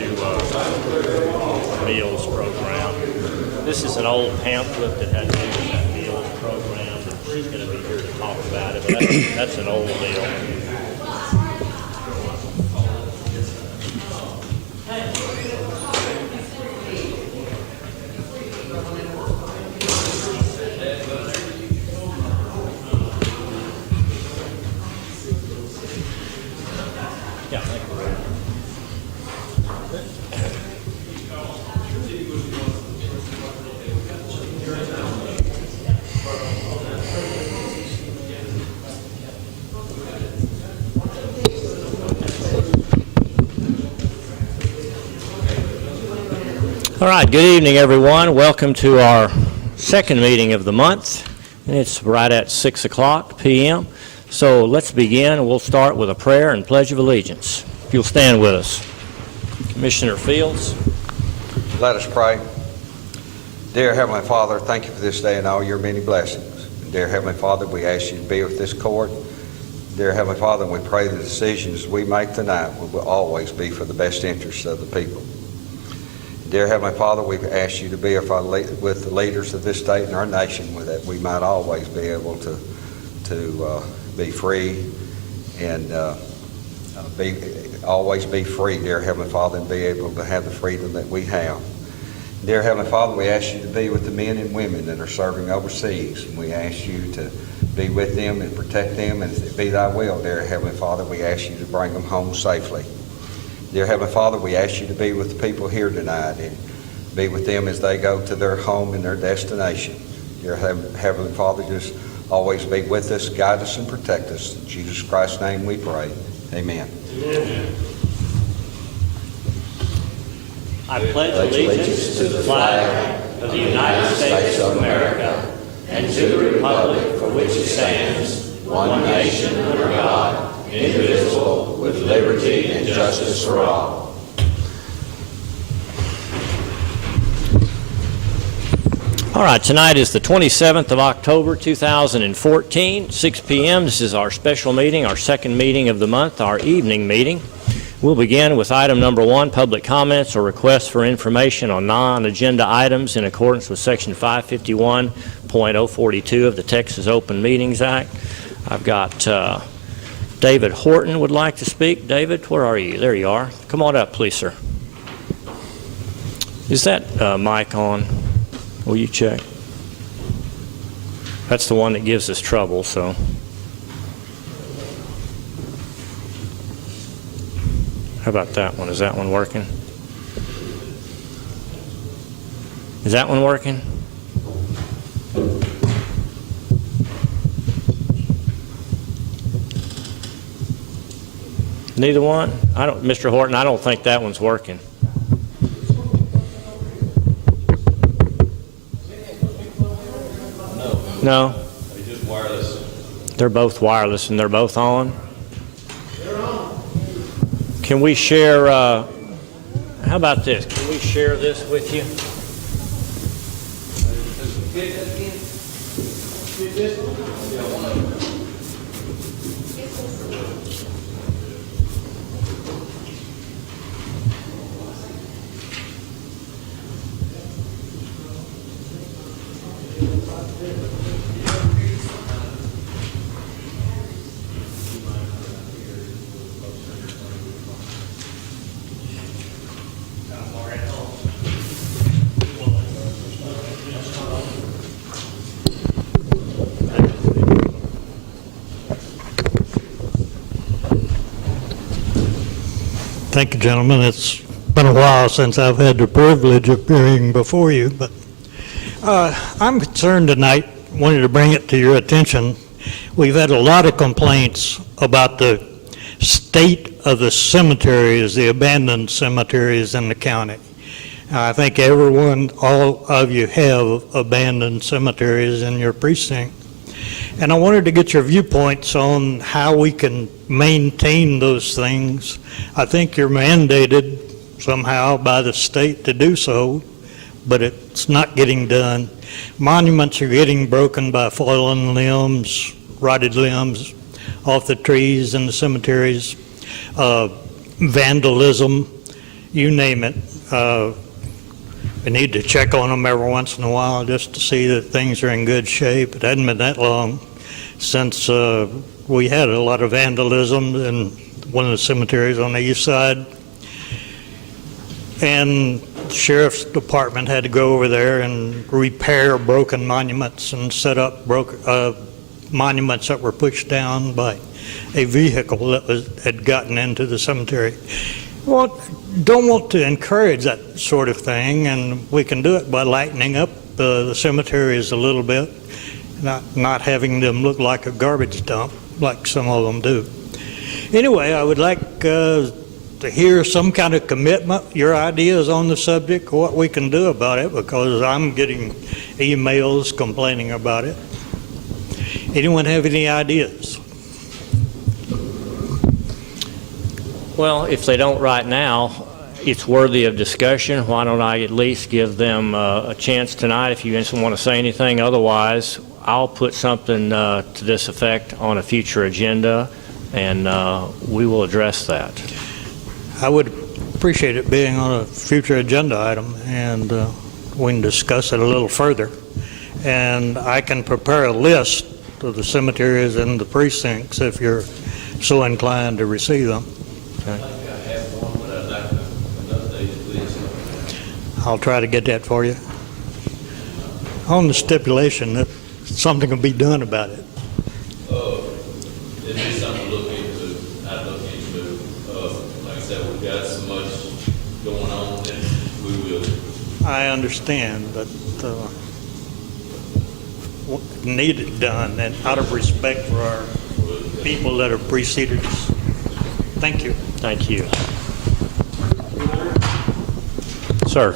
to meals program. This is an old pamphlet that had to do with that meals program, and she's going to be here to talk about it, but that's an old deal. Yeah, thank you. All right, good evening, everyone. Welcome to our second meeting of the month, and it's right at 6 o'clock p.m. So let's begin. We'll start with a prayer and pledge of allegiance. If you'll stand with us. Commissioner Fields. Let us pray. Dear Heavenly Father, thank you for this day and all your many blessings. Dear Heavenly Father, we ask you to be with this court. Dear Heavenly Father, we pray the decisions we make tonight will always be for the best interests of the people. Dear Heavenly Father, we ask you to be with the leaders of this state and our nation, that we might always be able to be free and always be free, dear Heavenly Father, and be able to have the freedom that we have. Dear Heavenly Father, we ask you to be with the men and women that are serving overseas, and we ask you to be with them and protect them, and if it be thy will, dear Heavenly Father, we ask you to bring them home safely. Dear Heavenly Father, we ask you to be with the people here tonight and be with them as they go to their home and their destination. Dear Heavenly Father, just always be with us, guide us, and protect us. In Jesus Christ's name we pray. Amen. Amen. I pledge allegiance to the flag of the United States of America and to the republic for which it stands, one nation under God, indivisible, with liberty and justice for all. All right, tonight is the 27th of October, 2014, 6 p.m. This is our special meeting, our second meeting of the month, our evening meeting. We'll begin with item number 1, public comments or requests for information on non-agenda items in accordance with Section 551.042 of the Texas Open Meetings Act. I've got David Horton would like to speak. David, where are you? There you are. Come on up, please, sir. Is that mic on? Will you check? That's the one that gives us trouble, so. How about that one? Is that one working? Is that one working? Neither one? Mr. Horton, I don't think that one's working. No? They're just wireless. They're both wireless and they're both on? Can we share, how about this? Can we share this with you? Thank you, gentlemen. It's been a while since I've had the privilege of appearing before you, but I'm concerned tonight, wanted to bring it to your attention. We've had a lot of complaints about the state of the cemeteries, the abandoned cemeteries in the county. I think all of you have abandoned cemeteries in your precinct. And I wanted to get your viewpoints on how we can maintain those things. I think you're mandated somehow by the state to do so, but it's not getting done. Monuments are getting broken by fallen limbs, rotted limbs off the trees in the cemeteries. Vandalism you name it. We need to check on them every once in a while just to see that things are in good shape. It hadn't been that long since we had a lot of vandalism in one of the cemeteries on the east side. And the sheriff's department had to go over there and repair broken monuments and set up monuments that were pushed down by a vehicle that had gotten into the cemetery. Well, don't want to encourage that sort of thing, and we can do it by lightening up the cemeteries a little bit, not having them look like a garbage dump like some of them do. Anyway, I would like to hear some kind of commitment, your ideas on the subject, what we can do about it, because I'm getting emails complaining about it. Anyone have any ideas? Well, if they don't right now, it's worthy of discussion. Why don't I at least give them a chance tonight if you just want to say anything? Otherwise, I'll put something to this effect on a future agenda, and we will address that. I would appreciate it being on a future agenda item, and we can discuss it a little further. And I can prepare a list of the cemeteries and the precincts if you're so inclined to receive them. I think I have one, but I'd like an updated list. I'll try to get that for you. On the stipulation that something will be done about it. It'd be something to look into. I'd look into. Like I said, we've got so much going on that we will. I understand, but need it done, and out of respect for our people that have preceded us. Thank you. Thank you. Sir.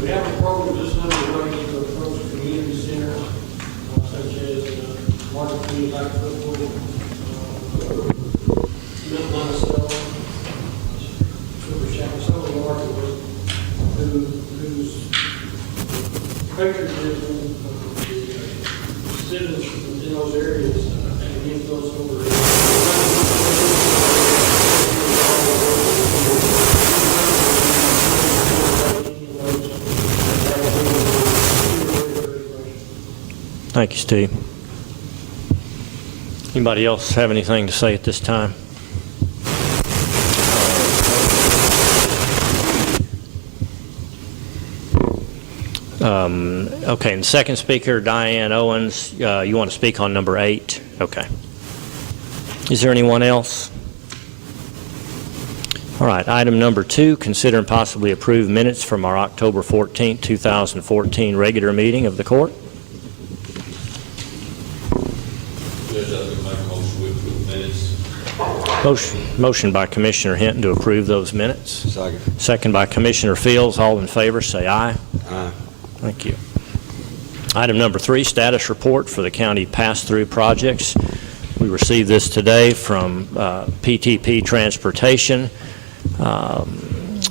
We have a program just underway to approach community centers, such as Martin Community Life Football, Minnesota, Super Shack, some of the marketers whose patriotism, the citizens in those areas, and against those over. Thank you, Steve. Anybody else have anything to say at this time? Okay, and the second speaker, Diane Owens, you want to speak on number 8? Okay. Is there anyone else? All right, item number 2, consider and possibly approve minutes from our October 14, 2014 regular meeting of the court. Motion by Commissioner Hinton to approve those minutes. Second. Second by Commissioner Fields. All in favor, say aye. Aye. Thank you. Item number 3, status report for the county pass-through projects. We received this today from PTP Transportation.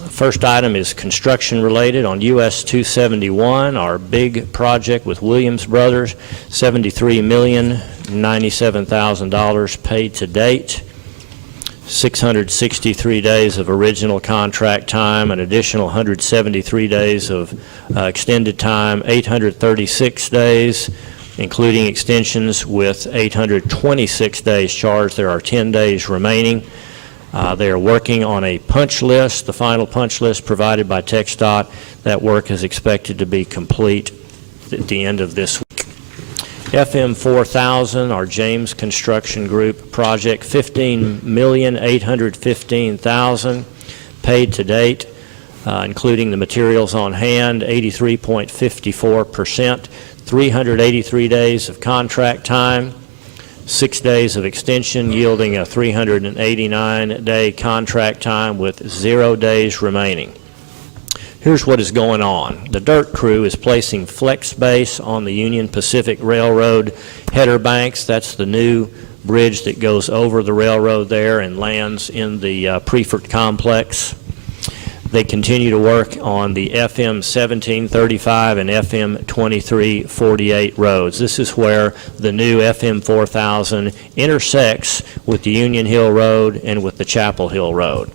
First item is construction related on US 271, our big project with Williams Brothers, $73,097,000 paid to date. 663 days of original contract time, an additional 173 days of extended time, 836 days, including extensions with 826 days charged. There are 10 days remaining. They are working on a punch list, the final punch list provided by TxDOT. That work is expected to be complete at the end of this week. FM 4000, our James Construction Group project, $15,815,000 paid to date, including the materials on hand, 83.54%, 383 days of contract time, 6 days of extension, yielding a 389-day contract time with 0 days remaining. Here's what is going on. The dirt crew is placing flex base on the Union Pacific Railroad header banks. That's the new bridge that goes over the railroad there and lands in the Prefert complex. They continue to work on the FM 1735 and FM 2348 roads. This is where the new FM 4000 intersects with the Union Hill Road and with the Chapel Hill Road.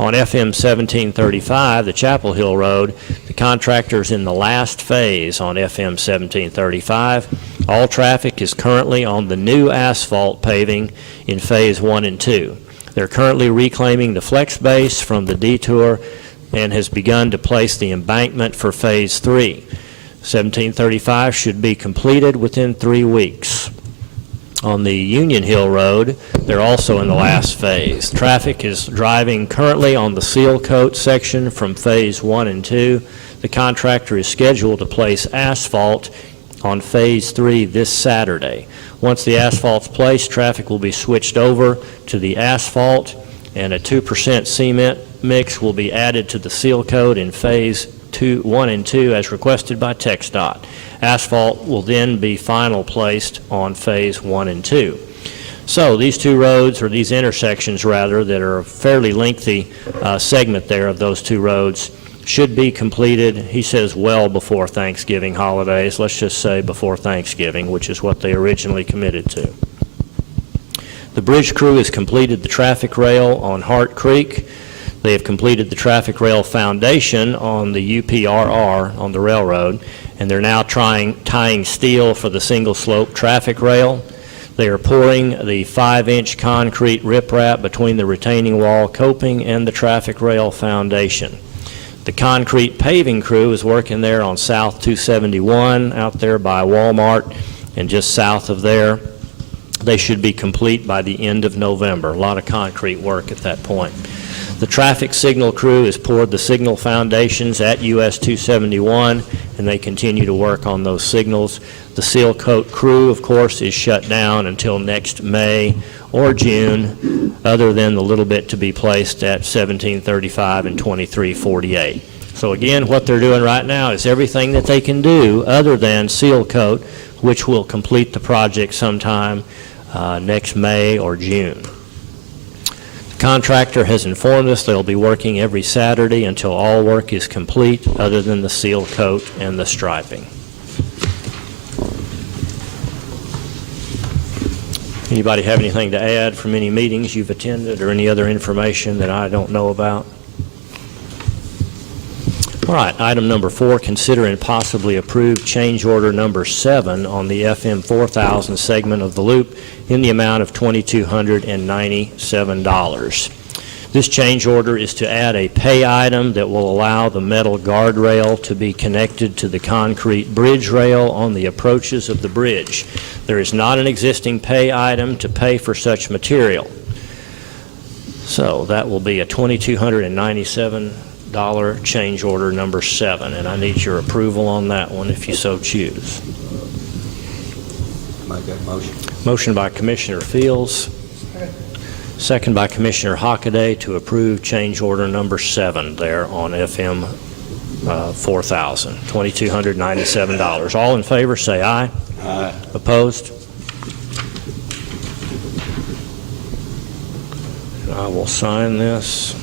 On FM 1735, the Chapel Hill Road, the contractor's in the last phase on FM 1735. All traffic is currently on the new asphalt paving in Phase 1 and 2. They're currently reclaiming the flex base from the detour and has begun to place the embankment for Phase 3. 1735 should be completed within 3 weeks. On the Union Hill Road, they're also in the last phase. Traffic is driving currently on the seal coat section from Phase 1 and 2. The contractor is scheduled to place asphalt on Phase 3 this Saturday. Once the asphalt's placed, traffic will be switched over to the asphalt, and a 2% cement mix will be added to the seal coat in Phase 1 and 2 as requested by TxDOT. Asphalt will then be final placed on Phase 1 and 2. So these two roads, or these intersections rather, that are a fairly lengthy segment there of those two roads, should be completed, he says, well before Thanksgiving holidays. Let's just say before Thanksgiving, which is what they originally committed to. The bridge crew has completed the traffic rail on Hart Creek. They have completed the traffic rail foundation on the UPRR on the railroad, and they're now tying steel for the single slope traffic rail. They are pouring the 5-inch concrete riprap between the retaining wall coping and the traffic rail foundation. The concrete paving crew is working there on South 271 out there by Walmart and just south of there. They should be complete by the end of November. A lot of concrete work at that point. The traffic signal crew has poured the signal foundations at US 271, and they continue to work on those signals. The seal coat crew, of course, is shut down until next May or June, other than the little bit to be placed at 1735 and 2348. So again, what they're doing right now is everything that they can do other than seal coat, which will complete the project sometime next May or June. The contractor has informed us they'll be working every Saturday until all work is complete, other than the seal coat and the striping. Anybody have anything to add from any meetings you've attended or any other information that I don't know about? All right, item number 4, consider and possibly approve change order number 7 on the FM 4000 segment of the loop in the amount of $2,297. This change order is to add a pay item that will allow the metal guardrail to be connected to the concrete bridge rail on the approaches of the bridge. There is not an existing pay item to pay for such material. So that will be a $2,297 change order number 7, and I need your approval on that one if you so choose. Make that motion. Motion by Commissioner Fields. Second by Commissioner Hockaday to approve change order number 7 there on FM 4000, $2,297. All in favor, say aye. Aye. Opposed? I will sign this.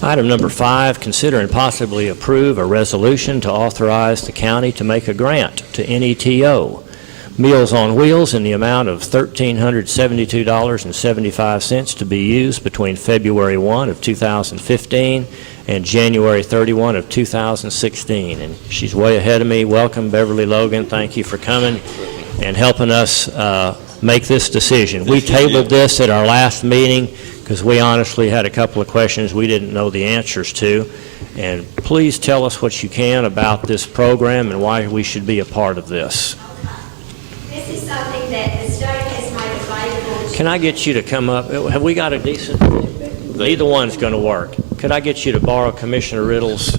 Item number 5, consider and possibly approve a resolution to authorize the county to make a grant to NETO Meals on Wheels in the amount of $1,372.75 to be used between February 1 of 2015 and January 31 of 2016. And she's way ahead of me. Welcome, Beverly Logan. Thank you for coming and helping us make this decision. We tabled this at our last meeting because we honestly had a couple of questions we didn't know the answers to. And please tell us what you can about this program and why we should be a part of this. This is something that the state has made available. Can I get you to come up? Have we got a decent? Neither one's going to work. Could I get you to borrow Commissioner Riddle's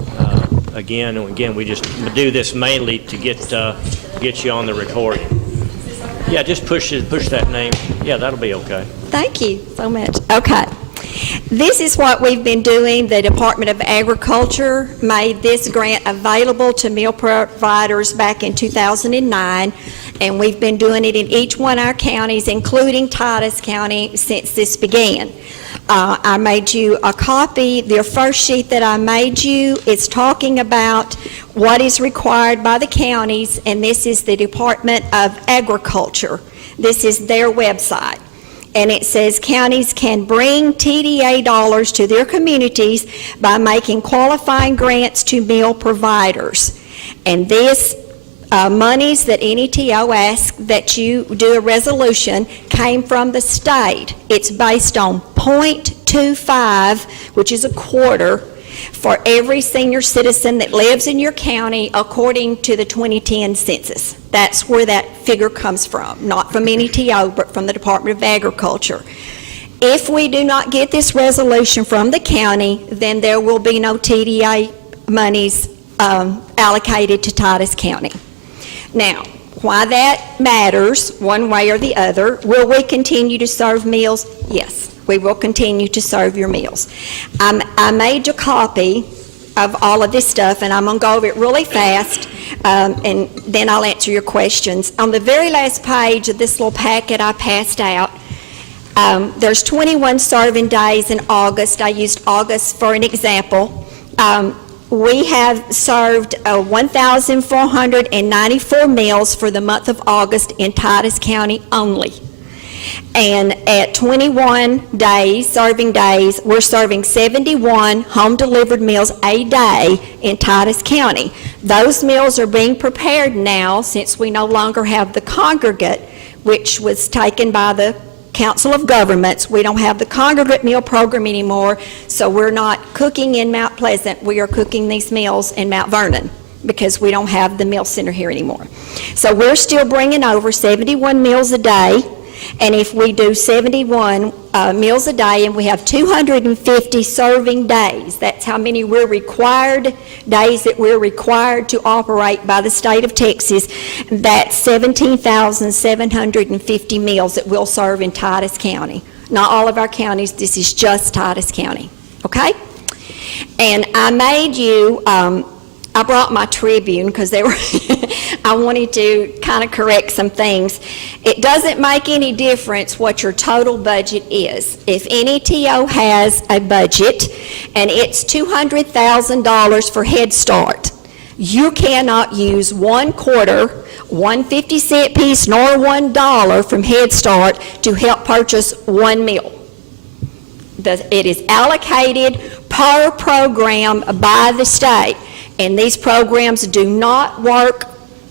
again? And again, we just do this mainly to get you on the recording. Yeah, just push that name. Yeah, that'll be okay. Thank you so much. Okay. This is what we've been doing. The Department of Agriculture made this grant available to meal providers back in 2009, and we've been doing it in each one of our counties, including Titus County, since this began. I made you a copy. The first sheet that I made you is talking about what is required by the counties, and this is the Department of Agriculture. This is their website. And it says counties can bring TDA dollars to their communities by making qualifying grants to meal providers. And this monies that NETO asks that you do a resolution came from the state. It's based on 0.25, which is a quarter, for every senior citizen that lives in your county according to the 2010 census. That's where that figure comes from, not from NETO, but from the Department of Agriculture. If we do not get this resolution from the county, then there will be no TDA monies allocated to Titus County. Now, why that matters, one way or the other, will we continue to serve meals? Yes. We will continue to serve your meals. I made a copy of all of this stuff, and I'm going to go over it really fast, and then I'll answer your questions. On the very last page of this little packet I passed out, there's 21 serving days in August. I used August for an example. We have served 1,494 meals for the month of August in Titus County only. And at 21 days, serving days, we're serving 71 home-delivered meals a day in Titus County. Those meals are being prepared now since we no longer have the congregate, which was taken by the Council of Governments. We don't have the congregate meal program anymore, so we're not cooking in Mount Pleasant. We are cooking these meals in Mount Vernon because we don't have the meal center here anymore. So we're still bringing over 71 meals a day. And if we do 71 meals a day and we have 250 serving days, that's how many we're required, days that we're required to operate by the state of Texas, that's 17,750 meals that we'll serve in Titus County. Not all of our counties, this is just Titus County, okay? And I made you, I brought my Tribune because they were, I wanted to kind of correct some things. It doesn't make any difference what your total budget is. If NETO has a budget and it's $200,000 for Head Start, you cannot use 1/4, 1 50-cent piece, nor $1 from Head Start to help purchase one meal. It is allocated per program by the state. And these programs do not work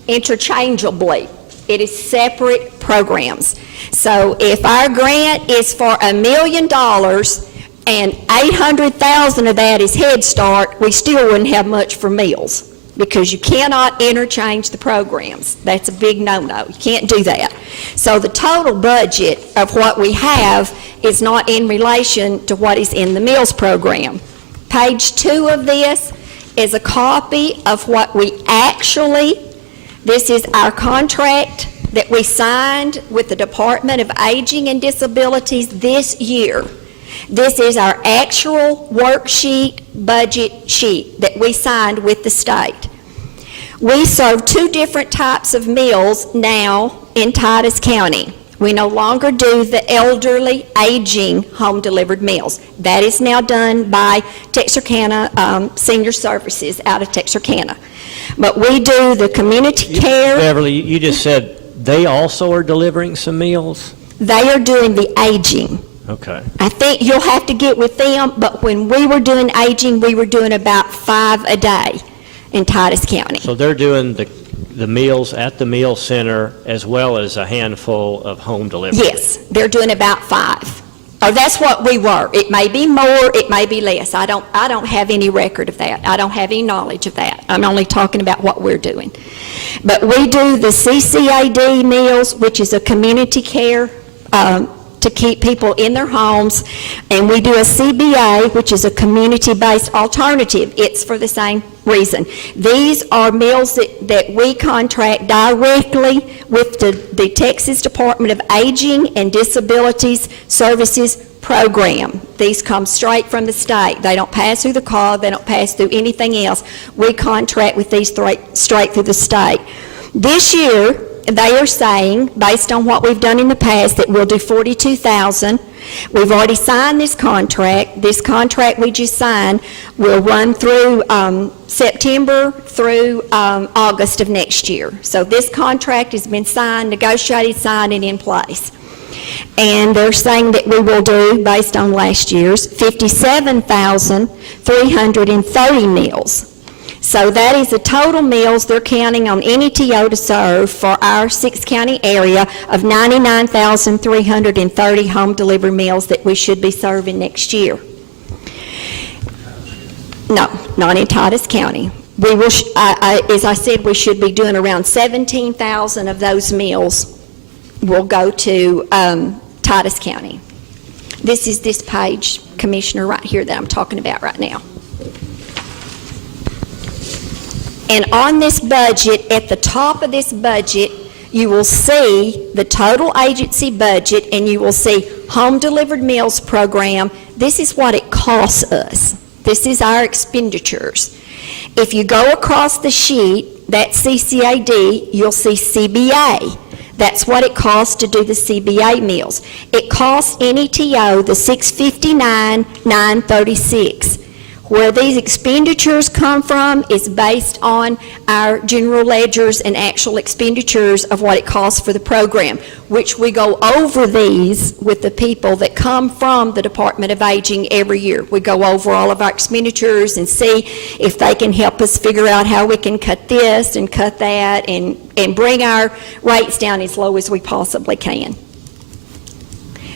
interchangeably. It is separate programs. So if our grant is for $1 million and 800,000 of that is Head Start, we still wouldn't have much for meals because you cannot interchange the programs. That's a big no-no. You can't do that. So the total budget of what we have is not in relation to what is in the meals program. Page 2 of this is a copy of what we actually, this is our contract that we signed with the Department of Aging and Disabilities this year. This is our actual worksheet, budget sheet that we signed with the state. We serve 2 different types of meals now in Titus County. We no longer do the elderly, aging home-delivered meals. That is now done by Texarkana Senior Services out of Texarkana. But we do the community care. Beverly, you just said they also are delivering some meals? They are doing the aging. Okay. I think you'll have to get with them, but when we were doing aging, we were doing about 5 a day in Titus County. So they're doing the meals at the meal center as well as a handful of home delivery? Yes, they're doing about 5. Or that's what we were. It may be more, it may be less. I don't have any record of that. I don't have any knowledge of that. I'm only talking about what we're doing. But we do the CCAD meals, which is a community care to keep people in their homes, and we do a CBA, which is a community-based alternative. It's for the same reason. These are meals that we contract directly with the Texas Department of Aging and Disabilities Services program. These come straight from the state. They don't pass through the COG, they don't pass through anything else. We contract with these straight through the state. This year, they are saying, based on what we've done in the past, that we'll do $42,000. We've already signed this contract. This contract we just signed will run through September through August of next year. So this contract has been signed, negotiated, signed, and in place. And they're saying that we will do, based on last year's, 57,330 meals. So that is the total meals they're counting on any TO to serve for our 6-county area of 99,330 home delivery meals that we should be serving next year. No, not in Titus County. We will, as I said, we should be doing around 17,000 of those meals will go to Titus County. This is this page, Commissioner, right here that I'm talking about right now. And on this budget, at the top of this budget, you will see the total agency budget, and you will see home delivered meals program. This is what it costs us. This is our expenditures. If you go across the sheet, that's CCAD, you'll see CBA. That's what it costs to do the CBA meals. It costs NETO the $659,936. Where these expenditures come from is based on our general ledgers and actual expenditures of what it costs for the program, which we go over these with the people that come from the Department of Aging every year. We go over all of our expenditures and see if they can help us figure out how we can cut this and cut that and bring our rates down as low as we possibly can.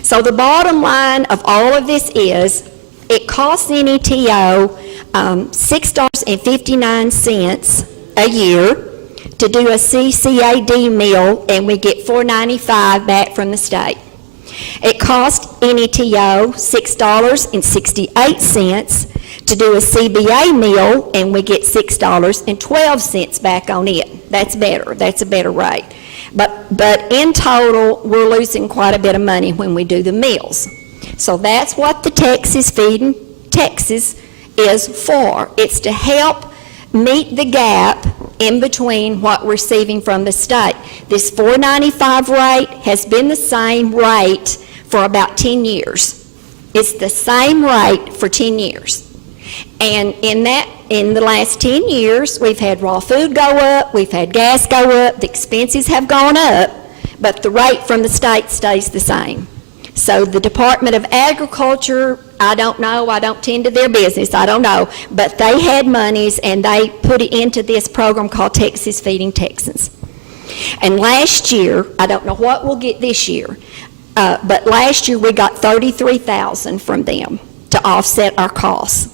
So the bottom line of all of this is, it costs NETO $6.59 a year to do a CCAD meal, and we get $4.95 back from the state. It costs NETO $6.68 to do a CBA meal, and we get $6.12 back on it. That's better. That's a better rate. But in total, we're losing quite a bit of money when we do the meals. So that's what the Texas Feeding Texas is for. It's to help meet the gap in between what we're receiving from the state. This $4.95 rate has been the same rate for about 10 years. It's the same rate for 10 years. And in the last 10 years, we've had raw food go up, we've had gas go up, the expenses have gone up, but the rate from the state stays the same. So the Department of Agriculture, I don't know, I don't tend to their business, I don't know, but they had monies and they put it into this program called Texas Feeding Texans. And last year, I don't know what we'll get this year, but last year we got $33,000 from them to offset our costs.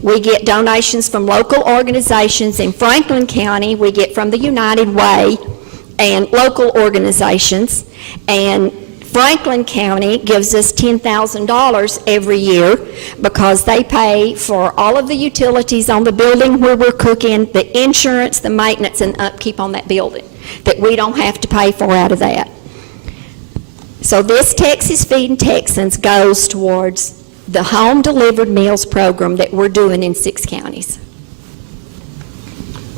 We get donations from local organizations in Franklin County, we get from the United Way and local organizations, and Franklin County gives us $10,000 every year because they pay for all of the utilities on the building where we're cooking, the insurance, the maintenance, and upkeep on that building that we don't have to pay for out of that. So this Texas Feeding Texans goes towards the home delivered meals program that we're doing in 6 counties.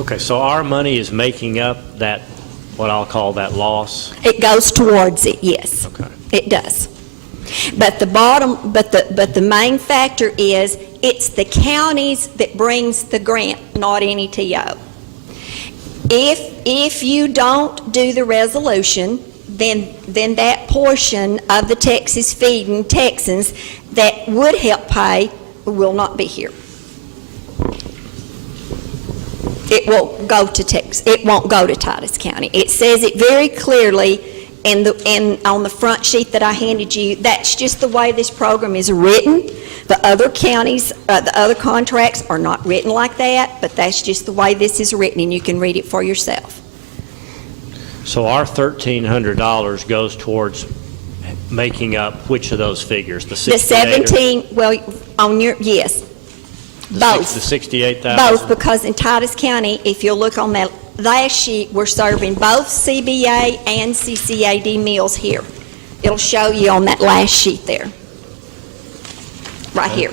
Okay, so our money is making up that, what I'll call that loss? It goes towards it, yes. Okay. It does. But the main factor is it's the counties that brings the grant, not NETO. If you don't do the resolution, then that portion of the Texas Feeding Texans that would help pay will not be here. It won't go to Texas. It won't go to Titus County. It says it very clearly on the front sheet that I handed you. That's just the way this program is written. The other counties, the other contracts are not written like that, but that's just the way this is written, and you can read it for yourself. So our $1,300 goes towards making up which of those figures? The 17, well, on your, yes. Both. The 68,000? Both, because in Titus County, if you look on that last sheet, we're serving both CBA and CCAD meals here. It'll show you on that last sheet there. right here.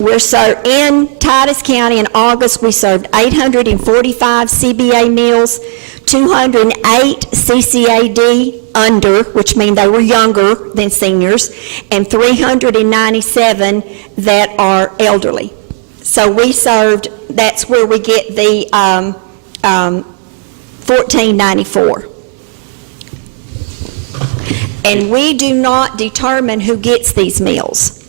We're in Titus County in August, we served 845 CBA meals, 208 CCAD under, which means they were younger than seniors, and 397 that are elderly. So we served, that's where we get the $14.94. And we do not determine who gets these meals.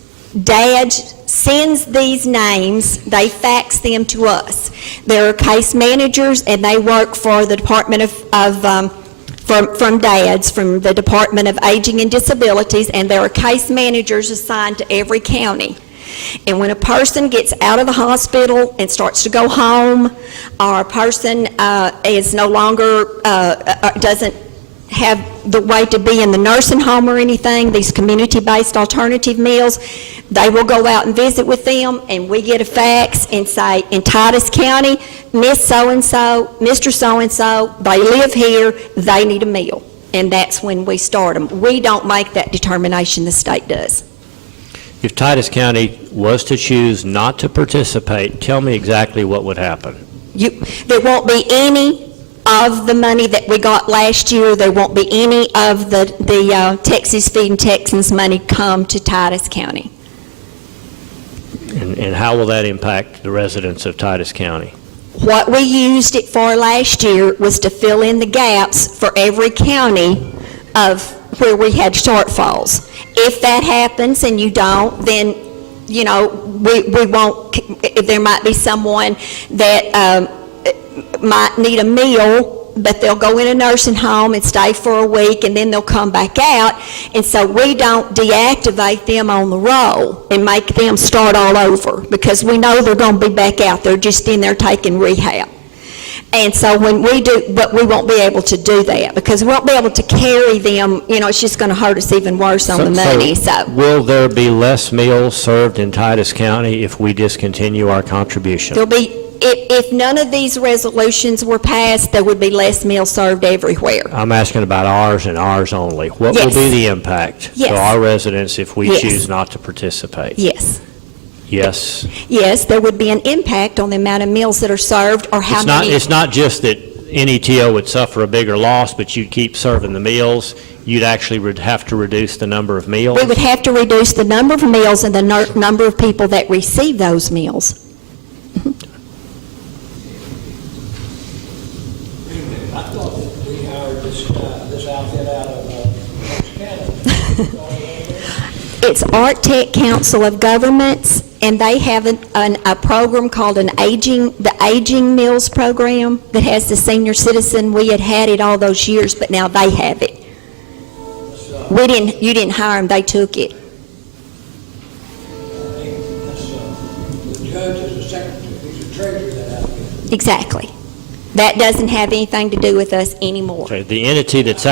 Dad sends these names, they fax them to us. There are case managers, and they work for the Department from Dad's, from the Department of Aging and Disabilities, and there are case managers assigned to every county. And when a person gets out of the hospital and starts to go home, or a person is no longer, doesn't have the way to be in the nursing home or anything, these community-based alternative meals, they will go out and visit with them, and we get a fax and say, in Titus County, Miss So-and-so, Mr. So-and-so, they live here, they need a meal. And that's when we start them. We don't make that determination, the state does. If Titus County was to choose not to participate, tell me exactly what would happen. There won't be any of the money that we got last year. There won't be any of the Texas Feeding Texans money come to Titus County. And how will that impact the residents of Titus County? What we used it for last year was to fill in the gaps for every county of where we had shortfalls. If that happens and you don't, then, we won't, there might be someone that might need a meal, but they'll go in a nursing home and stay for a week, and then they'll come back out. And so we don't deactivate them on the roll and make them start all over, because we know they're going to be back out. They're just in there taking rehab. And so when we do, but we won't be able to do that, because we won't be able to carry them. It's just going to hurt us even worse on the money. So will there be less meals served in Titus County if we discontinue our contribution? there'll be, if none of these resolutions were passed, there would be less meals served everywhere. I'm asking about ours and ours only. What will be the impact to our residents if we choose not to participate? Yes. Yes? Yes, there would be an impact on the amount of meals that are served, or how many. It's not just that NETO would suffer a bigger loss, but you'd keep serving the meals. You'd actually have to reduce the number of meals? We would have to reduce the number of meals and the number of people that receive those meals. I thought that we hired this outfit out of Canada. It's Art Tech Council of Governments, and they have a program called the Aging Meals Program that has the senior citizen. We had it all those years, but now they have it. You didn't hire them, they took it. The judge is a secretary, he's a treasurer of that outfit. Exactly. That doesn't have anything to do with us anymore. Okay, the entity that's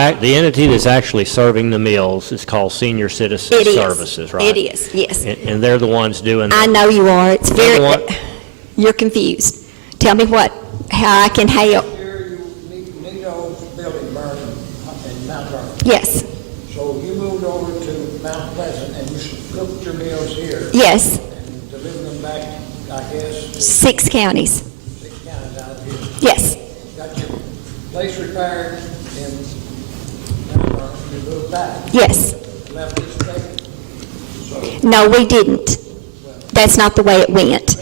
actually serving the meals is called Senior Citizen Services, right? It is, yes. And they're the ones doing that. I know you are. It's you're confused. Tell me how I can help. NETO's building burned in Mount Vernon. Yes. So you moved over to Mount Pleasant and you cooked your meals here. Yes. And delivered them back, I guess. 6 counties. 6 counties out of here. Yes. Got your place repaired in Mount Vernon, you moved back. Yes. Left this vacant. No, we didn't. That's not the way it went.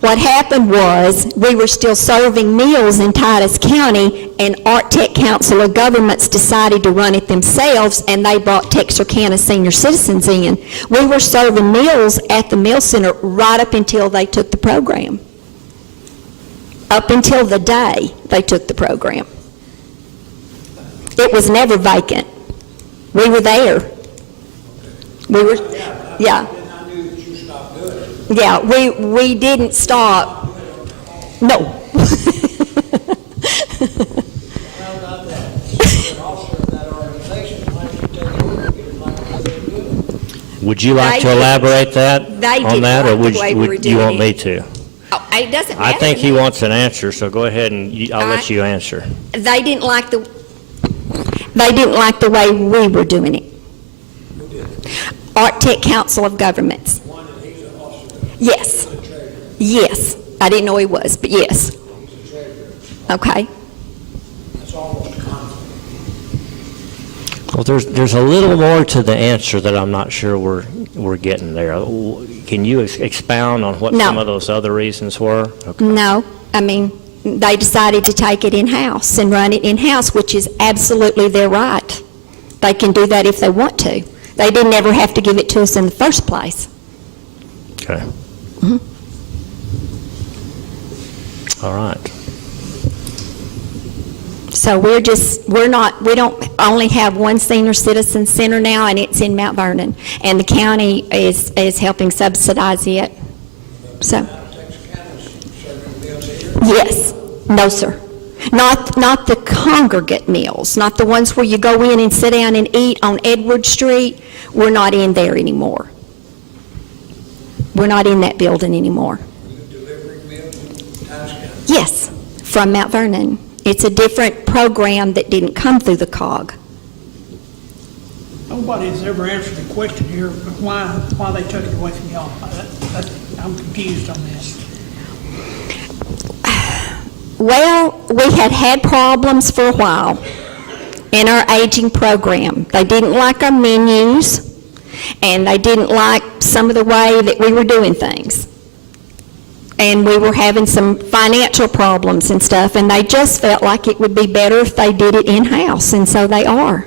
What happened was, we were still serving meals in Titus County, and Art Tech Council of Governments decided to run it themselves, and they brought Texarkana senior citizens in. We were serving meals at the meal center right up until they took the program. Up until the day they took the program. It was never vacant. We were there. We were, yeah. Yeah, we didn't stop. No. Would you like to elaborate on that, or would you want me to? Oh, it doesn't matter. I think he wants an answer, so go ahead and I'll let you answer. They didn't like the way we were doing it. Art Tech Council of Governments. One that he Yes. Yes. I didn't know he was, but yes. He's a treasurer. Okay. That's almost a conflict. Well, there's a little more to the answer that I'm not sure we're getting there. Can you expound on what No. some of those other reasons were? Okay. No. I mean, they decided to take it in-house and run it in-house, which is absolutely their right. They can do that if they want to. They didn't ever have to give it to us in the first place. Okay. Mhm. All right. So we don't only have one senior citizen center now, and it's in Mount Vernon, and the county is helping subsidize it. So, yes, no, sir. Not the congregate meals, not the ones where you go in and sit down and eat on Edward Street. We're not in there anymore. We're not in that building anymore. Yes, from Mount Vernon. It's a different program that didn't come through the COG. Nobody's ever answered the question here, of why they took it away from y'all. I'm confused on this. Well, we had problems for a while in our aging program. They didn't like our menus, and they didn't like some of the way that we were doing things. And we were having some financial problems and stuff, and they just felt like it would be better if they did it in-house, and so they are.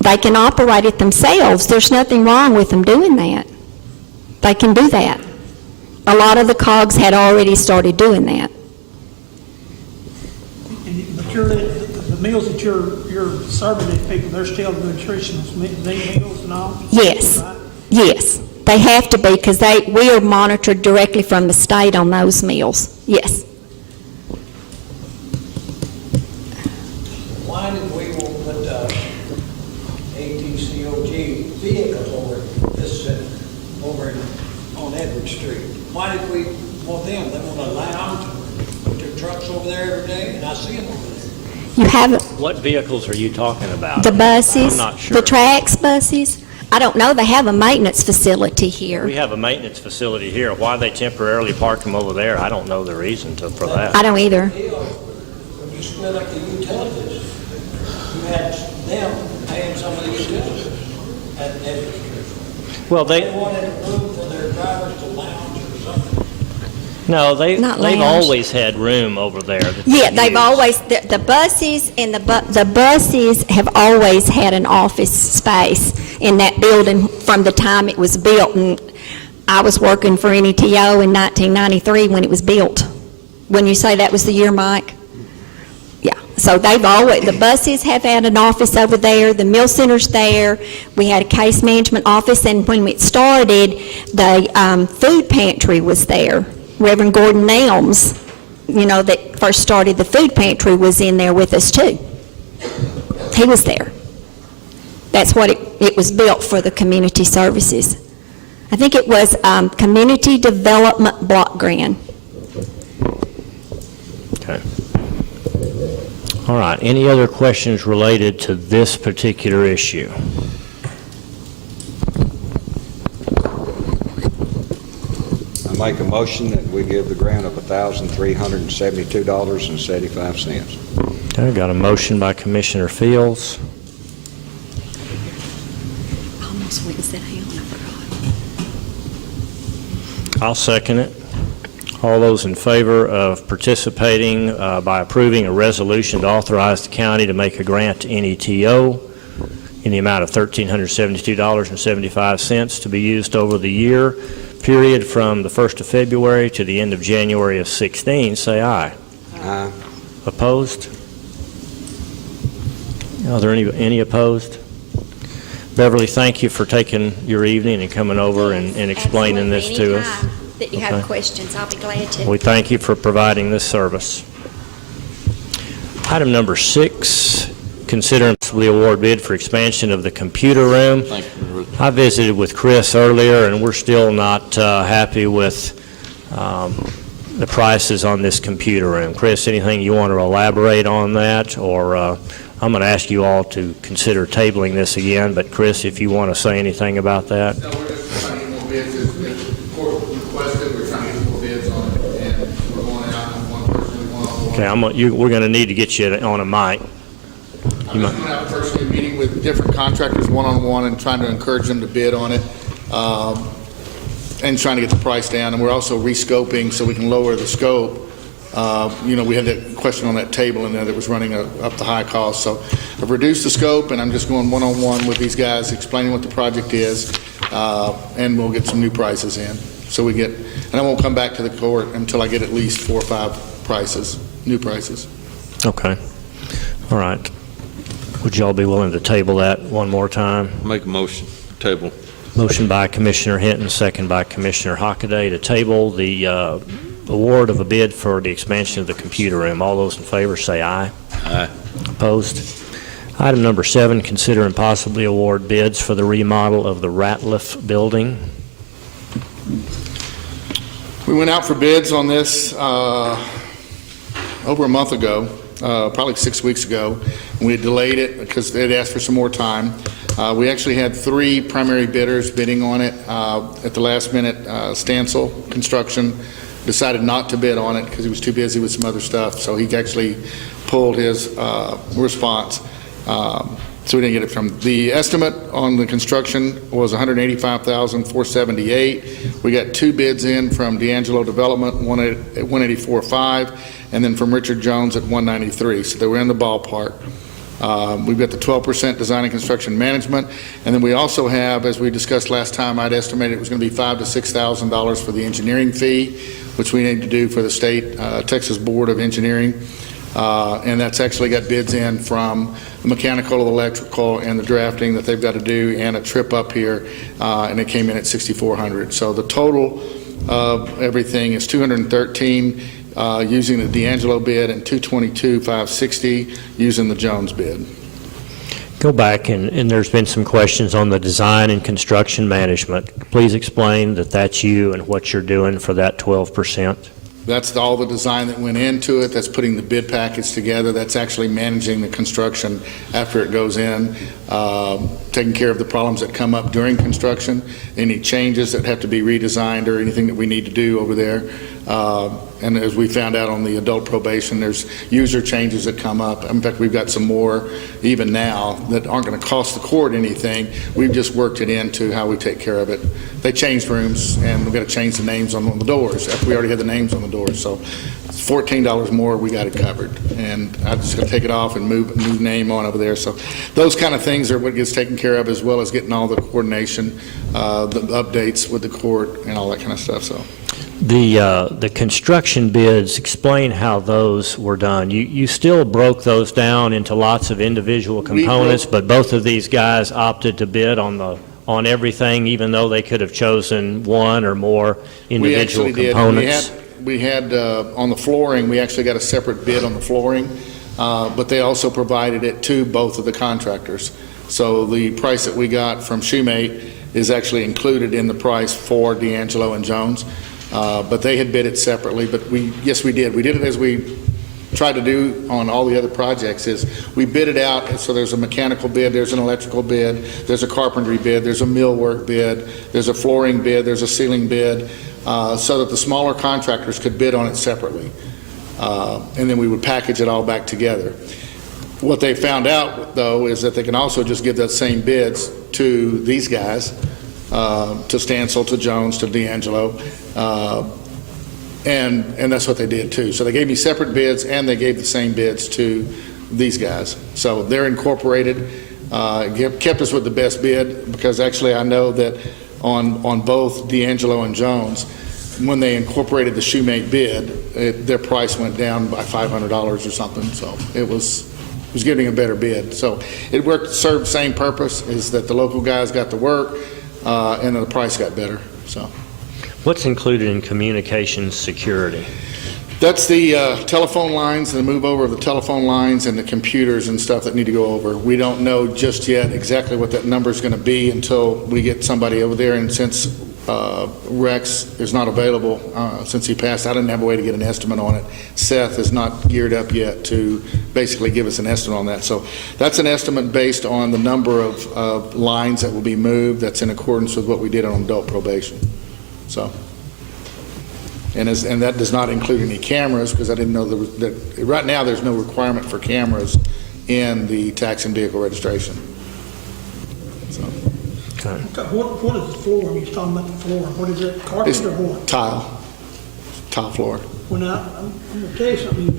They can operate it themselves. There's nothing wrong with them doing that. They can do that. A lot of the COGs had already started doing that. But the meals that you're serving these people, they're still nutritious, these meals and all? Yes, Right? yes. They have to be, because we are monitored directly from the state on those meals. Yes. Why did we want to put ATCOG vehicles over this center, on Edward Street? Why did we want them? They want to allow them to put their trucks over there every day, and I see them over there. You haven't, What vehicles are you talking about? the buses, I'm not sure. the Trax buses, I don't know, they have a maintenance facility We here. have a maintenance facility here. Why they temporarily parked them over there, I don't know the reason for that. I don't either. When you split up the utilities, you had them paying some of the utilities at Edward Street. Well, They wanted room for their drivers to lounge or something. No, they've Not lounge. always had room over there. that Yeah, they they've use. always, the buses and the buses have always had an office space in that building from the time it was built. And I was working for NETO in 1993 when it was built. When you say that was the year, Mike? Yeah, so the buses have had an office over there, the meal center's there, we had a case management office, and when it started, the food pantry was there. Reverend Gordon Nelms, that first started the food pantry, was in there with us too. He was there. That's what it was built for, the community services. I think it was Community Development Block Grant. Okay. All right, any other questions related to this particular issue? I make a motion that we give the grant of $1,372.75. Okay, got a motion by Commissioner Fields. Almost went and sat down, I forgot. I'll second it. All those in favor of participating by approving a resolution to authorize the county to make a grant to NETO in the amount of $1,372.75 to be used over the year period from the 1st of February to the end of January of 16, say aye. Aye. Opposed? Are there any opposed? Beverly, thank you for taking your evening and coming over and explaining this to us. Anytime that you have Okay. questions, I'll be glad to. We thank you for providing this service. Item number 6, consider and possibly award bid for expansion of the computer room. Thank you. I visited with Chris earlier, and we're still not happy with the prices on this computer room. Chris, anything you want to elaborate on that, or I'm going to ask you all to consider tabling this again, but Chris, if you want to say anything about that. No, we're just trying to get more more bids, as the court requested, we're trying to get more bids on it, and we're going out on one person, one. Okay, we're going to need to get you on a mic. I'm just going to have a personal meeting with different contractors one-on-one and trying to encourage them to bid on it, and trying to get the price down. And we're also rescoping so we can lower the scope. We had that question on that table in there that was running up the high cost. So I've reduced the scope, and I'm just going one-on-one with these guys, explaining what the project is, and we'll get some new prices in. So and I won't come back to the court until I get at least 4 or 5 prices, new prices. Okay. All right. Would y'all be willing to table that one more time? Make a motion, table. Motion by Commissioner Hinton, second by Commissioner Hockaday to table the award of a bid for the expansion of the computer room. All those in favor say aye. Aye. Opposed? Item number 7, consider and possibly award bids for the remodel of the Ratliff building. We went out for bids on this over a month ago, probably 6 weeks ago. We had delayed it because they had asked for some more time. We actually had 3 primary bidders bidding on it. At the last minute, Stansel Construction decided not to bid on it because he was too busy with some other stuff. So he actually pulled his response. So we didn't get it from. The estimate on the construction was $185,478. We got 2 bids in from D'Angelo Development, one at $184,500, and then from Richard Jones at $193,000. So they were in the ballpark. We've got the 12% design and construction management, and then we also have, as we discussed last time, I'd estimated it was going to be $5,000 to $6,000 for the engineering fee, which we need to do for the state Texas Board of Engineering. And that's actually got bids in from the mechanical, electrical, and the drafting that they've got to do, and a trip up here, and it came in at $6,400. So the total of everything is $213 using the D'Angelo bid, and $222,560 using the Jones bid. Go back, and there's been some questions on the design and construction management. Please explain that that's you and what you're doing for that 12%. That's all the design that went into it. That's putting the bid package together. That's actually managing the construction after it goes in, taking care of the problems that come up during construction, any changes that have to be redesigned or anything that we need to do over there. And as we found out on the adult probation, there's user changes that come up. In fact, we've got some more even now that aren't going to cost the court anything. We've just worked it into how we take care of it. They changed rooms, and we've got to change the names on the doors after we already had the names on the doors. So it's $14 more, we got it covered. And I'm just going to take it off and move a new name on over there. So those kind of things are what gets taken care of, as well as getting all the coordination, the updates with the court and all that kind of stuff. So. The construction bids, explain how those were done. You still broke those down into lots of individual components, but both of these guys opted to bid on everything, even though they could have chosen one or more individual components. We had on the flooring, we actually got a separate bid on the flooring, but they also provided it to both of the contractors. So the price that we got from Shoemate is actually included in the price for D'Angelo and Jones. But they had bid it separately, but yes, we did. We did it as we tried to do on all the other projects, is we bid it out, and so there's a mechanical bid, there's an electrical bid, there's a carpentry bid, there's a millwork bid, there's a flooring bid, there's a ceiling bid, so that the smaller contractors could bid on it separately. And then we would package it all back together. What they found out, though, is that they can also just give that same bids to these guys, to Stansel, to Jones, to D'Angelo, and that's what they did too. So they gave me separate bids, and they gave the same bids to these guys. So they're incorporated, kept us with the best bid, because actually I know that on both D'Angelo and Jones, when they incorporated the Shoemate bid, their price went down by $500 or something. So it was getting a better bid. So it worked, served the same purpose, is that the local guys got the work, and the price got better. So, what's included in communications security? That's the telephone lines, the move over of the telephone lines, and the computers and stuff that need to go over. We don't know just yet exactly what that number is going to be until we get somebody over there. And since Rex is not available since he passed. I didn't have a way to get an estimate on it. Seth is not geared up yet to basically give us an estimate on that. So that's an estimate based on the number of lines that will be moved. That's in accordance with what we did on adult probation. So, and that does not include any cameras, because I didn't know that right now there's no requirement for cameras in the tax and vehicle registration. So. What is the floor? You're talking about the floor. What is it, carpet It's or what? tile floor. When I'm going to tell you something,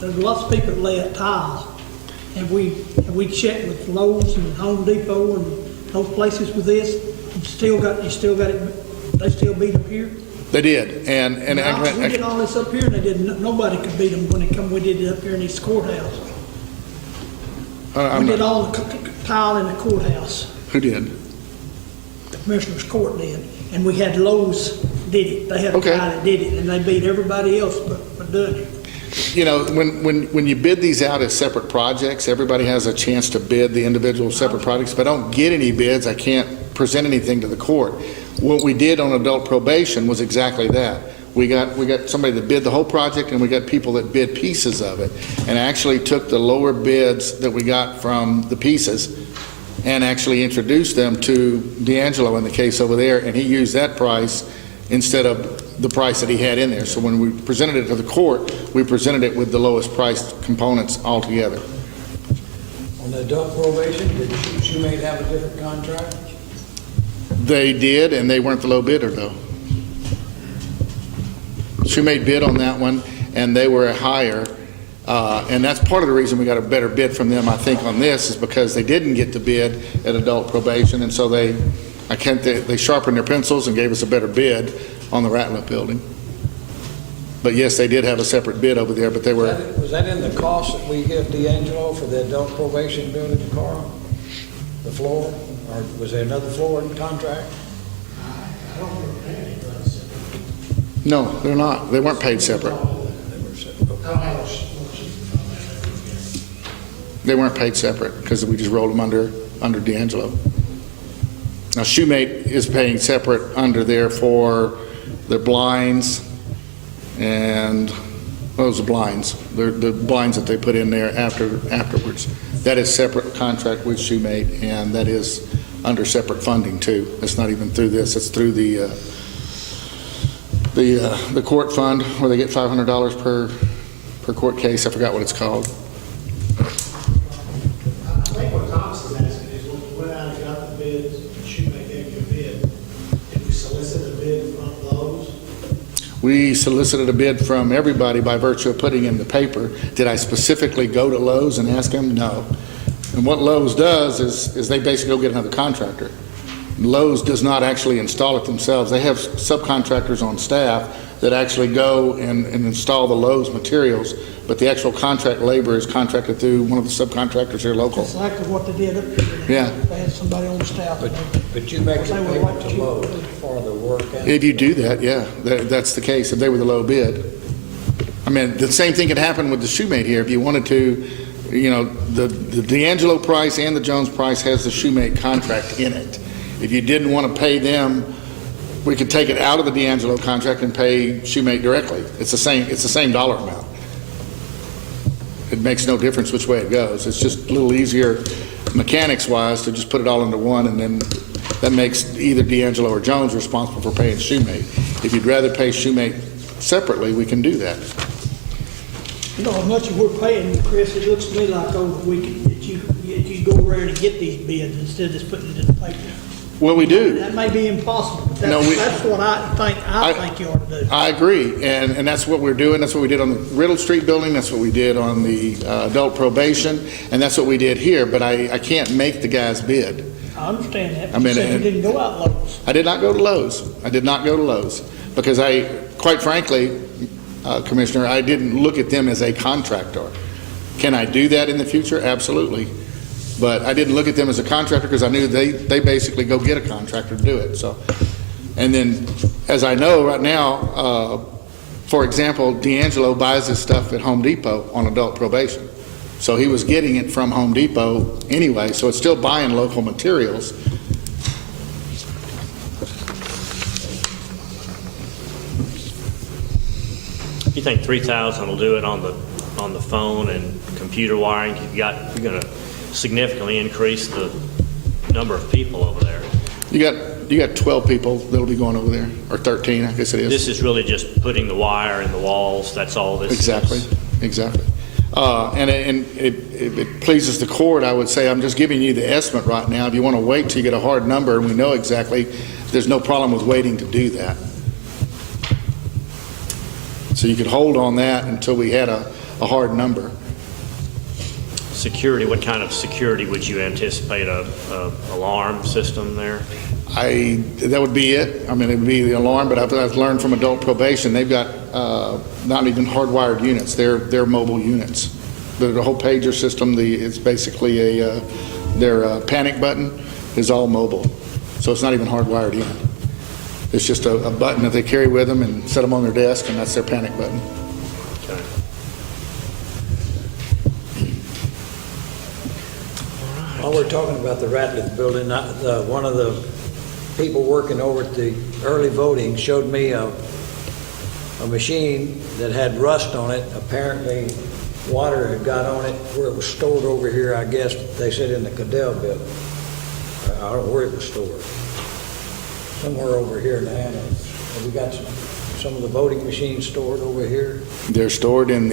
there's lots of people that lay at tile. And we checked with Lowe's and Home Depot and those places with this, you still got it, they still beat up here? They did, and We did all this up here and they didn't, nobody could beat them when they come, we did it up here in East Courthouse. We did all the tile in the courthouse. Who did? The Commissioner's Court did, and we had Lowe's did it. They had a guy that did it, and they beat everybody else but doing it. You know, when you bid these out as separate projects, everybody has a chance to bid the individual separate projects. If I don't get any bids, I can't present anything to the court. What we did on adult probation was exactly that. We got somebody that bid the whole project, and we got people that bid pieces of it, and actually took the lower bids that we got from the pieces and actually introduced them to D'Angelo in the case over there, and he used that price instead of the price that he had in there. So when we presented it to the court, we presented it with the lowest priced components altogether. On the adult probation, did Shoemate have a different contract? They did, and they weren't the low bidder, though. Shoemate bid on that one, and they were higher. And that's part of the reason we got a better bid from them, I think, on this, is because they didn't get to bid at adult probation, and so they sharpened their pencils and gave us a better bid on the Ratliff building. But yes, they did have a separate bid over there, but they were... Was that in the cost that we give D'Angelo for the adult probation building, Carl? The floor? Or was there another floor in the contract? I don't remember paying anybody separate. No, they're not. They weren't paid separate. I don't have a sheet on that. They weren't paid separate because we just rolled them under D'Angelo. Now, Shoemate is paying separate under there for their blinds and those are blinds. The blinds that they put in there afterwards. That is separate contract with Shoemate, and that is under separate funding too. It's not even through this. It's through the court fund where they get $500 per court case. I forgot what it's called. I think what Thomas is asking is when we went out and got the bids, Shoemate gave you a bid, did we solicit a bid from Lowe's? We solicited a bid from everybody by virtue of putting in the paper. Did I specifically go to Lowe's and ask them? No. And what Lowe's does is they basically go get another contractor. Lowe's does not actually install it themselves. They have subcontractors on staff that actually go and install the Lowe's materials, but the actual contract labor is contracted through one of the subcontractors here local. Exactly what they did up here. Yeah. They had somebody on the staff. But you make a payment to Lowe's for the work. If you do that, yeah, that's the case, if they were the low bid. I mean, the same thing could happen with the Shoemate here. If you wanted to, you know, the D'Angelo price and the Jones price has the Shoemate contract in it. If you didn't want to pay them, we could take it out of the D'Angelo contract and pay Shoemate directly. It's the same dollar amount. It makes no difference which way it goes. It's just a little easier mechanics-wise to just put it all into one, and then that makes either D'Angelo or Jones responsible for paying Shoemate. If you'd rather pay Shoemate separately, we can do that. You know, how much we're paying, Chris, it looks to me like over the weekend that you go around and get these bids instead of just putting it in the paper. Well, we do. That may be impossible, but that's what I think you ought to do. I agree, and that's what we're doing. That's what we did on the Riddle Street building. That's what we did on the adult probation, and that's what we did here. But I can't make the guys bid. I understand that. But you said you didn't go out Lowe's. I did not go to Lowe's. I did not go to Lowe's because quite frankly, Commissioner, I didn't look at them as a contractor. Can I do that in the future? Absolutely. But I didn't look at them as a contractor because I knew they basically go get a contractor to do it. So, and then, as I know right now, for example, D'Angelo buys his stuff at Home Depot on adult probation. So he was getting it from Home Depot anyway, so it's still buying local materials. You think 3,000 will do it on the phone and computer wiring? You're going to significantly increase the number of people over there. You got 12 people that'll be going over there, or 13, I guess it is. This is really just putting the wire in the walls. That's all this Exactly, is. exactly. And it pleases the court, I would say, I'm just giving you the estimate right now. If you want to wait till you get a hard number and we know exactly, there's no problem with waiting to do that. So you could hold on that until we had a hard number. Security, what kind of security would you anticipate? A alarm system there? That would be it. I mean, it would be the alarm, but I've learned from adult probation, they've got not even hardwired units. They're mobile units. The whole pager system, it's basically their panic button is all mobile. So it's not even hardwired in. It's just a button that they carry with them and set them on their desk, and that's their panic button. Okay. While we're talking about the Ratliff building, one of the people working over at the early voting showed me a machine that had rust on it. Apparently, water had got on it where it was stored over here, I guess, they said in the Cadell building. I don't know where it was stored. Somewhere over here in the annex. Have we got some of the voting machines stored over here? They're stored in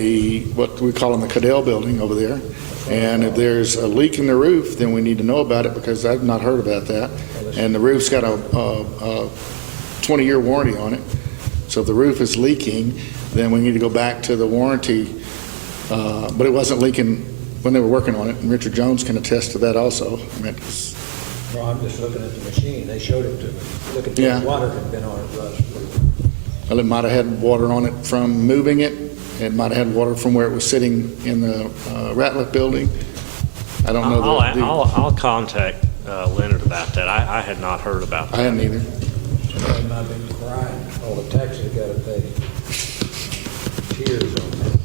what we call in the Cadell building over there. And if there's a leak in the roof, then we need to know about it because I've not heard about that. And the roof's got a 20-year warranty on it. So if the roof is leaking, then we need to go back to the warranty. But it wasn't leaking when they were working on it. And Richard Jones can attest to that also. I mean, Well, I'm just looking at the machine. They showed it to me. Look at Yeah. the water had been on it, rust. well, it might have had water on it from moving it. It might have had water from where it was sitting in the Ratliff building. I don't know. I'll contact Leonard about that. I had not heard about that. I hadn't either. Somebody might have been crying. All the taxes got to pay. Tears on that.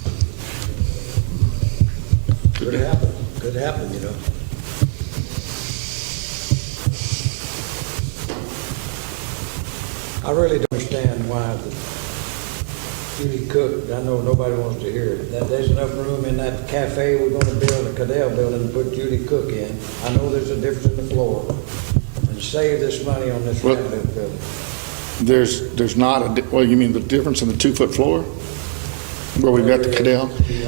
Could happen. Could happen, you know. I really don't understand why Judy Cook, I know nobody wants to hear it, that there's enough room in that cafe we're going to build, a Cadell building, and put Judy Cook in. I know there's a difference in the floor. And save this money on this Ratliff building. There's not well, you mean the difference in the 2-foot floor? Where we've got the Cadell?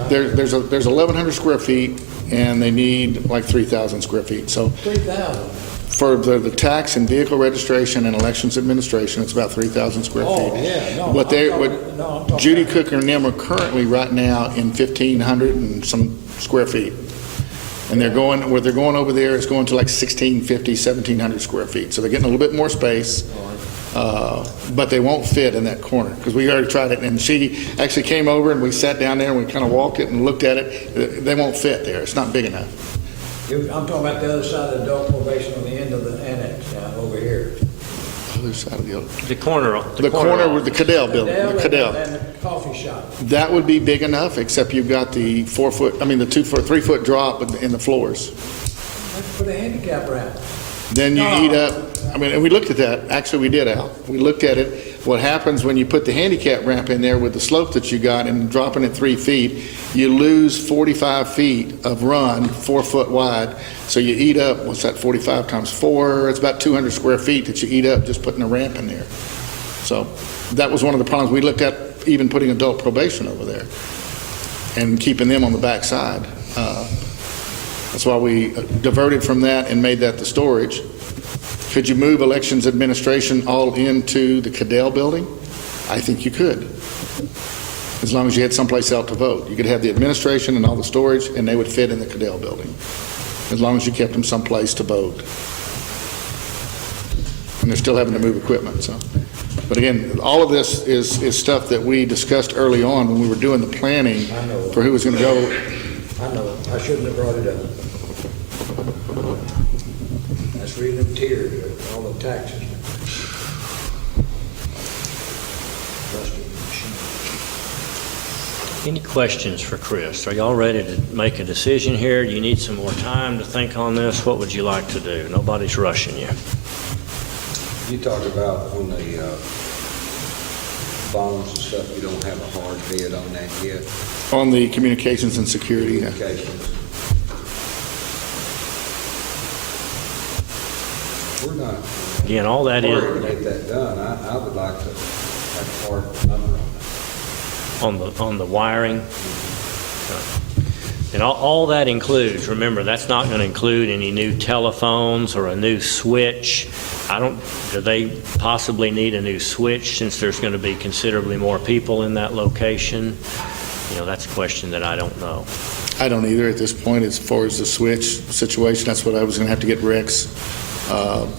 There's 1,100 square feet, and they need like 3,000 square feet. So 3,000? For the tax and vehicle registration and elections administration, it's about 3,000 square feet. Oh, yeah, no. What Judy Cook and them are currently right now in 1,500 and some square feet. And where they're going over there is going to like 1,650, 1,700 square feet. So they're getting a little bit more space, but they won't fit in that corner because we already tried it. And she actually came over and we sat down there and we kind of walked it and looked at it. They won't fit there. It's not big enough. I'm talking about the other side of the adult probation on the end of the annex down over here. Other side of The corner. The corner with the Cadell building. The Cadell. And the coffee shop. That would be big enough, except you've got the 3-foot drop in the floors. Let's put a handicap ramp. Then you eat up, and we looked at that. Actually, we did, Al. We looked at it. What happens when you put the handicap ramp in there with the slope that you got and dropping it 3 feet, you lose 45 feet of run, 4 foot wide. So you eat up, what's that, 45 times 4? It's about 200 square feet that you eat up just putting a ramp in there. So that was one of the problems. We looked at even putting adult probation over there and keeping them on the back side. That's why we diverted from that and made that the storage. Could you move elections administration all into the Cadell building? I think you could, as long as you had someplace else to vote. You could have the administration and all the storage, and they would fit in the Cadell building, as long as you kept them someplace to vote. And they're still having to move equipment. So, but again, all of this is stuff that we discussed early on when we were doing the planning for who was going to go. I know. I shouldn't have brought it up. That's reading tears, all the taxes. Any questions for Chris? Are y'all ready to make a decision here? Do you need some more time to think on this? What would you like to do? Nobody's rushing you. You talked about on the phones and stuff, you don't have a hard bid on that yet? On the communications and security, yeah. Communications. We're not. Again, all that is. Hard to get that done. I would like to have a hard number on that. On the wiring. And all that includes, remember, that's not going to include any new telephones or a new switch. Do they possibly need a new switch since there's going to be considerably more people in that location? That's a question that I don't know. I don't either at this point as far as the switch situation. That's what I was going to have to get Rex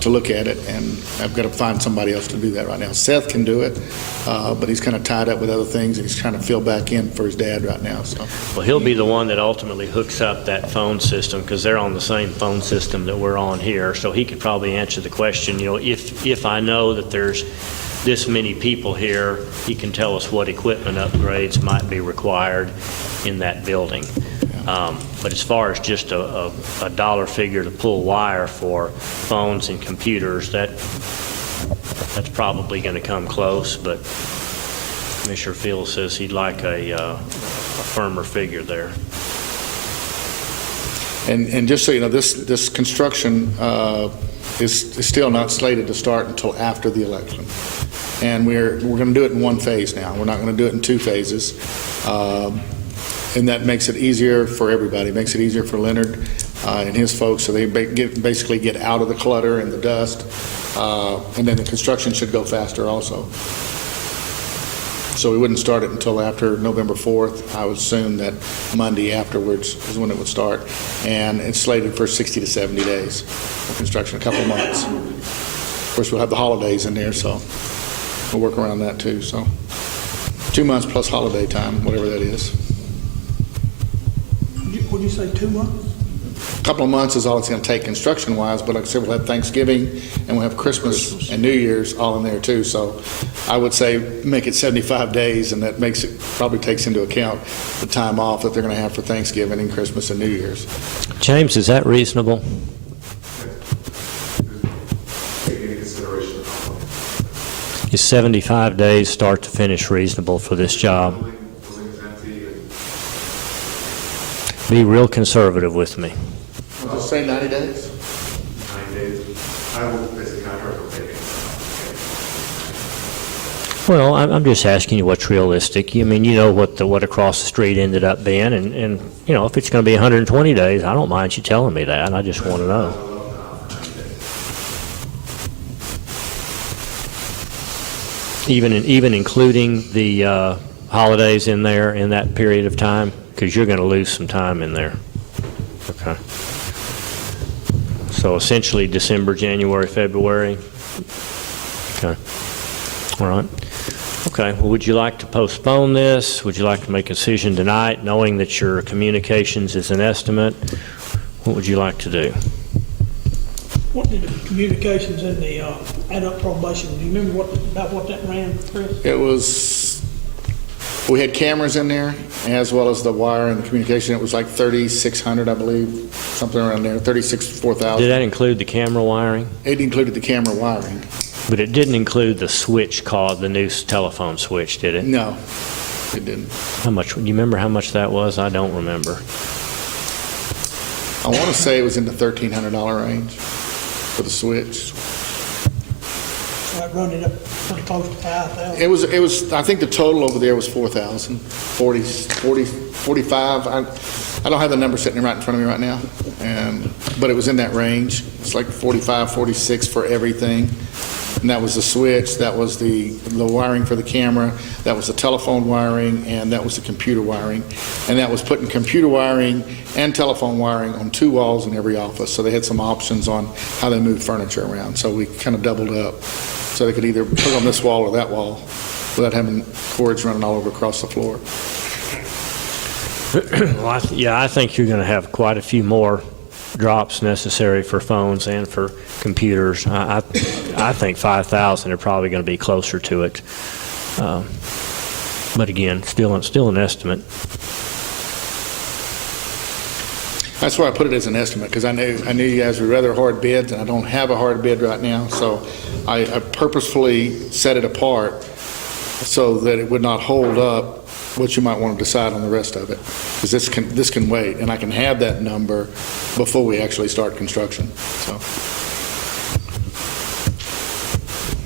to look at it, and I've got to find somebody else to do that right now. Seth can do it, but he's kind of tied up with other things, and he's trying to fill back in for his dad right now. So, well, he'll be the one that ultimately hooks up that phone system because they're on the same phone system that we're on here. So he could probably answer the question. If I know that there's this many people here, he can tell us what equipment upgrades might be required in that building. But as far as just a dollar figure to pull wire for phones and computers, that's probably going to come close, but Commissioner Field says he'd like a firmer figure there. and just so you know, this construction is still not slated to start until after the election, and we're going to do it in one phase now. We're not going to do it in two phases. And that makes it easier for everybody. It makes it easier for Leonard and his folks, so they basically get out of the clutter and the dust, and then the construction should go faster also. So we wouldn't start it until after November 4th. I would assume that Monday afterwards is when it would start, and it's slated for 60 to 70 days for construction, a couple months. Of course, we'll have the holidays in there, so we'll work around that too. So 2 months plus holiday time, whatever that is. What did you say, 2 months? A couple of months is all it's going to take construction-wise, but like I said, we'll have Thanksgiving and we'll have Christmas and New Year's all in there too. So I would say make it 75 days, and that makes it, probably takes into account the time off that they're going to have for Thanksgiving and Christmas and New Year's. James, is that reasonable? Is 75 days start to finish reasonable for this job? Be real conservative with me. I'll say 90 days. 9 days. I will basically contract will take it. Well, I'm just asking you what's realistic. I mean, you know what across the street ended up being, and if it's going to be 120 days, I don't mind you telling me that. I just want to know. Even including the holidays in there in that period of time, because you're going to lose some time in there. Okay. So essentially December, January, February. Okay. All right. Okay. Well, would you like to postpone this? Would you like to make a decision tonight, knowing that your communications is an estimate? What would you like to do? What did the communications in the adult probation, do you remember about what that ran, Chris? It was, we had cameras in there as well as the wire and the communication. It was like 3,600, I believe, something around there, 4,000. Did that include the camera wiring? It included the camera wiring. But it didn't include the switch called the new telephone switch, did it? No, it didn't. How much? Do you remember how much that was? I don't remember. I want to say it was in the $1,300 range for the switch. That run it up pretty close to 5,000. It was. I think the total over there was 4,000, 45. I don't have the number sitting right in front of me right now, but it was in that range. It's like 45, 46 for everything. And that was the switch, that was the wiring for the camera, that was the telephone wiring, and that was the computer wiring. And that was putting computer wiring and telephone wiring on 2 walls in every office. So they had some options on how they moved furniture around. So we kind of doubled up. So they could either put on this wall or that wall without having cords running all over across the floor. Well, I think you're going to have quite a few more drops necessary for phones and for computers. I think 5,000 are probably going to be closer to it. But again, still an estimate. That's why I put it as an estimate, because I knew you guys would rather hard bids, and I don't have a hard bid right now. So I purposefully set it apart so that it would not hold up what you might want to decide on the rest of it. Because this can wait, and I can have that number before we actually start construction, so.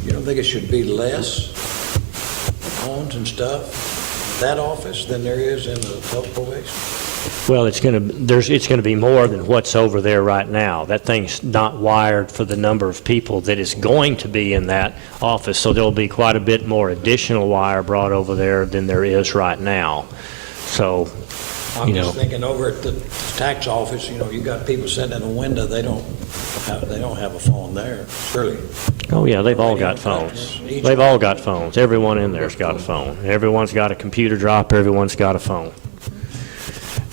You don't think it should be less phones and stuff, that office, than there is in the adult probation? Well, it's going to be more than what's over there right now. That thing's not wired for the number of people that is going to be in that office, so there'll be quite a bit more additional wire brought over there than there is right now. So, I'm just thinking over at the tax office, you got people sitting in a window, they don't have a phone there, surely. Oh, yeah, they've all got phones. They've all got phones. Everyone in there's got a phone. Everyone's got a computer drop. Everyone's got a phone.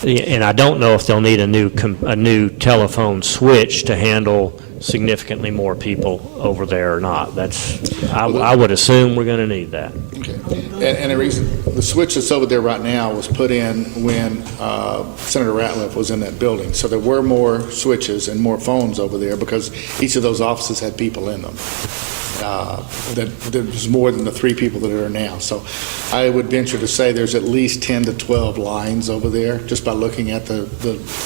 And I don't know if they'll need a new telephone switch to handle significantly more people over there or not. I would assume we're going to need that. Okay. And the reason, the switch that's over there right now was put in when Senator Ratliff was in that building. So there were more switches and more phones over there because each of those offices had people in them. There was more than the 3 people that are there now. So I would venture to say there's at least 10 to 12 lines over there just by looking at the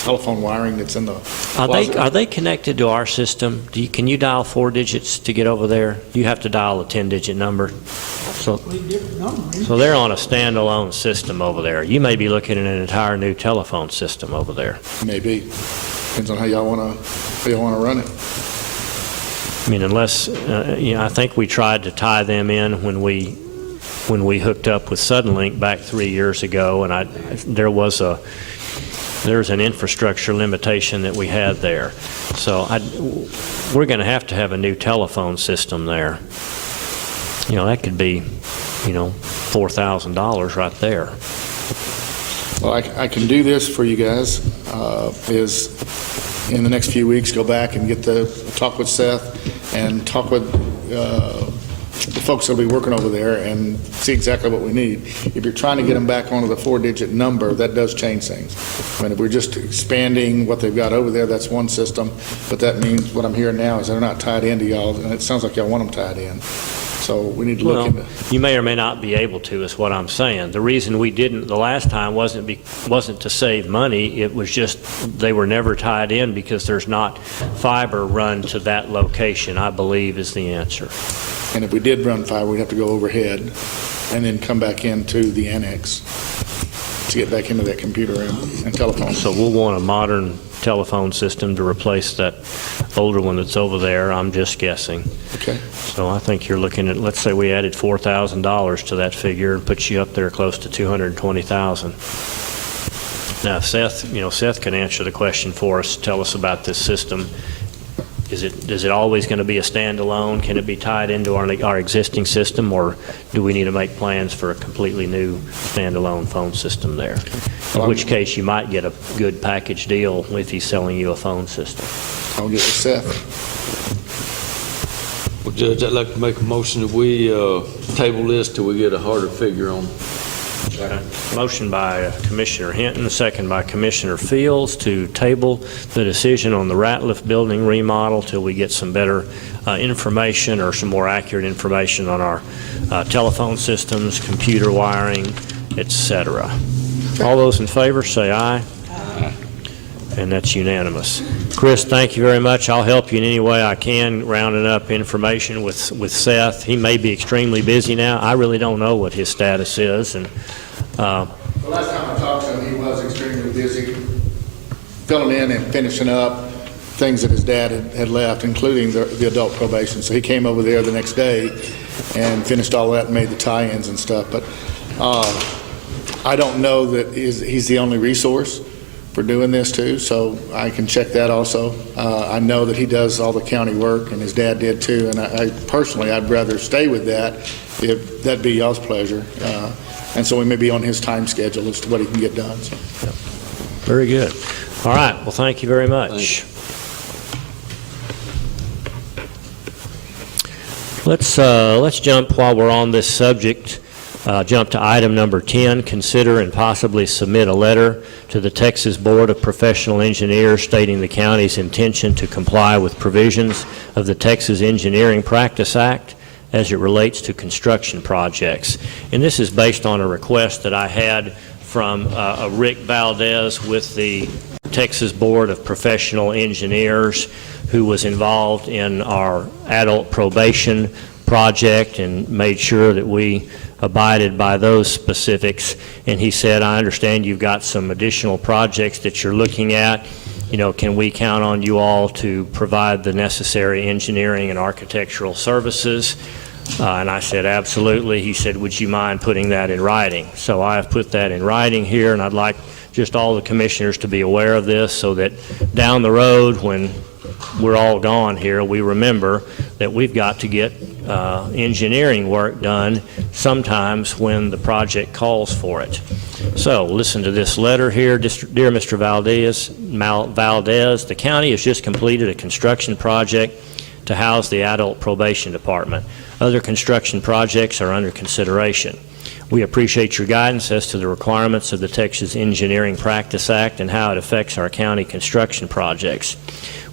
telephone wiring that's in the closet. Are they connected to our system? Can you dial 4 digits to get over there? You have to dial a 10-digit number. So they're on a standalone system over there. You may be looking at an entire new telephone system over there. Maybe. Depends on how y'all want to run it. I mean, unless, I think we tried to tie them in when we hooked up with Suddenlink back 3 years ago, and there's an infrastructure limitation that we had there. So we're going to have a new telephone system there. That could be, $4,000 right there. Well, I can do this for you guys, is in the next few weeks, go back and talk with Seth and talk with the folks that'll be working over there and see exactly what we need. If you're trying to get them back onto the 4-digit number, that does change things. I mean, if we're just expanding what they've got over there, that's one system, but that means what I'm hearing now is they're not tied into y'all, and it sounds like y'all want them tied in. So we need to look into. You may or may not be able to, is what I'm saying. The reason we didn't the last time wasn't to save money. It was just they were never tied in because there's not fiber run to that location, I believe, is the answer. And if we did run fiber, we'd have to go overhead and then come back into the annex to get back into that computer room and telephone. So we'll want a modern telephone system to replace that older one that's over there. I'm just guessing. Okay. So I think you're looking at, let's say we added $4,000 to that figure and put you up there close to $220,000. Now, Seth can answer the question for us. Tell us about this system. Is it always going to be a standalone? Can it be tied into our existing system, or do we need to make plans for a completely new standalone phone system there? In which case, you might get a good package deal if he's selling you a phone system. I'll get with Seth. Well, Judge, I'd like to make a motion that we table this till we get a harder figure on. Motion by Commissioner Hinton, second by Commissioner Fields to table the decision on the Ratliff building remodel till we get some better information or some more accurate information on our telephone systems, computer wiring, etc. All those in favor say aye. Aye. And that's unanimous. Chris, thank you very much. I'll help you in any way I can rounding up information with Seth. He may be extremely busy now. I really don't know what his status is. And the last time I talked to him, he was extremely busy filling in and finishing up things that his dad had left, including the adult probation. So he came over there the next day and finished all that and made the tie-ins and stuff. But I don't know that he's the only resource for doing this too, so I can check that also. I know that he does all the county work, and his dad did too, and I personally, I'd rather stay with that if that'd be y'all's pleasure. And so we may be on his time schedule as to what he can get done. So. Very good. All right, well, thank you very much. Let's jump while we're on this subject. Jump to item number 10, consider and possibly submit a letter to the Texas Board of Professional Engineers stating the county's intention to comply with provisions of the Texas Engineering Practice Act as it relates to construction projects. And this is based on a request that I had from Rick Valdez with the Texas Board of Professional Engineers, who was involved in our adult probation project and made sure that we abided by those specifics. And he said, I understand you've got some additional projects that you're looking at. You know, can we count on you all to provide the necessary engineering and architectural services? And I said, absolutely. He said, would you mind putting that in writing? So I have put that in writing here, and I'd like just all the commissioners to be aware of this so that down the road, when we're all gone here, we remember that we've got to get engineering work done sometimes when the project calls for it. So listen to this letter here. Dear Mr. Valdez, the county has just completed a construction project to house the adult probation department. Other construction projects are under consideration. We appreciate your guidance as to the requirements of the Texas Engineering Practice Act and how it affects our county construction projects.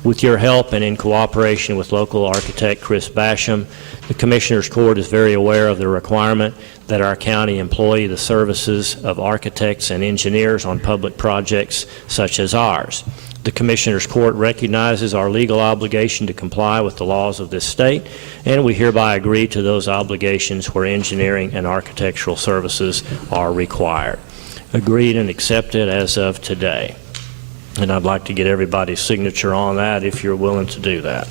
With your help and in cooperation with local architect Chris Basham, the Commissioners Court is very aware of the requirement that our county employ the services of architects and engineers on public projects such as ours. The Commissioners Court recognizes our legal obligation to comply with the laws of this state, and we hereby agree to those obligations where engineering and architectural services are required. Agreed and accepted as of today. And I'd like to get everybody's signature on that if you're willing to do that.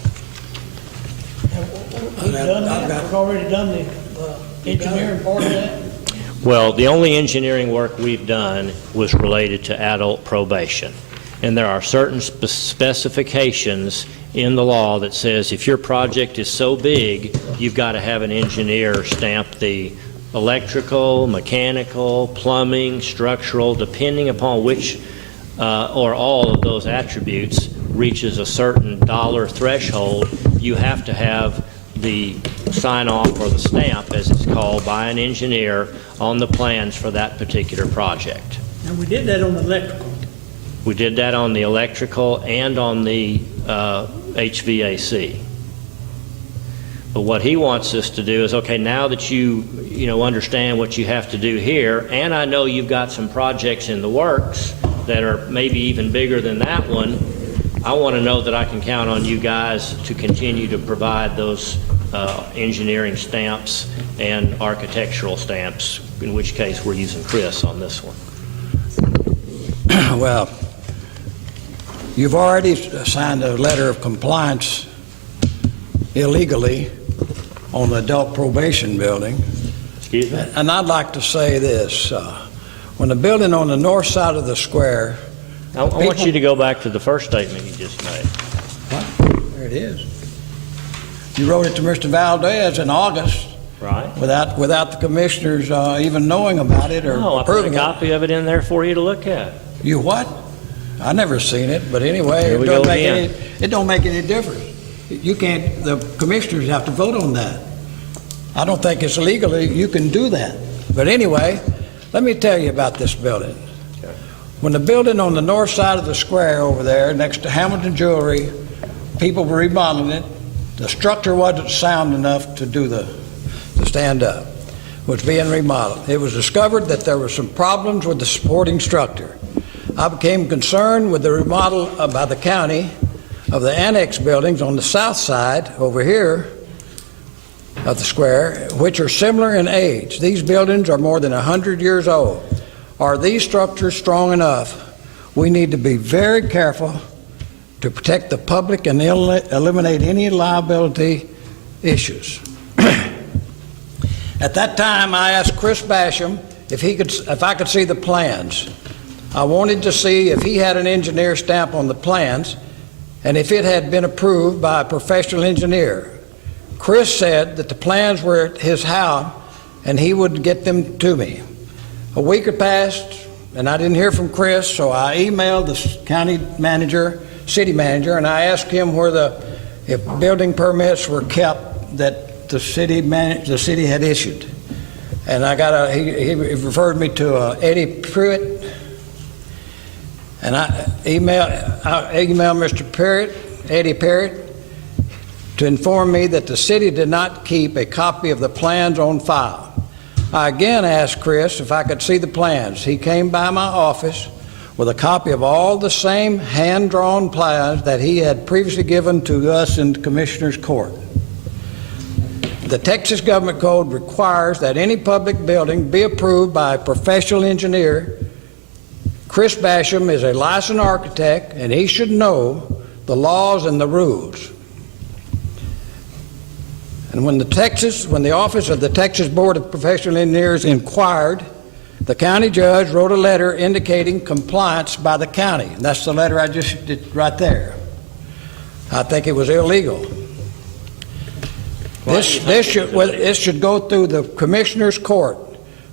We've done that, we've already done the engineering part of that. Well, the only engineering work we've done was related to adult probation. And there are certain specifications in the law that says if your project is so big, you've got to have an engineer stamp the electrical, mechanical, plumbing, structural, depending upon which or all of those attributes reaches a certain dollar threshold, you have to have the sign-off or the stamp, as it's called, by an engineer on the plans for that particular project. And we did that on the electrical. We did that on the electrical and on the HVAC. But what he wants us to do is, okay, now that you understand what you have to do here, and I know you've got some projects in the works that are maybe even bigger than that one, I want to know that I can count on you guys to continue to provide those engineering stamps and architectural stamps, in which case we're using Chris on this one. Well, you've already signed a letter of compliance illegally on the adult probation building. Excuse me? And I'd like to say this. When the building on the north side of the square... I want you to go back to the first statement you just made. What? There it is. You wrote it to Mr. Valdez in August. Right. Without the commissioners even knowing about it or No, I put a approving it. copy of it in there for you to look at. You what? I never seen it, but anyway, Here we go again. it don't make any difference. You can't, the commissioners have to vote on that. I don't think it's legally, you can do that. But anyway, let me tell you about this building. Okay. When the building on the north side of the square over there, next to Hamilton Jewelry, people were remodeling it, the structure wasn't sound enough to stand up. It was being remodeled. It was discovered that there were some problems with the supporting structure. I became concerned with the remodel by the county of the annex buildings on the south side over here of the square, which are similar in age. These buildings are more than 100 years old. Are these structures strong enough? We need to be very careful to protect the public and eliminate any liability issues. At that time, I asked Chris Basham if I could see the plans. I wanted to see if he had an engineer stamp on the plans and if it had been approved by a professional engineer. Chris said that the plans were at his house and he would get them to me. A week had passed and I didn't hear from Chris, so I emailed the county manager, city manager, and I asked him if building permits were kept that the city had issued. And he referred me to Eddie Pruitt. And I emailed Mr. Parrott, Eddie Parrott. to inform me that the city did not keep a copy of the plans on file. I again asked Chris if I could see the plans. He came by my office with a copy of all the same hand-drawn plans that he had previously given to us in the Commissioner's Court. The Texas Government Code requires that any public building be approved by a professional engineer. Chris Basham is a licensed architect, and he should know the laws and the rules. And when the Office of the Texas Board of Professional Engineers inquired, the county judge wrote a letter indicating compliance by the county. And that's the letter I just did right there. I think it was illegal. This should go through the Commissioner's Court.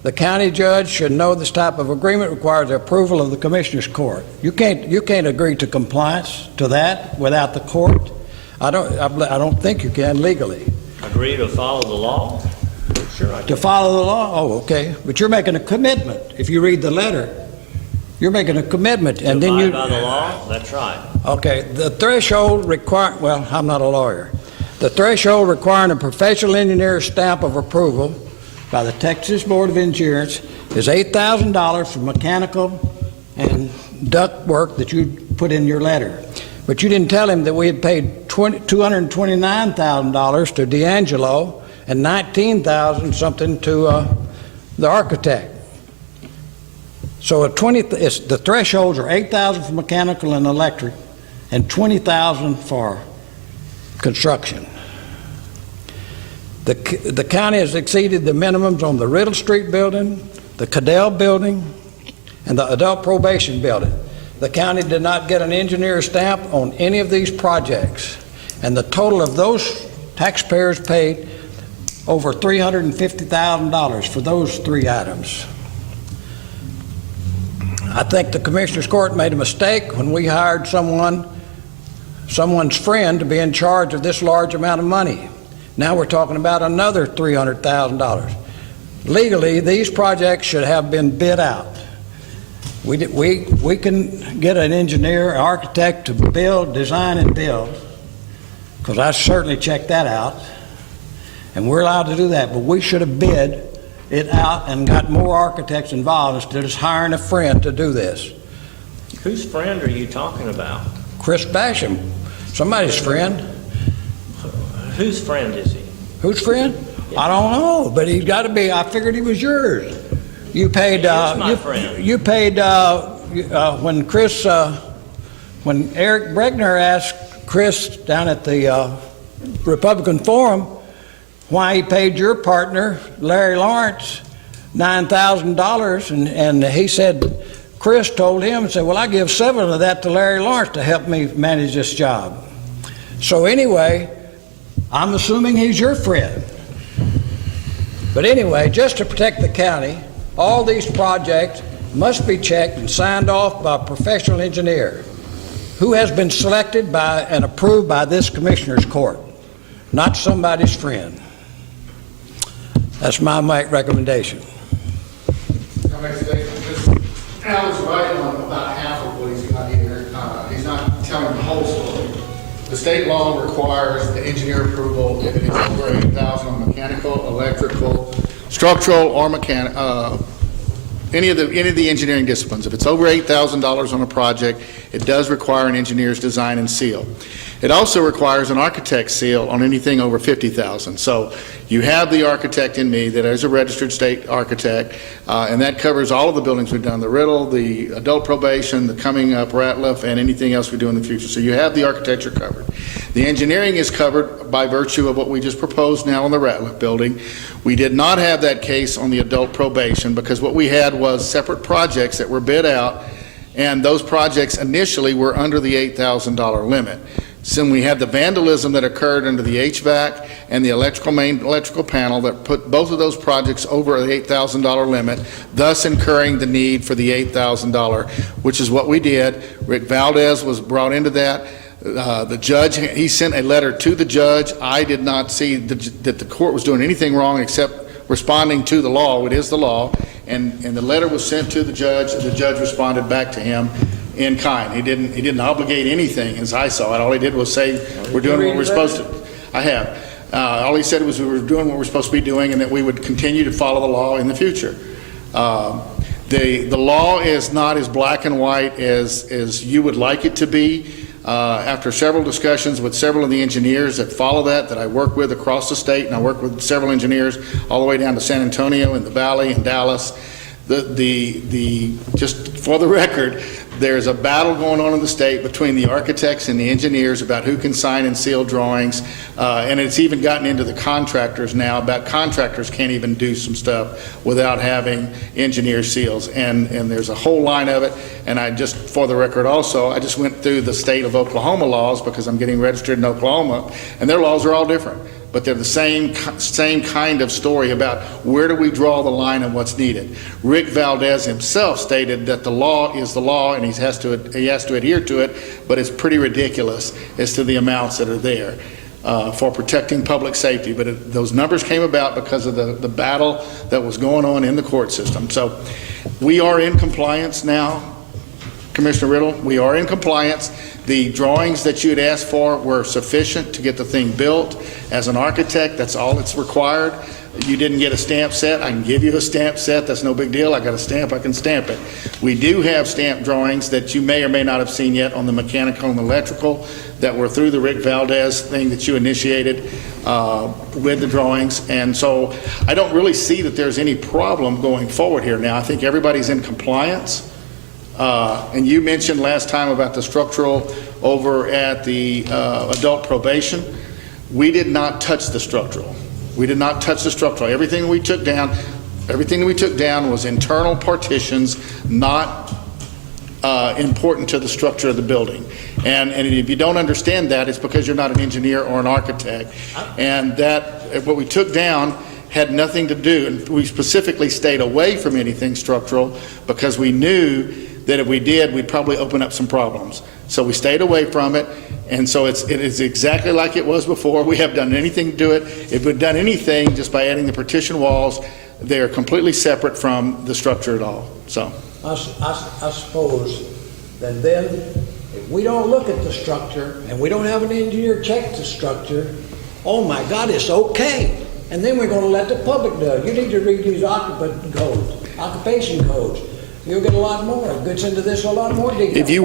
The county judge should know this type of agreement requires the approval of the Commissioner's Court. You can't agree to compliance to that without the court. I don't think you can legally. Agree to follow the law? Sure I can. To follow the law? Oh, okay. But you're making a commitment. If you read the letter, you're making a commitment, and then you abide by the law? That's right. Okay. The threshold well, I'm not a lawyer. The threshold requiring a professional engineer's stamp of approval by the Texas Board of Engineers is $8,000 for mechanical and duct work that you put in your letter. But you didn't tell him that we had paid $229,000 to D'Angelo and $19,000 something to the architect. So the thresholds are $8,000 for mechanical and electric and $20,000 for construction. The county has exceeded the minimums on the Riddle Street building, the Cadell building, and the adult probation building. The county did not get an engineer's stamp on any of these projects, and the total of those taxpayers paid over $350,000 for those three items. I think the Commissioner's Court made a mistake when we hired someone's friend to be in charge of this large amount of money. Now we're talking about another $300,000. Legally, these projects should have been bid out. We can get an engineer, architect to design and build, because I certainly checked that out, and we're allowed to do that, but we should have bid it out and got more architects involved instead of just hiring a friend to do this. Whose friend are you talking about? Chris Basham, somebody's friend. Whose friend is he? Whose friend? I don't know, but he's got to be. I figured he was yours. You paid. My friend. You paid when Eric Bregner asked Chris down at the Republican Forum why he paid your partner Larry Lawrence $9,000, and he said Chris told him and said, "Well, I give $7,000 of that to Larry Lawrence to help me manage this job." So anyway, I'm assuming he's your friend. But anyway, just to protect the county, all these projects must be checked and signed off by a professional engineer who has been selected by and approved by this Commissioner's Court, not somebody's friend. That's my recommendation. I'll make a statement. Al is right on about half of what he's got here. He's not telling the whole story. The state law requires the engineer approval if it is over $8,000 on mechanical, electrical, structural, or any of the engineering disciplines. If it's over $8,000 on a project, it does require an engineer's design and seal. It also requires an architect's seal on anything over $50,000. So you have the architect in me that is a registered state architect, and that covers all of the buildings we've done, the Riddle, the adult probation, the coming up Ratliff, and anything else we do in the future. So you have the architecture covered. The engineering is covered by virtue of what we just proposed now on the Ratliff building. We did not have that case on the adult probation because what we had was separate projects that were bid out, and those projects initially were under the $8,000 limit. So we had the vandalism that occurred under the HVAC and the main electrical panel that put both of those projects over the $8,000 limit, thus incurring the need for the $8,000, which is what we did. Rick Valdez was brought into that. The judge, he sent a letter to the judge. I did not see that the court was doing anything wrong except responding to the law. It is the law. And the letter was sent to the judge, and the judge responded back to him in kind. He didn't obligate anything as I saw it. All he did was say, we're doing what we're supposed to. I have. All he said was we were doing what we're supposed to be doing and that we would continue to follow the law in the future. The law is not as black and white as you would like it to be. After several discussions with several of the engineers that follow that I work with across the state, and I work with several engineers all the way down to San Antonio and the Valley and Dallas, just for the record, there's a battle going on in the state between the architects and the engineers about who can sign and seal drawings, and it's even gotten into the contractors now about contractors can't even do some stuff without having engineer seals, and there's a whole line of it. And I just, for the record also, I just went through the state of Oklahoma laws because I'm getting registered in Oklahoma, and their laws are all different. But they're the same kind of story about where do we draw the line and what's needed. Rick Valdez himself stated that the law is the law and he has to adhere to it, but it's pretty ridiculous as to the amounts that are there for protecting public safety. But those numbers came about because of the battle that was going on in the court system. So we are in compliance now, Commissioner Riddle. We are in compliance. The drawings that you had asked for were sufficient to get the thing built. As an architect, that's all that's required. You didn't get a stamp set. I can give you a stamp set. That's no big deal. I got a stamp. I can stamp it. We do have stamp drawings that you may or may not have seen yet on the mechanical and electrical that were through the Rick Valdez thing that you initiated with the drawings. And so I don't really see that there's any problem going forward here now. I think everybody's in compliance. And you mentioned last time about the structural over at the adult probation. We did not touch the structural. We did not touch the structural. Everything we took down was internal partitions, not important to the structure of the building. And if you don't understand that, it's because you're not an engineer or an architect. And that what we took down had nothing to do, and we specifically stayed away from anything structural because we knew that if we did, we'd probably open up some problems. So we stayed away from it, and so it is exactly like it was before. We haven't done anything to do it. If we'd done anything just by adding the partition walls, they're completely separate from the structure at all. So I suppose that then, if we don't look at the structure and we don't have an engineer check the structure, oh my God, it's okay. And then we're going to let the public do it. You need to read these occupation codes. You'll get a lot more. It gets into this a lot more detail. If you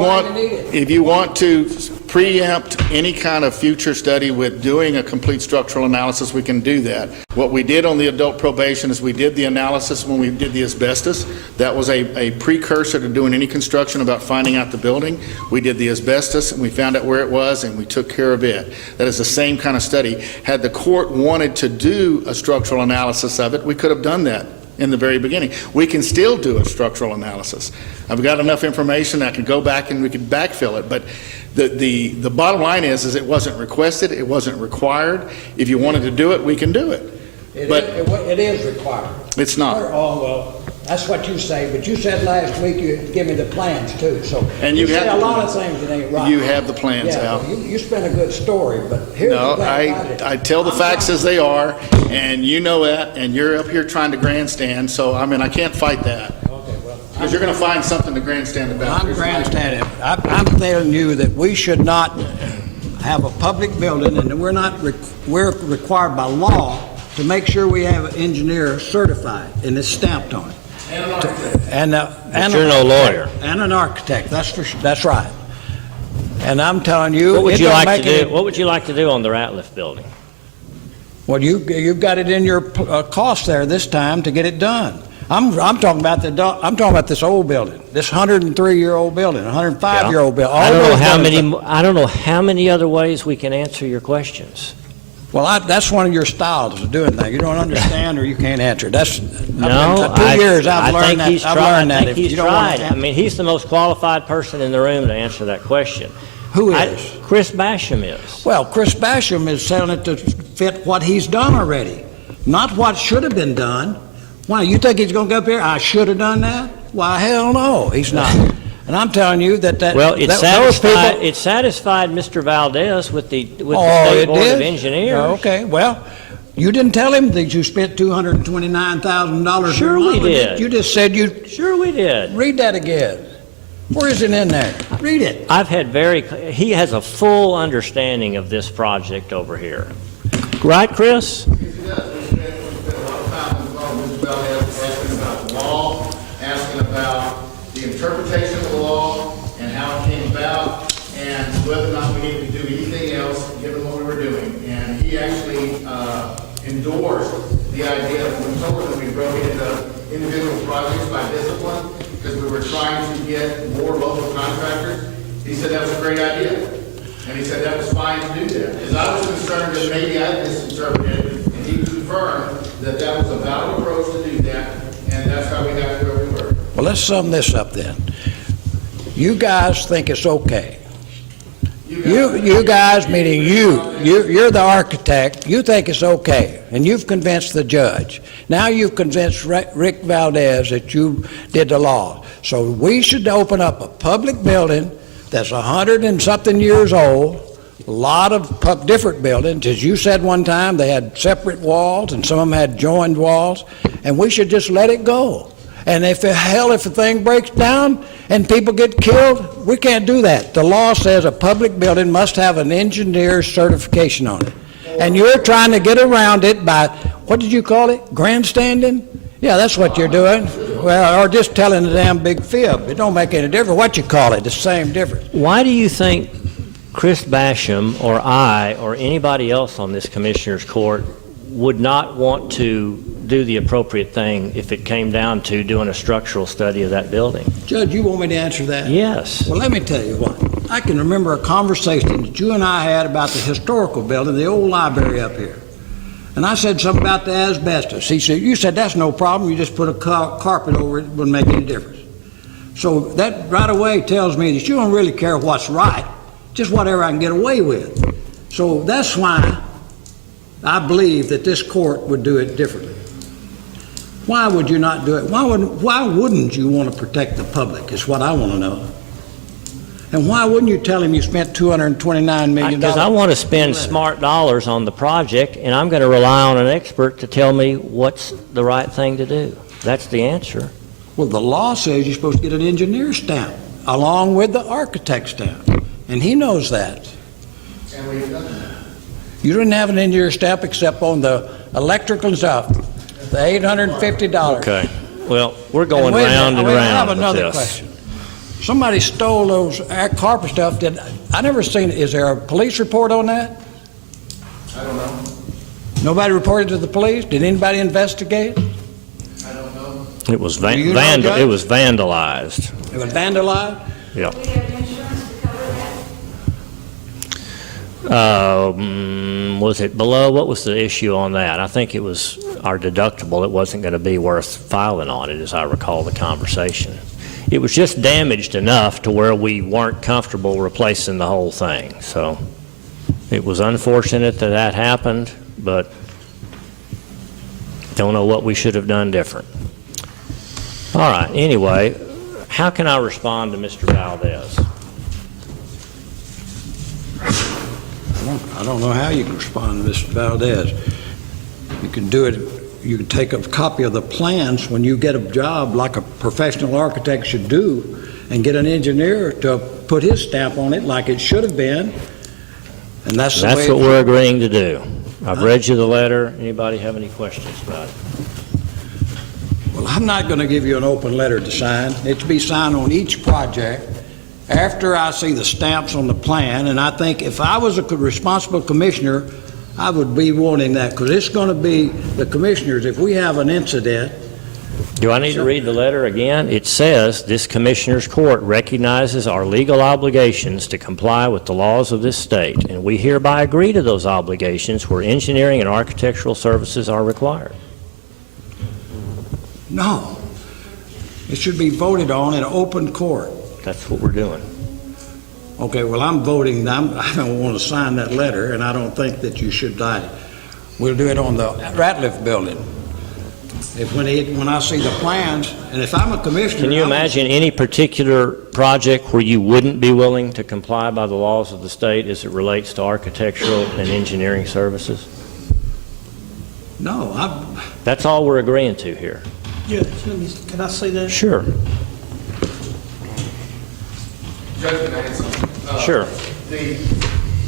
want to preempt any kind of future study with doing a complete structural analysis, we can do that. What we did on the adult probation is we did the analysis when we did the asbestos. That was a precursor to doing any construction about finding out the building. We did the asbestos and we found out where it was and we took care of it. That is the same kind of study. Had the court wanted to do a structural analysis of it, we could have done that in the very beginning. We can still do a structural analysis. I've got enough information I could go back and we could backfill it, but the bottom line is it wasn't requested, it wasn't required. If you wanted to do it, we can do it. It is required. It's not. Oh, well, that's what you say, but you said last week you'd give me the plans too, so and you say have a lot of things that ain't right. You have the plans out. You spent a good story, but here's no, the thing about it. I tell the facts as they are, and you know that, and you're up here trying to grandstand, so I mean, I can't fight that. Okay, well, because you're going to find something to grandstand about. I'm grandstanding. I'm telling you that we should not have a public building, and we're required by law to make sure we have an engineer certified and it's stamped on it. And you're no lawyer. And an architect. That's right. And I'm telling you, what would you like to do? What would you like to do on the Ratliff building? Well, you've got it in your cost there this time to get it done. I'm talking about this old building, this 103-year-old building, 105-year-old building. I don't know how many other ways we can answer your questions. Well, that's one of your styles of doing that. You don't understand or you can't answer. That's no. 2 years I've learned that. I think he's tried. I mean, he's the most qualified person in the room to answer that question. Who is? Chris Basham is. Well, Chris Basham is selling it to fit what he's done already, not what should have been done. Why, you think he's going to go up here, I should have done that? Why, hell no, he's not. And I'm telling you that it satisfied Mr. Valdez with the State Board of Engineers. Okay, well, you didn't tell him that you spent $229,000. Sure we did. You just said you... Sure we did. Read that again. Where is it in there? Read it. He has a full understanding of this project over here. Right, Chris? Yes, he does. We spent a lot of time on the phone with Mr. Valdez, asking about the law, asking about the interpretation of the law and how it came about, and whether or not we needed to do anything else given what we were doing. And he actually endorsed the idea, we told him that we broke it into individual projects by discipline, because we were trying to get more local contractors. He said that was a great idea. And he said that was fine to do that. Because I was concerned that maybe I misinterpreted, and he confirmed that that was a valid approach to do that, and that's how we got to where we were. Well, let's sum this up then. You guys think it's okay. You guys, meaning you're the architect, you think it's okay, and you've convinced the judge. Now you've convinced Rick Valdez that you did the law. So we should open up a public building that's 100 and something years old, a lot of different buildings. As you said one time, they had separate walls, and some of them had joined walls, and we should just let it go. And if the thing breaks down and people get killed, we can't do that. The law says a public building must have an engineer's certification on it. And you're trying to get around it by, what did you call it, grandstanding? Yeah, that's what you're doing. Well, or just telling a damn big fib. It don't make any difference what you call it, it's the same difference. Why do you think Chris Basham or I or anybody else on this Commissioner's Court would not want to do the appropriate thing if it came down to doing a structural study of that building? Judge, you want me to answer that? Yes. Well, let me tell you what. I can remember a conversation that you and I had about the historical building, the old library up here. And I said something about the asbestos. He said, you said, that's no problem. You just put a carpet over it. It wouldn't make any difference. So that right away tells me that you don't really care what's right, just whatever I can get away with. So that's why I believe that this court would do it differently. Why would you not do it? Why wouldn't you want to protect the public is what I want to know. And why wouldn't you tell him you spent $229 million? Because I want to spend smart dollars on the project, and I'm going to rely on an expert to tell me what's the right thing to do. That's the answer. Well, the law says you're supposed to get an engineer stamp along with the architect stamp, and he knows that. And we've done that. You didn't have an engineer stamp except on the electrical and stuff, the $850. Okay. Well, we're going round and round. I have with another this. question. Somebody stole those carpet stuff. I never seen it. Is there a police report on that? I don't know. Nobody reported to the police? Did anybody investigate? I don't know. It was Do you know, Judge? it was vandalized. It was vandalized? Yeah. Do we have insurance to cover that? Was it below? What was the issue on that? I think it was our deductible. It wasn't going to be worth filing on it, as I recall the conversation. It was just damaged enough to where we weren't comfortable replacing the whole thing. So it was unfortunate that that happened, but don't know what we should have done different. All right, anyway, how can I respond to Mr. Valdez? I don't know how you can respond to Mr. Valdez. You can do it, you can take a copy of the plans when you get a job like a professional architect should do and get an engineer to put his stamp on it like it should have been. And that's the way. That's what we're agreeing to do. I've read you the letter. Anybody have any questions about it? Well, I'm not going to give you an open letter to sign. It's to be signed on each project after I see the stamps on the plan, and I think if I was a responsible commissioner, I would be wanting that, because it's going to be the commissioners, if we have an incident. Do I need to read the letter again? It says, this Commissioner's Court recognizes our legal obligations to comply with the laws of this state, and we hereby agree to those obligations where engineering and architectural services are required. No. It should be voted on in open court. That's what we're doing. Okay, well, I'm voting, I don't want to sign that letter, and I don't think that you should. We'll do it on the Ratliff building. When I see the plans, and if I'm a commissioner... Can you imagine any particular project where you wouldn't be willing to comply by the laws of the state as it relates to architectural and engineering services? No, That's all we're agreeing to here. Judge, can I say that? Sure. Judge, can I add something? Sure. The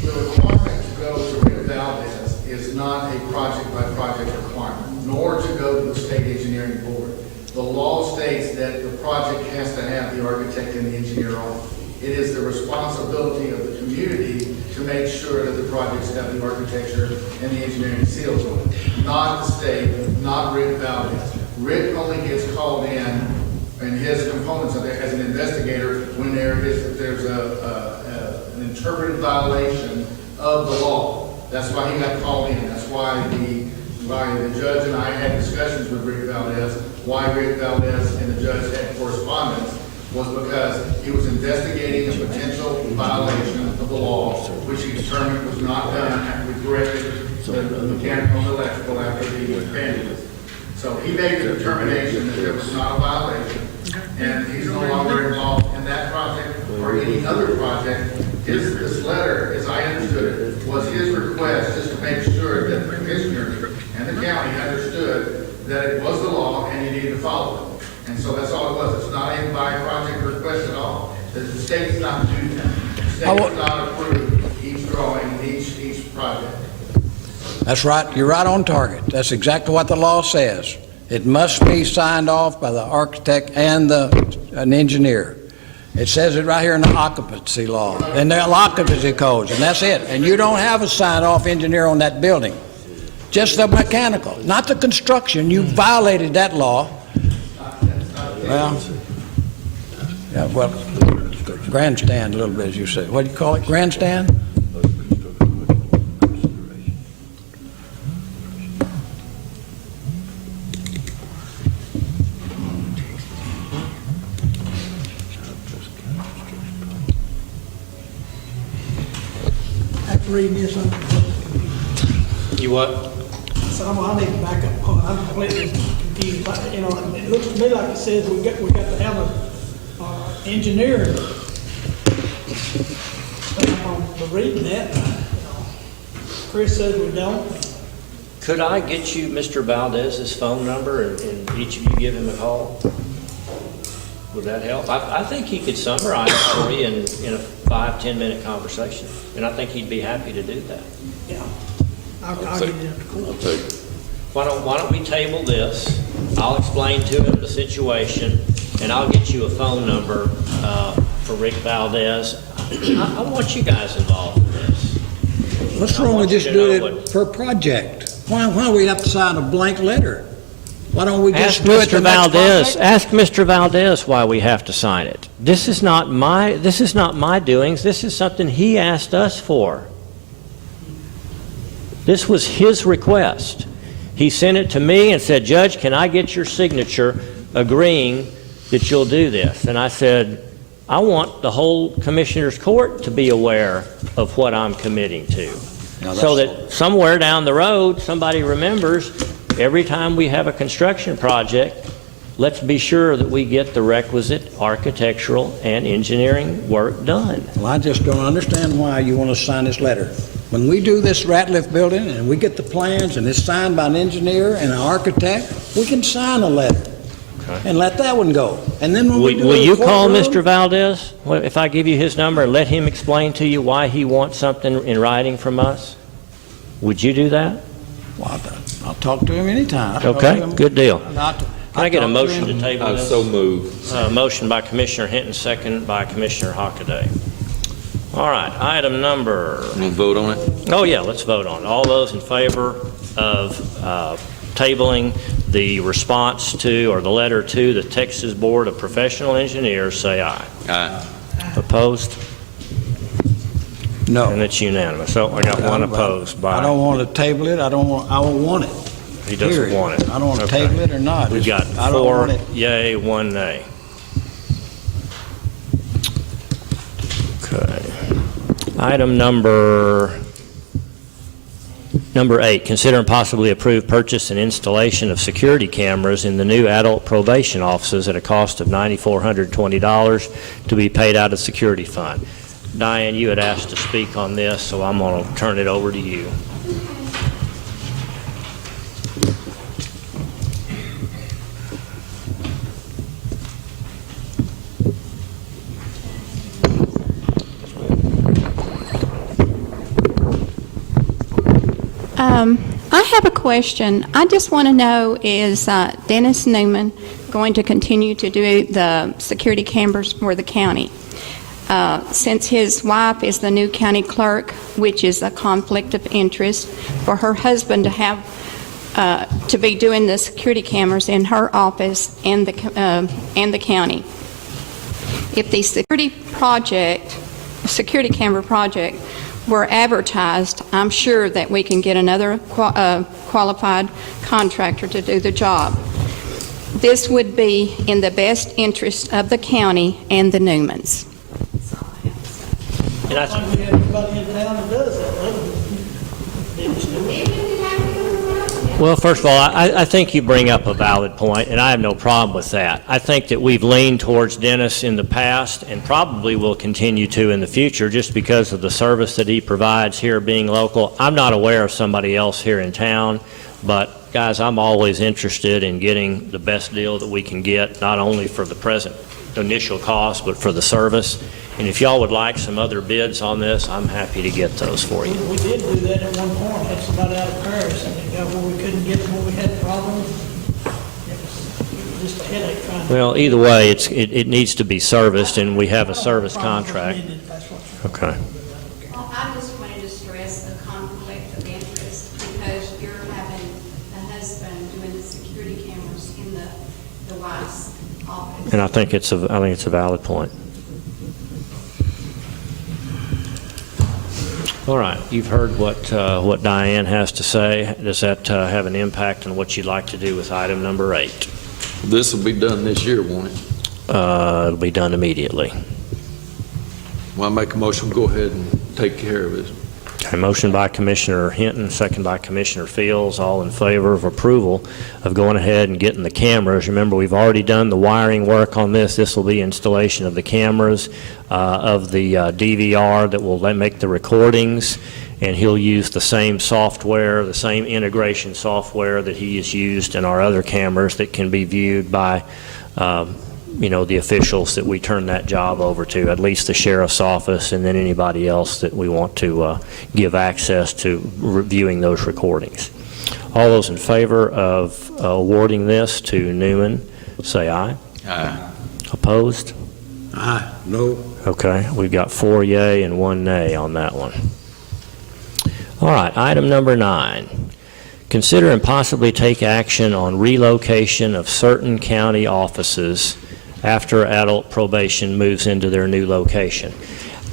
requirement to go to Rick Valdez is is not a project-by-project requirement, nor to go to the state engineering board. The law states that the project has to have the architect and the engineer on. It is the responsibility of the community to make sure that the projects have the architecture and the engineering seals on it. Not the state, not Rick Valdez. Rick only gets called in and his components of it as an investigator when there's an interpreted violation of the law. That's why he got called in. That's why the judge and I had discussions with Rick Valdez. Why Rick Valdez and the judge had correspondence was because he was investigating a potential violation of the law, which he determined was not done after we corrected the mechanical and electrical after the bandits. So he made the determination that there was not a violation, and he's no longer involved in that project or any other project. This letter, as I understood it, was his request just to make sure that the commissioner and the county understood that it was the law and he needed to follow it. And so that's all it was. It's not a by-project request at all. The state's not doing that. The state does not approve each drawing, each project. That's right. You're right on target. That's exactly what the law says. It must be signed off by the architect and an engineer. It says it right here in the occupancy law, and the occupancy codes, and that's it. And you don't have a signed-off engineer on that building. Just the mechanical, not the construction. You violated that law. Well, yeah, well, grandstand a little bit, as you say. What do you call it, grandstand? After reading this, You what? so I need to back up. I'm completely confused. You know, it looks to me like it says we got to have a engineer. But reading that, Chris says we don't. Could I get you Mr. Valdez's phone number and each of you give him a call? Would that help? I think he could summarize for you in a 5-10 minute conversation, and I think he'd be happy to do that. Yeah. I'll get it up to court. Why don't we table this? I'll explain to him the situation, and I'll get you a phone number for Rick Valdez. I want you guys involved in this. What's wrong with just doing it per project? Why do we have to sign a blank letter? Why don't we just do it the next project? Ask Mr. Valdez why we have to sign it. This is not my doings. This is something he asked us for. This was his request. He sent it to me and said, "Judge, can I get your signature agreeing that you'll do this?" And I said, "I want the whole Commissioner's Court to be aware of what I'm committing to, so that somewhere down the road, somebody remembers every time we have a construction project, let's be sure that we get the requisite architectural and engineering work done." Well, I just don't understand why you want to sign this letter. When we do this Ratliff building and we get the plans and it's signed by an engineer and an architect, we can sign a letter and let that one go. And then when we do Will you call courtroom, Mr. Valdez? Well, if I give you his number and let him explain to you why he wants something in writing from us? Would you do that? Well, I'll talk to him anytime. Okay, good deal. I'll Can I get a talk to motion to him. table this? So moved. Motion by Commissioner Hinton, second by Commissioner Hockaday. All right, item number... We'll vote on it? Oh, yeah, let's vote on it. All those in favor of tabling the response to, or the letter to, the Texas Board of Professional Engineers, say aye. Aye. Opposed? No. And it's unanimous. So I got one opposed by... I don't want to table it. I don't want it. He doesn't Period. want it. I don't want to Okay. table it or not. We've got I don't 4 want it. yay, 1 nay. Okay. Item number 8, consider and possibly approve purchase and installation of security cameras in the new adult probation offices at a cost of $9,420 to be paid out of security fund. Diane, you had asked to speak on this, so I'm going to turn it over to you. I have a question. I just want to know, is Dennis Newman going to continue to do the security cameras for the county? Since his wife is the new county clerk, which is a conflict of interest, for her husband to have to be doing the security cameras in her office and the county. If the security camera project were advertised, I'm sure that we can get another qualified contractor to do the job. This would be in the best interest of the county and the Newmans. I think we have everybody in town that does that, other than Well, first of all, I think you bring up a valid point, and I have no problem with that. I think that we've leaned towards Dennis in the past and probably will continue to in the future just because of the service that he provides here being local. I'm not aware of somebody else here in town, but guys, I'm always interested in getting the best deal that we can get, not only for the present initial cost, but for the service. And if y'all would like some other bids on this, I'm happy to get those for you. We did do that at one point, had somebody out of Paris, and it got where we couldn't get them when we had problems. It was just a headache trying to... Well, either way, it needs to be serviced, and we have a service contract. Okay. Well, I just wanted to stress the conflict of interest because you're having the husband doing the security cameras in the wife's office. And I think it's a valid point. All right, you've heard what Diane has to say. Does that have an impact on what you'd like to do with item number 8? This will be done this year, won't it? It'll be done immediately. Well, I make a motion, go ahead and take care of it. Okay, motion by Commissioner Hinton, second by Commissioner Fields, all in favor of approval of going ahead and getting the cameras. Remember, we've already done the wiring work on this. This will be installation of the cameras, of the DVR that will make the recordings, and he'll use the same software, the same integration software that he has used in our other cameras that can be viewed by the officials that we turn that job over to, at least the sheriff's office and then anybody else that we want to give access to reviewing those recordings. All those in favor of awarding this to Newman, say aye. Aye. Opposed? Aye. No. Okay, we've got 4 yea and 1 nay on that one. All right, item number 9. Consider and possibly take action on relocation of certain county offices after adult probation moves into their new location.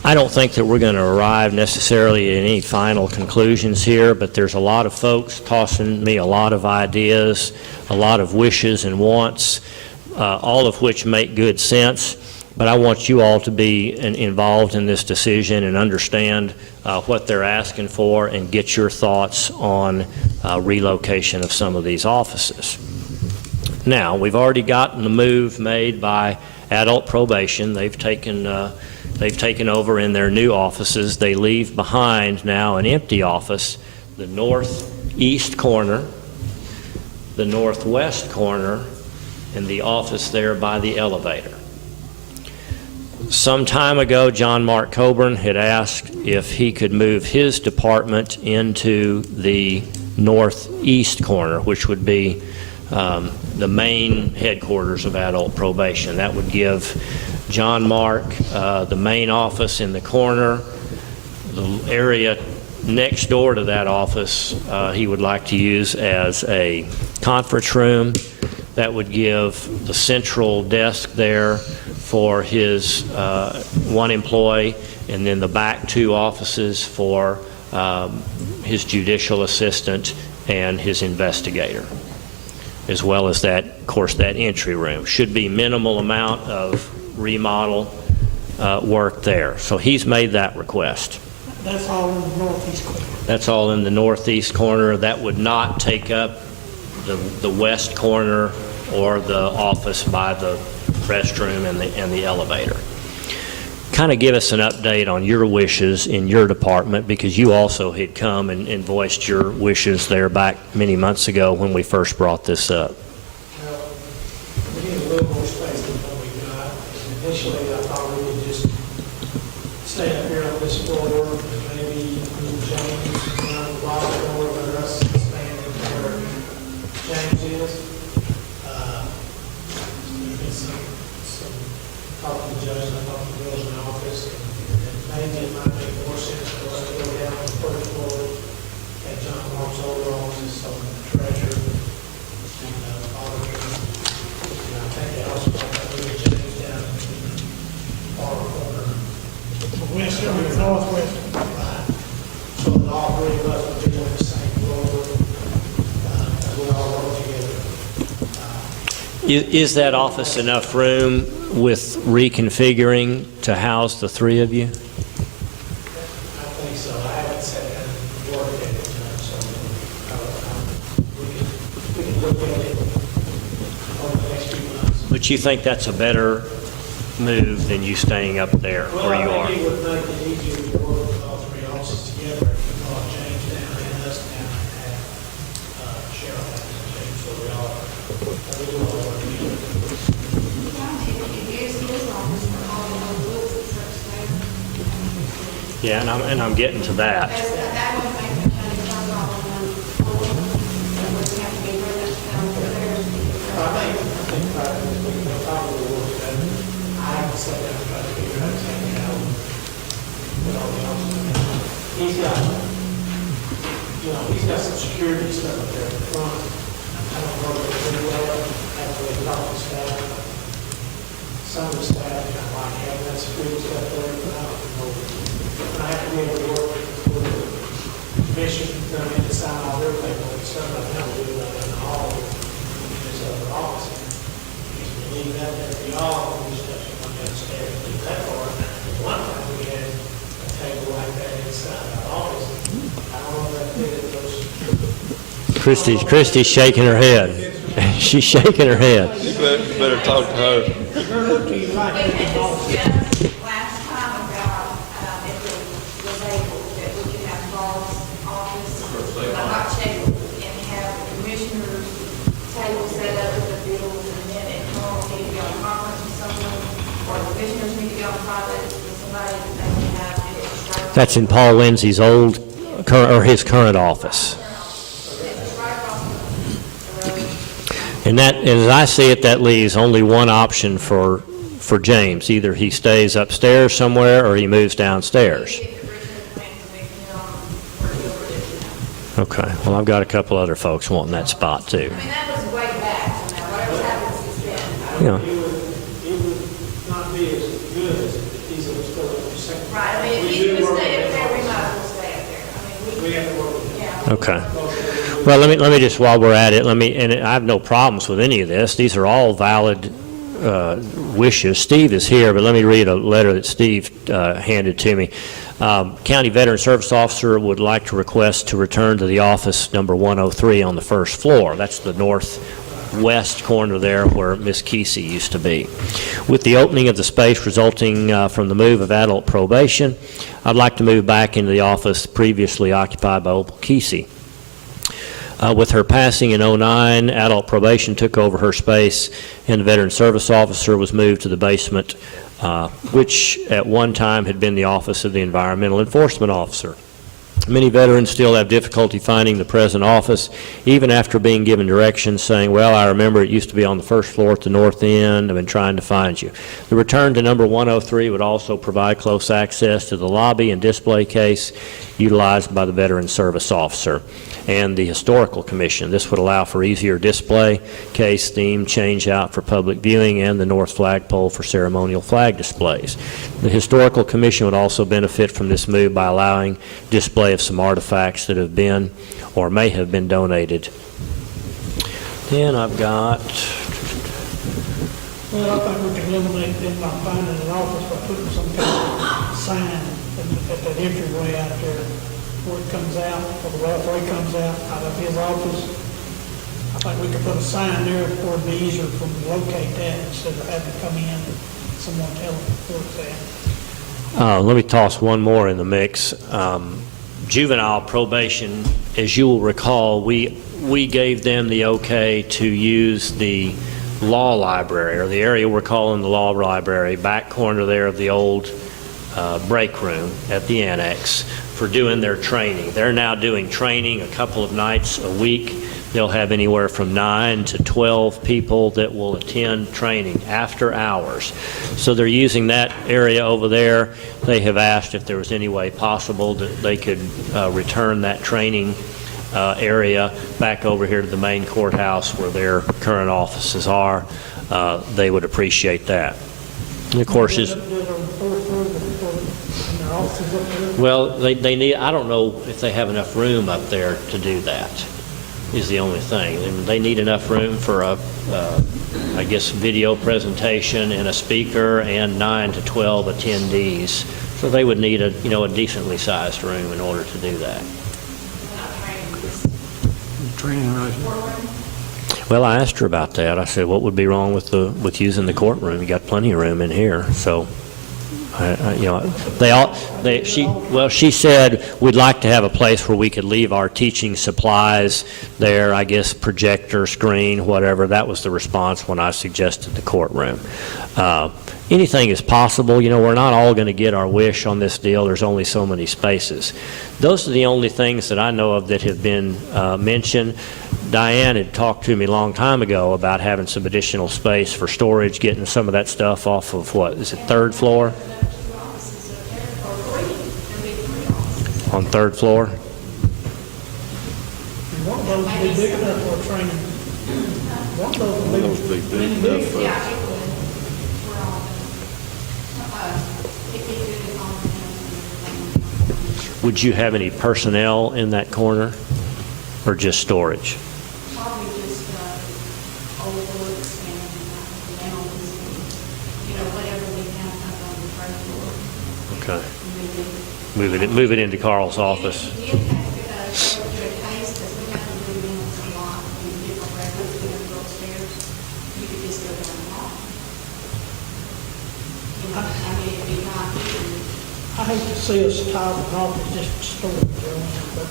I don't think that we're going to arrive necessarily at any final conclusions here, but there's a lot of folks tossing me a lot of ideas, a lot of wishes and wants, all of which make good sense. But I want you all to be involved in this decision and understand what they're asking for and get your thoughts on relocation of some of these offices. Now, we've already gotten the move made by adult probation. They've taken over in their new offices. They leave behind now an empty office, the northeast corner, the northwest corner, and the office there by the elevator. Some time ago, John Mark Coburn had asked if he could move his department into the northeast corner, which would be the main headquarters of adult probation. That would give John Mark the main office in the corner. The area next door to that office he would like to use as a conference room. That would give the central desk there for his one employee, and then the back 2 offices for his judicial assistant and his investigator, as well as that, of course, that entry room. Should be minimal amount of remodel work there. So he's made that request. That's all in the northeast corner. That's all in the northeast corner. That would not take up the west corner or the office by the restroom and the elevator. Kind of give us an update on your wishes in your department, because you also had come and voiced your wishes there back many months ago when we first brought this up. We need a little more space than what we got. Initially, I thought we could just stay up here on this floor, maybe move James around the bottom floor, but us talked to the judge, and I talked to the girls in the office, and maybe it might make more sense for us to go down on the first floor at John Mark's old office, on the treasurer, and auditor. And I think they also got that little change down in the far corner. West or northwest. Right. So that all three of us would be on the same floor, as we all work together. Is that office enough room with reconfiguring to house the three of you? I think so. I haven't sat down and worked at it, so we can look at it over the next few months. But you think that's a better move than you staying up there where you Well, are? I think it would make it easier to work with all three offices together, if we brought James down and us down and have Cheryl and James, so we all work together. Yeah, and I'm getting to that. He's got some security stuff up there in the front. I don't know if it's really well, after they talk to staff. Some of the staff, like having that security stuff there, but I don't know. I have to be able to work with the commission, come in and sign all their paperwork, stuff like that, we do that in the hall, in this other office. We leave that there at the hall, and we just have to come downstairs and leave that for it. One time we had a table like that inside our office. I don't know if that did those. Christy's shaking her head. She's shaking her head. You better talk to her. Look to your right, there's the office. Last time about, if it was able, that we could have Paul's office, a hot table, and have the commissioner's table set up with the bills, and then it all need to be on conference with someone, or the commissioners need to be on private with somebody that they can have, and it's straight. That's in Paul Lindsay's old, or his current office. It's right across the road. And that, as I see it, that leaves only one option for James. Either he stays upstairs somewhere or he moves downstairs. Okay, well, I've got a couple other folks wanting that spot too. I mean, that was way back, you know, whatever's happened since then. Yeah. It would not be as good as if these are still at the second. Right, I mean, if he's gonna stay up there, we might as well stay up there. I mean, We have to work with them. yeah. Okay. Well, let me just, while we're at it, and I have no problems with any of this. These are all valid wishes. Steve is here, but let me read a letter that Steve handed to me. County Veteran Service Officer would like to request to return to the office number 103 on the first floor. That's the northwest corner there where Miss Kesey used to be. With the opening of the space resulting from the move of adult probation, I'd like to move back into the office previously occupied by Opal Kesey. With her passing in 2009, adult probation took over her space, and the Veteran Service Officer was moved to the basement, which at one time had been the office of the Environmental Enforcement Officer. Many veterans still have difficulty finding the present office, even after being given directions saying, well, I remember it used to be on the first floor at the north end. I've been trying to find you. The return to number 103 would also provide close access to the lobby and display case utilized by the Veteran Service Officer and the Historical Commission. This would allow for easier display, case, theme change out for public viewing, and the north flagpole for ceremonial flag displays. The Historical Commission would also benefit from this move by allowing display of some artifacts that have been or may have been donated. Then I've got, Well, I think we can eliminate them by finding an office by putting some kind of sign at that entryway out there where it comes out, or the way comes out of his office. I think we could put a sign there where it'd be easier for them to locate that instead of having to come in and someone tell them where it's at. let me toss one more in the mix. Juvenile probation, as you will recall, we gave them the okay to use the law library, or the area we're calling the law library, back corner there of the old break room at the annex, for doing their training. They're now doing training a couple of nights a week They'll have anywhere from 9 to 12 people that will attend training after hours. So they're using that area over there. They have asked if there was any way possible that they could return that training area back over here to the main courthouse where their current offices are. They would appreciate that. And of course, well, they need, I don't know if they have enough room up there to do that, is the only thing. And they need enough room for a, I guess, video presentation and a speaker and 9 to 12 attendees. So they would need a, you know, a decently sized room in order to do that. Training, right? Well, I asked her about that. I said, what would be wrong with using the courtroom? You got plenty of room in here. So, you know, she said, we'd like to have a place where we could leave our teaching supplies there, I guess, projector, screen, whatever. That was the response when I suggested the courtroom. Anything is possible. You know, we're not all going to get our wish on this deal. There's only so many spaces. Those are the only things that I know of that have been mentioned. Diane had talked to me a long time ago about having some additional space for storage, getting some of that stuff off of, what, is it third floor? On third floor? One of those would be big enough for a training. One of those would be big enough for. Would you have any personnel in that corner, or just storage? Probably just overlooks and lounges, you know, whatever we have up on the third floor. Okay. Move it into Carl's office. We did have to go through a case because we have to move in a lot and different records, we have to go upstairs. You could just go down the hall. You know, I mean, it'd be not even. I hate to see us tie the office just for storage, but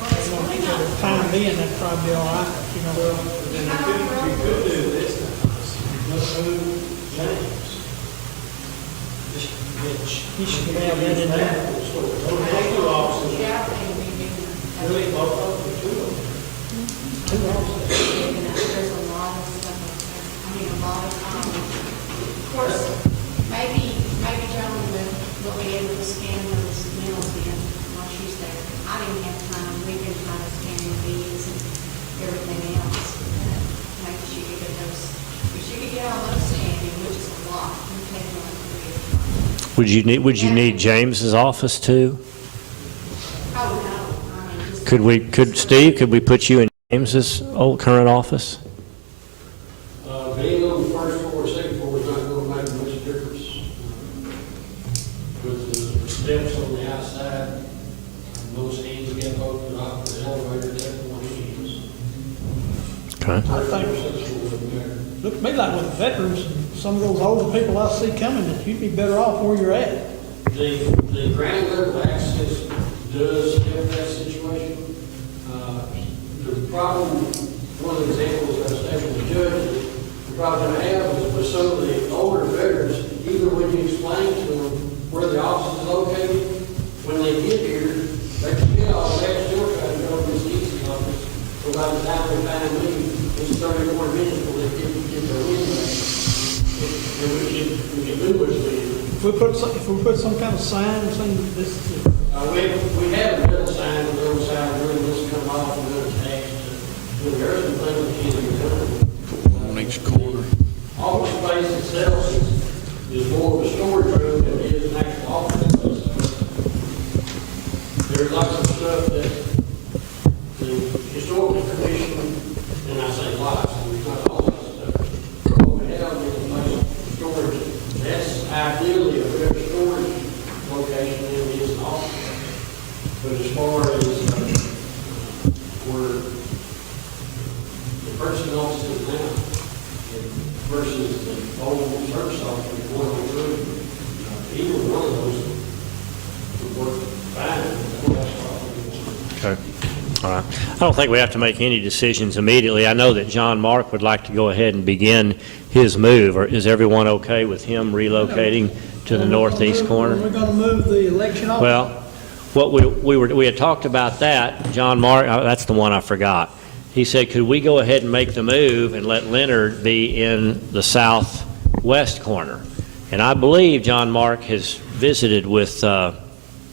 you know, for the time being, that'd probably be all right, you know. We could do this now. Let's move James. He should have that in there. Those two offices, really, both of them, two of them. Two offices. There's a lot of stuff up there. I mean, a lot of course, maybe Joan will be able to scan those meals in while she's there. I didn't have time. We've been trying to scan the fees and everything else. Maybe she could get those, if she could get all those scanned in, which is a lot, it would take like 3 Would you need James's office too? Oh, no. I mean, just. Could we put you in James's old current office? Being on the first floor or second floor is not going to make much difference. With the steps on the outside, those hands get opened off the elevator, take one hands. Okay. Look to me like with veterans and some of those older people I see coming, that you'd be better off where you're at. The ground level access does help that situation. The problem, one of the examples I was taking the judge, the problem I have is with some of the older veterans, even when you explain to them where the office is located, when they get here, they forget all that, still try to go to this easy office. So by the time they find me, it's 30 more minutes before they get their wind back. And we can do what we do. If we put some kind of sign or something, this is it. We have a middle sign on the other side, where this come off and then attached to the earth and thing that can't be done. On each corner. Office space itself is more of a storage room than it is an actual office space. There's lots of stuff that the historical commission, and I say lots, there's not all that stuff. What we have is a place of storage. That's ideally a better storage location than it is an office. But as far as where the person office is now versus the old service office, one on three, either one of those would work fine. Okay. All right. I don't think we have to make any decisions immediately. I know that John Mark would like to go ahead and begin his move. Or is everyone okay with him relocating to the northeast corner? We're going to move the election office. Well, what we had talked about that, John Mark, that's the one I forgot. he said, could we go ahead and make the move and let Leonard be in the southwest corner? And I believe John Mark has visited with,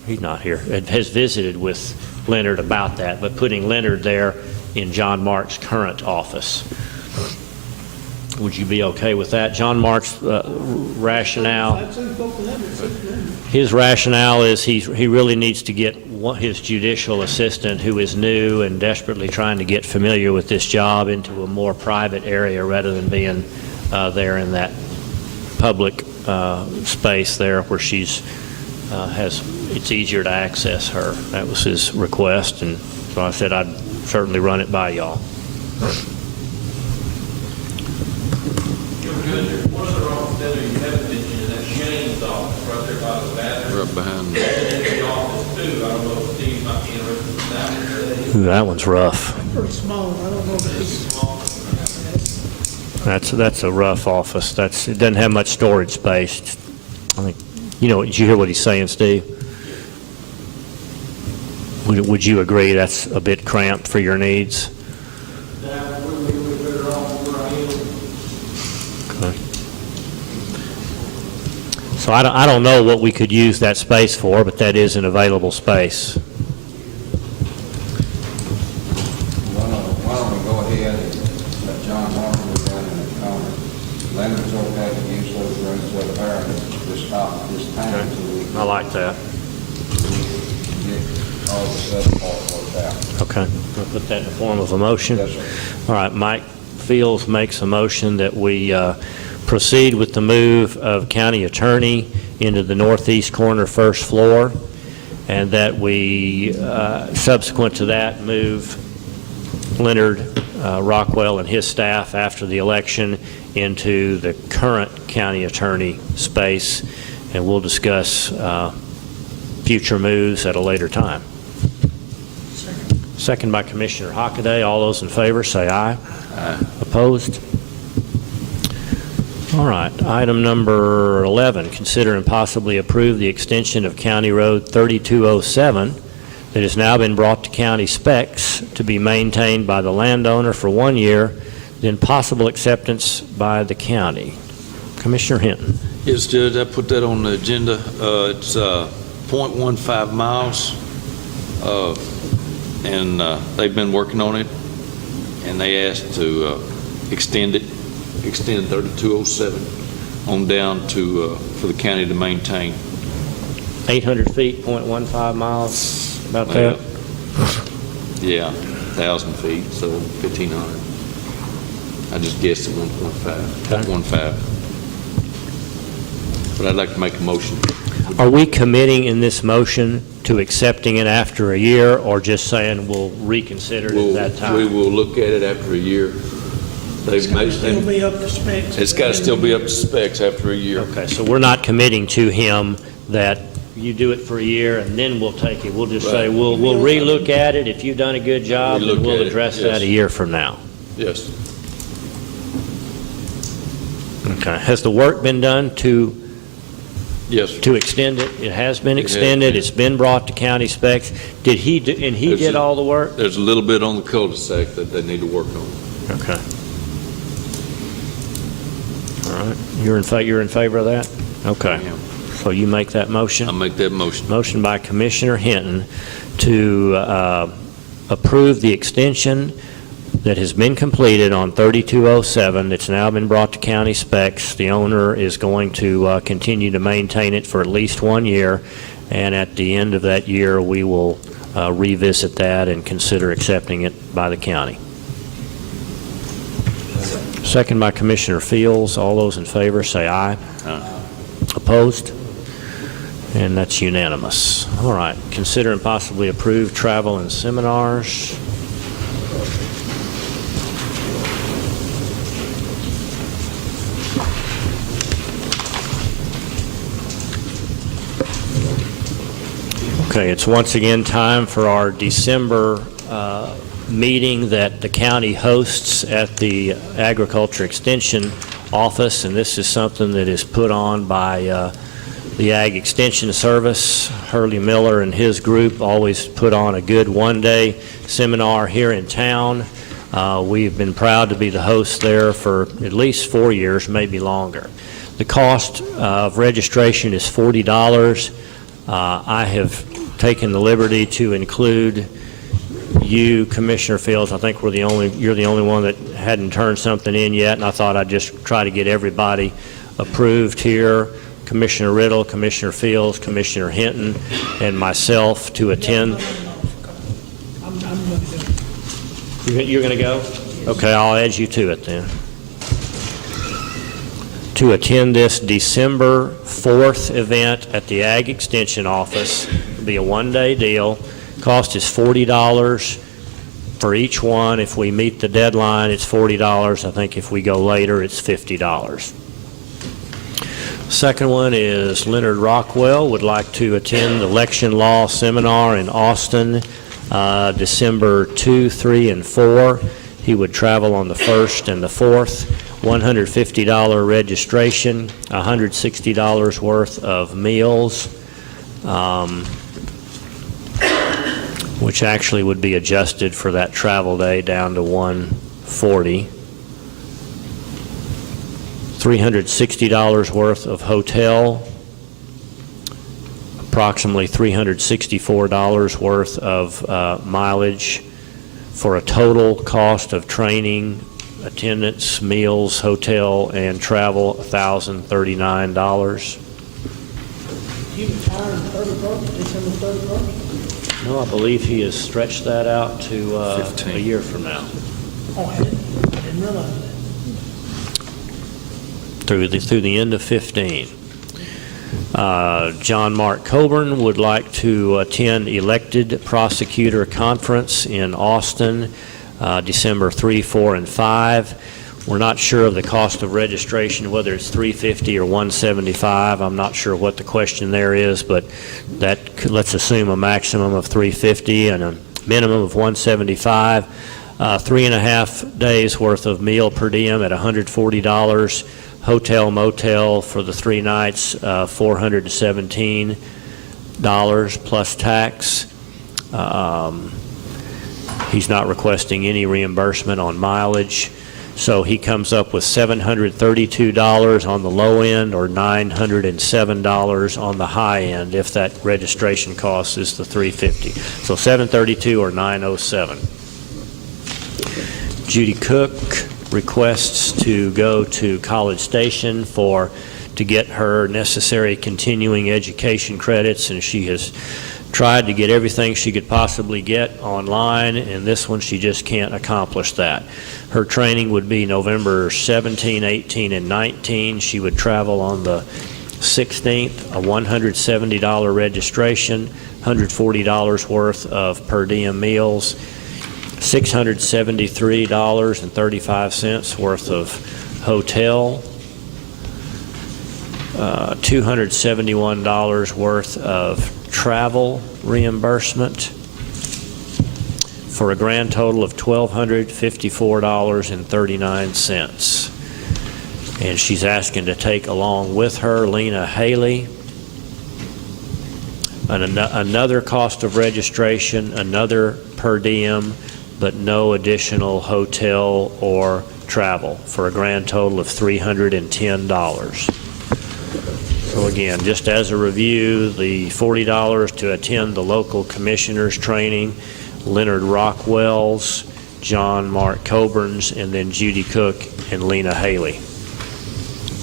he's not here, has visited with Leonard about that, but putting Leonard there in John Mark's current office. Would you be okay with that? John Mark's rationale, his rationale is he really needs to get his judicial assistant, who is new and desperately trying to get familiar with this job, into a more private area rather than being there in that public space there where she's it's easier to access her. That was his request, and so I said I'd certainly run it by y'all. Right behind me. Ooh, that one's rough. Pretty small, I don't know if it's. That's a rough office. It doesn't have much storage space. I think, did you hear what he's saying, Steve? Would you agree that's a bit cramped for your needs? Okay. So I don't know what we could use that space for, but that is an available space. Why don't we go ahead and let John Mark go down in the corner? Leonard's okay to use those rooms up there and just stop this time until we I like that. get all the other parts worked out. Okay. We'll put that in the form of a motion. Yes, sir. All right. Mike Fields makes a motion that we proceed with the move of county attorney into the northeast corner first floor, and that we, subsequent to that, move Leonard Rockwell and his staff after the election into the current county attorney space, and we'll discuss future moves at a later time. Second by Commissioner Hockaday. All those in favor say aye. Aye. Opposed? All right. Item number 11, consider and possibly approve the extension of County Road 3207 that has now been brought to county specs to be maintained by the landowner for 1 year, then possible acceptance by the county. Commissioner Hinton. Yes, Judge, I put that on the agenda. It's 0.15 miles, and they've been working on it, and they asked to extend 3207 on down to for the county to maintain. 800 feet, 0.15 miles, about that? Yeah, 1,000 feet, so 1,500. I just guessed at 1.5, 1.5. But I'd like to make a motion. Are we committing in this motion to accepting it after a year, or just saying we'll reconsider it at that time? We will look at it after a year. It's got to still be up to specs. It's got to still be up to specs after a year. Okay, so we're not committing to him that you do it for a year and then we'll take it. We'll just say, we'll relook at it. If you've done a good job, then we'll address that a year from now. Yes. Okay. Has the work been done to Yes. to extend it? It has been extended. It's been brought to county specs. Did he do, and he did all the work? There's a little bit on the cul-de-sac that they need to work on. Okay. All right. You're in favor of that? Okay. So you make that motion? I'll make that motion. Motion by Commissioner Hinton to approve the extension that has been completed on 3207. It's now been brought to county specs. The owner is going to continue to maintain it for at least 1 year, and at the end of that year, we will revisit that and consider accepting it by the county. Second by Commissioner Fields. All those in favor say aye. Aye. Opposed? And that's unanimous. All right. Consider and possibly approve travel and seminars. Okay, it's once again time for our December meeting that the county hosts at the Agriculture Extension Office, and this is something that is put on by the Ag Extension Service. Hurley Miller and his group always put on a good one-day seminar here in town. We've been proud to be the host there for at least 4 years, maybe longer. The cost of registration is $40. I have taken the liberty to include you, Commissioner Fields. I think you're the only one that hadn't turned something in yet, and I thought I'd just try to get everybody approved here. Commissioner Riddle, Commissioner Fields, Commissioner Hinton, and myself to attend. You're going to go? Okay, I'll add you to it then. To attend this December 4th event at the Ag Extension Office. It'll be a one-day deal. Cost is $40 for each one. If we meet the deadline, it's $40. I think if we go later, it's $50. Second one is Leonard Rockwell would like to attend the election law seminar in Austin, December 2, 3, and 4. He would travel on the 1st and the 4th. $150 registration, $160 worth of meals, which actually would be adjusted for that travel day down to $140. $360 worth of hotel, approximately $364 worth of mileage, for a total cost of training, attendance, meals, hotel, and travel, $1,039. You retired on December 31st? No, I believe he has stretched that out to a year from now. Oh, I didn't realize that. Through the end of 15. John Mark Coburn would like to attend Elected Prosecutor Conference in Austin, December 3, 4, and 5. We're not sure of the cost of registration, whether it's $350 or $175. I'm not sure what the question there is, but let's assume a maximum of $350 and a minimum of $175. 3.5 days worth of meal per diem at $140. Hotel, motel for the 3 nights, $417 plus tax. He's not requesting any reimbursement on mileage. So he comes up with $732 on the low end or $907 on the high end if that registration cost is the $350. So $732 or $907. Judy Cook requests to go to College Station to get her necessary continuing education credits, and she has tried to get everything she could possibly get online, and this one she just can't accomplish that. Her training would be November 17, 18, and 19. She would travel on the 16th, a $170 registration, $140 worth of per diem meals, $673.35 worth of hotel, $271 worth of travel reimbursement, for a grand total of $1,254.39. And she's asking to take along with her Lena Haley. Another cost of registration, another per diem, but no additional hotel or travel, for a grand total of $310. So again, just as a review, the $40 to attend the local commissioners training, Leonard Rockwell's, John Mark Coburn's, and then Judy Cook and Lena Haley.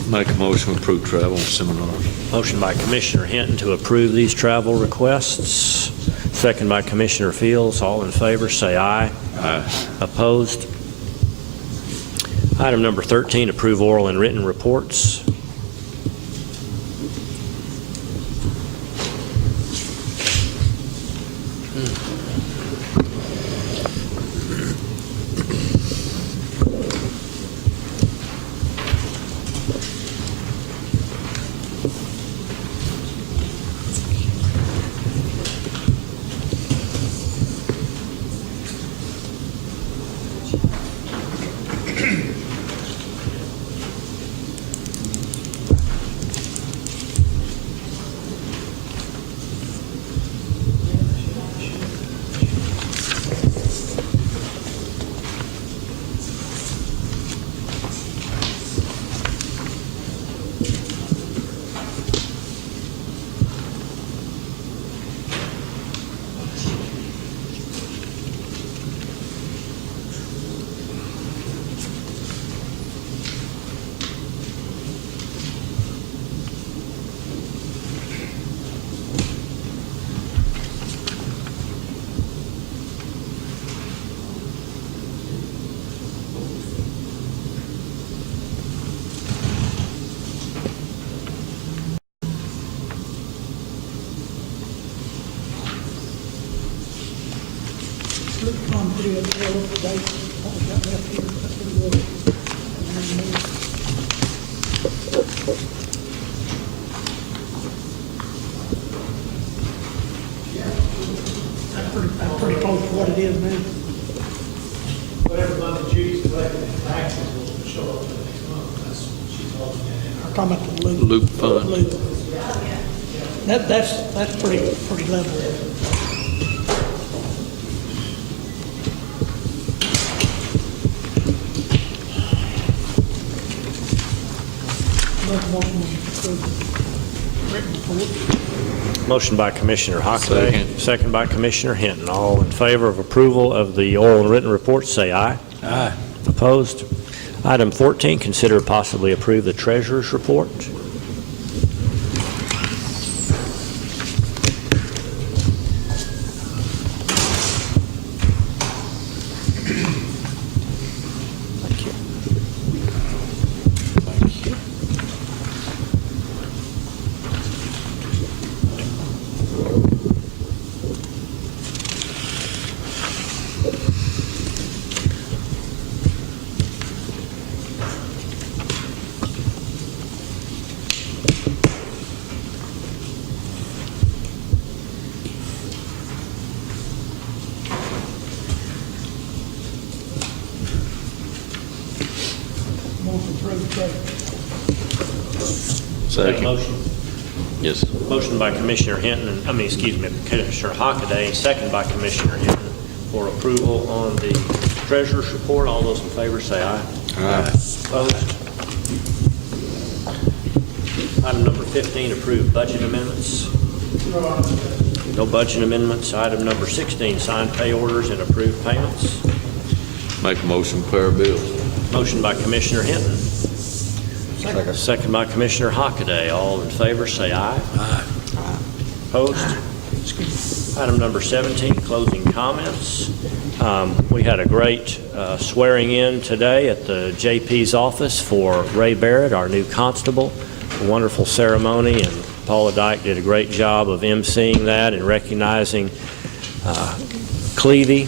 Make a motion to approve travel seminar. Motion by Commissioner Hinton to approve these travel requests. Second by Commissioner Fields. All in favor, say aye. Aye. Opposed? Item number 13, approve oral and written reports. good. Yeah, look, today, what we got left here, that's pretty good. That's pretty close to what it is now. Whatever month Judy's collecting in taxes will show up the next month, that's what she's hoping in. I'm talking about the loop. Loop fund. Loop. That's pretty level. Motion by Commissioner Hockaday, second by Commissioner Hinton. All in favor of approval of the oral and written reports, say aye. Aye. Opposed? Item 14, consider possibly approve the treasurer's report. Thank you. Thank you. Second. Motion. Yes. Motion by Commissioner Hinton, Commissioner Hockaday, second by Commissioner Hinton for approval on the treasurer's report. All those in favor say aye. Aye. Opposed? Item number 15, approved budget amendments. No budget amendments. Item number 16, signed pay orders and approved payments. Make a motion, pay our bills. Motion by Commissioner Hinton. Second by Commissioner Hockaday. All in favor, say aye. Aye. Opposed? Item number 17, closing comments. We had a great swearing in today at the JP's office for Ray Barrett, our new constable. A wonderful ceremony, and Paula Dyke did a great job of emceeing that and recognizing Clevey,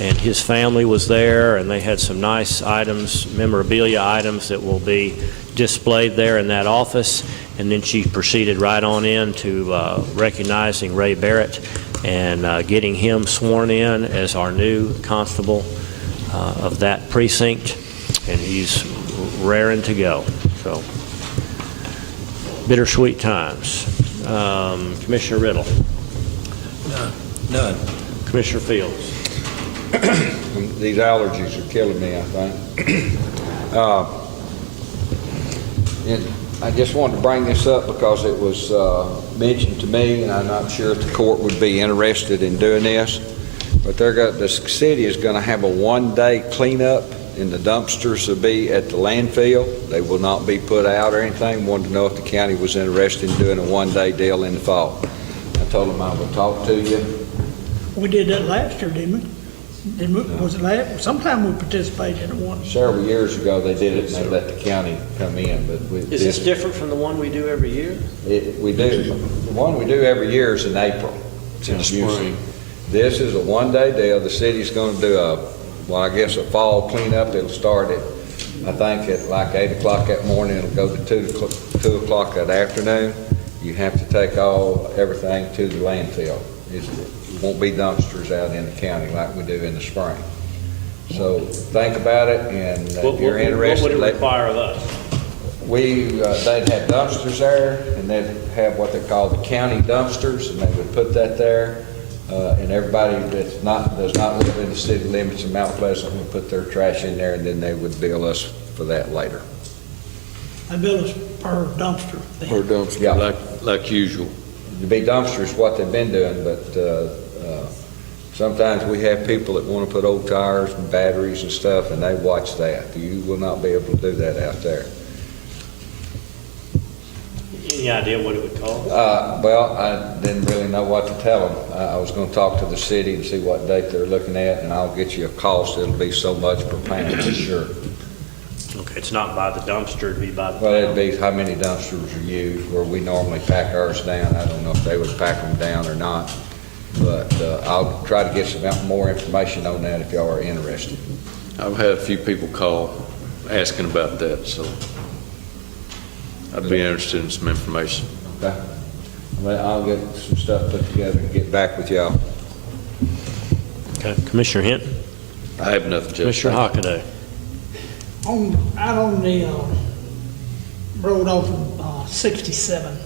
and his family was there, and they had some nice items, memorabilia items that will be displayed there in that office. And then she proceeded right on in to recognizing Ray Barrett and getting him sworn in as our new constable of that precinct, and he's raring to go. So, bittersweet times. Commissioner Riddle. None. Commissioner Fields. These allergies are killing me, I think. And I just wanted to bring this up because it was mentioned to me, and I'm not sure if the court would be interested in doing this, but the city is going to have a one-day cleanup, and the dumpsters will be at the landfill. They will not be put out or anything. Wanted to know if the county was interested in doing a one-day deal in the fall. I told them I would talk to you. We did that last year, didn't we? Was it last? Sometime we participated in one. Several years ago, they did it, and they let the county come in, but Is this different from the one we do every year? We do. The one we do every year is in April. It's in the spring. This is a one-day deal. The city's going to do a fall cleanup. It'll start at, I think, at like 8 o'clock that morning. It'll go to 2 o'clock that afternoon. You have to take everything to the landfill. It won't be dumpsters out in the county like we do in the spring. So think about it, and if you're interested. What would it require of us? They'd have dumpsters there, and they'd have what they call the county dumpsters, and they would put that there. And everybody does not live in the city limits of Mount Pleasant would put their trash in there, and then they would bill us for that later. They bill us per dumpster. then. Per dumpster, Yeah. like usual. The big dumpsters, what they've been doing, but sometimes we have people that want to put old tires and batteries and stuff, and they watch that. You will not be able to do that out there. Any idea what it would cost? Well, I didn't really know what to tell them. I was going to talk to the city and see what date they're looking at, and I'll get you a cost. It'll be so much per pound for sure. Okay, it's not by the dumpster, it'd be by the... Well, it'd be how many dumpsters are used, where we normally pack ours down. I don't know if they would pack them down or not, but I'll try to get some more information on that if y'all are interested. I've had a few people call asking about that, so I'd be interested in some information. Okay. Well, I'll get some stuff put together and get back with y'all. Okay, Commissioner Hinton? I have nothing, Judge. Commissioner Hockaday? Out on the road off of 67,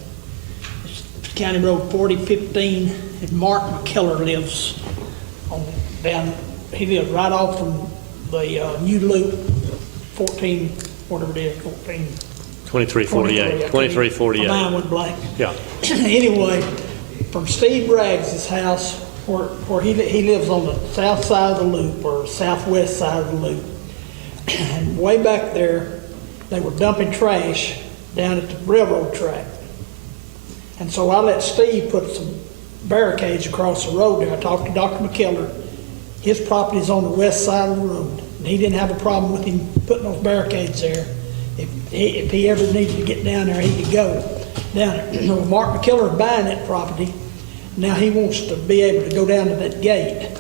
it's County Road 4015, and Mark McKellar lives he lives right off from the new loop, 14, whatever it is, 14. 2348. 2348. Mine went blank. Yeah. Anyway, from Steve Braggs' house, where he lives on the south side of the loop, or southwest side of the loop, and way back there, they were dumping trash down at the railroad track. And so I let Steve put some barricades across the road there. I talked to Dr. McKellar. His property is on the west side of the road, and he didn't have a problem with him putting those barricades there. If he ever needed to get down there, he could go down there. You know, Mark McKellar is buying that property. Now he wants to be able to go down to that gate.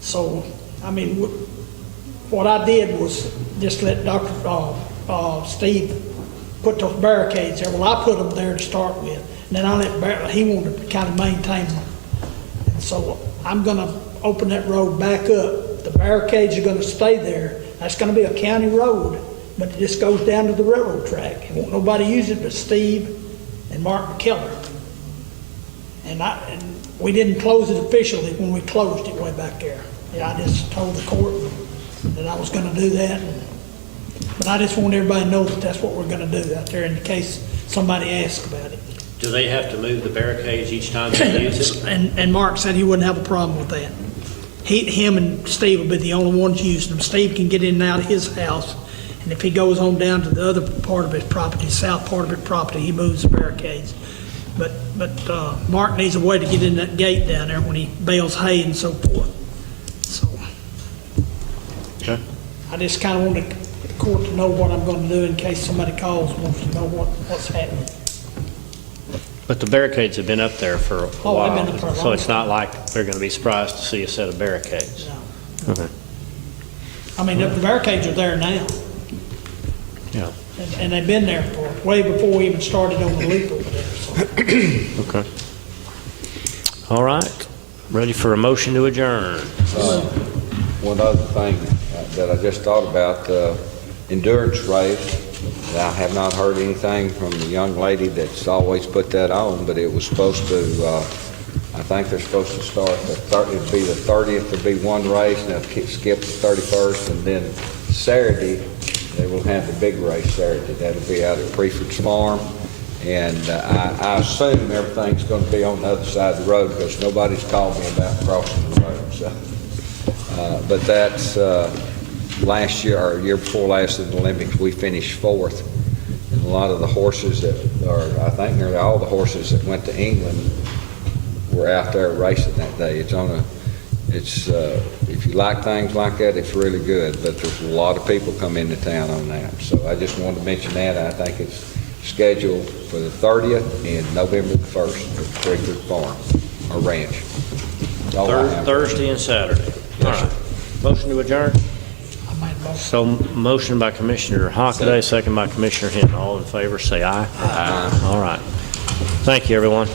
So, I mean, what I did was just let Steve put those barricades there. Well, I put them there to start with. And then I he wanted to kind of maintain them. And so I'm going to open that road back up. The barricades are going to stay there. That's going to be a county road, but it just goes down to the railroad track. And won't nobody use it but Steve and Mark McKellar. And we didn't close it officially when we closed it way back there. Yeah, I just told the court that I was going to do that. But I just want everybody to know that that's what we're going to do out there in case somebody asks about it. Do they have to move the barricades each time they use it? And Mark said he wouldn't have a problem with that. Him and Steve will be the only ones using them. Steve can get in and out of his house, and if he goes on down to the other part of his property, south part of his property, he moves the barricades. But Mark needs a way to get in that gate down there when he bales hay and so forth. So Okay. I just kind of wanted the court to know what I'm going to do in case somebody calls and wants to know what's happening. But the barricades have been up there for a Oh, they've while, been up for a so long it's not like they're going to be surprised to see a set of barricades. No. Okay. I mean, the barricades are there now, Yeah. and they've been there for way before we even started on the loop over there. So. Okay. All right. Ready for a motion to adjourn? One other thing that I just thought about, endurance race. I have not heard anything from the young lady that's always put that on, but it was supposed to, I think they're supposed to start, it'd be the 30th to be one race, and they'll skip the 31st, and then Saturday, they will have the big race Saturday. That'll be out at Preference Farm, and I assume everything's going to be on the other side of the road because nobody's called me about crossing the road. So, but that's last year or year before last in the Olympics, we finished 4th. And a lot of the horses that are, I think nearly all the horses that went to England were out there racing that day. If you like things like that, it's really good, but there's a lot of people come into town on that. So I just wanted to mention that. I think it's scheduled for the 30th and November the 1st at Preference Farm or Ranch. Thursday and Saturday. All right. Motion to adjourn? So motion by Commissioner Hockaday, second by Commissioner Hinton. All in favor, say aye. Aye. All right. Thank you, everyone.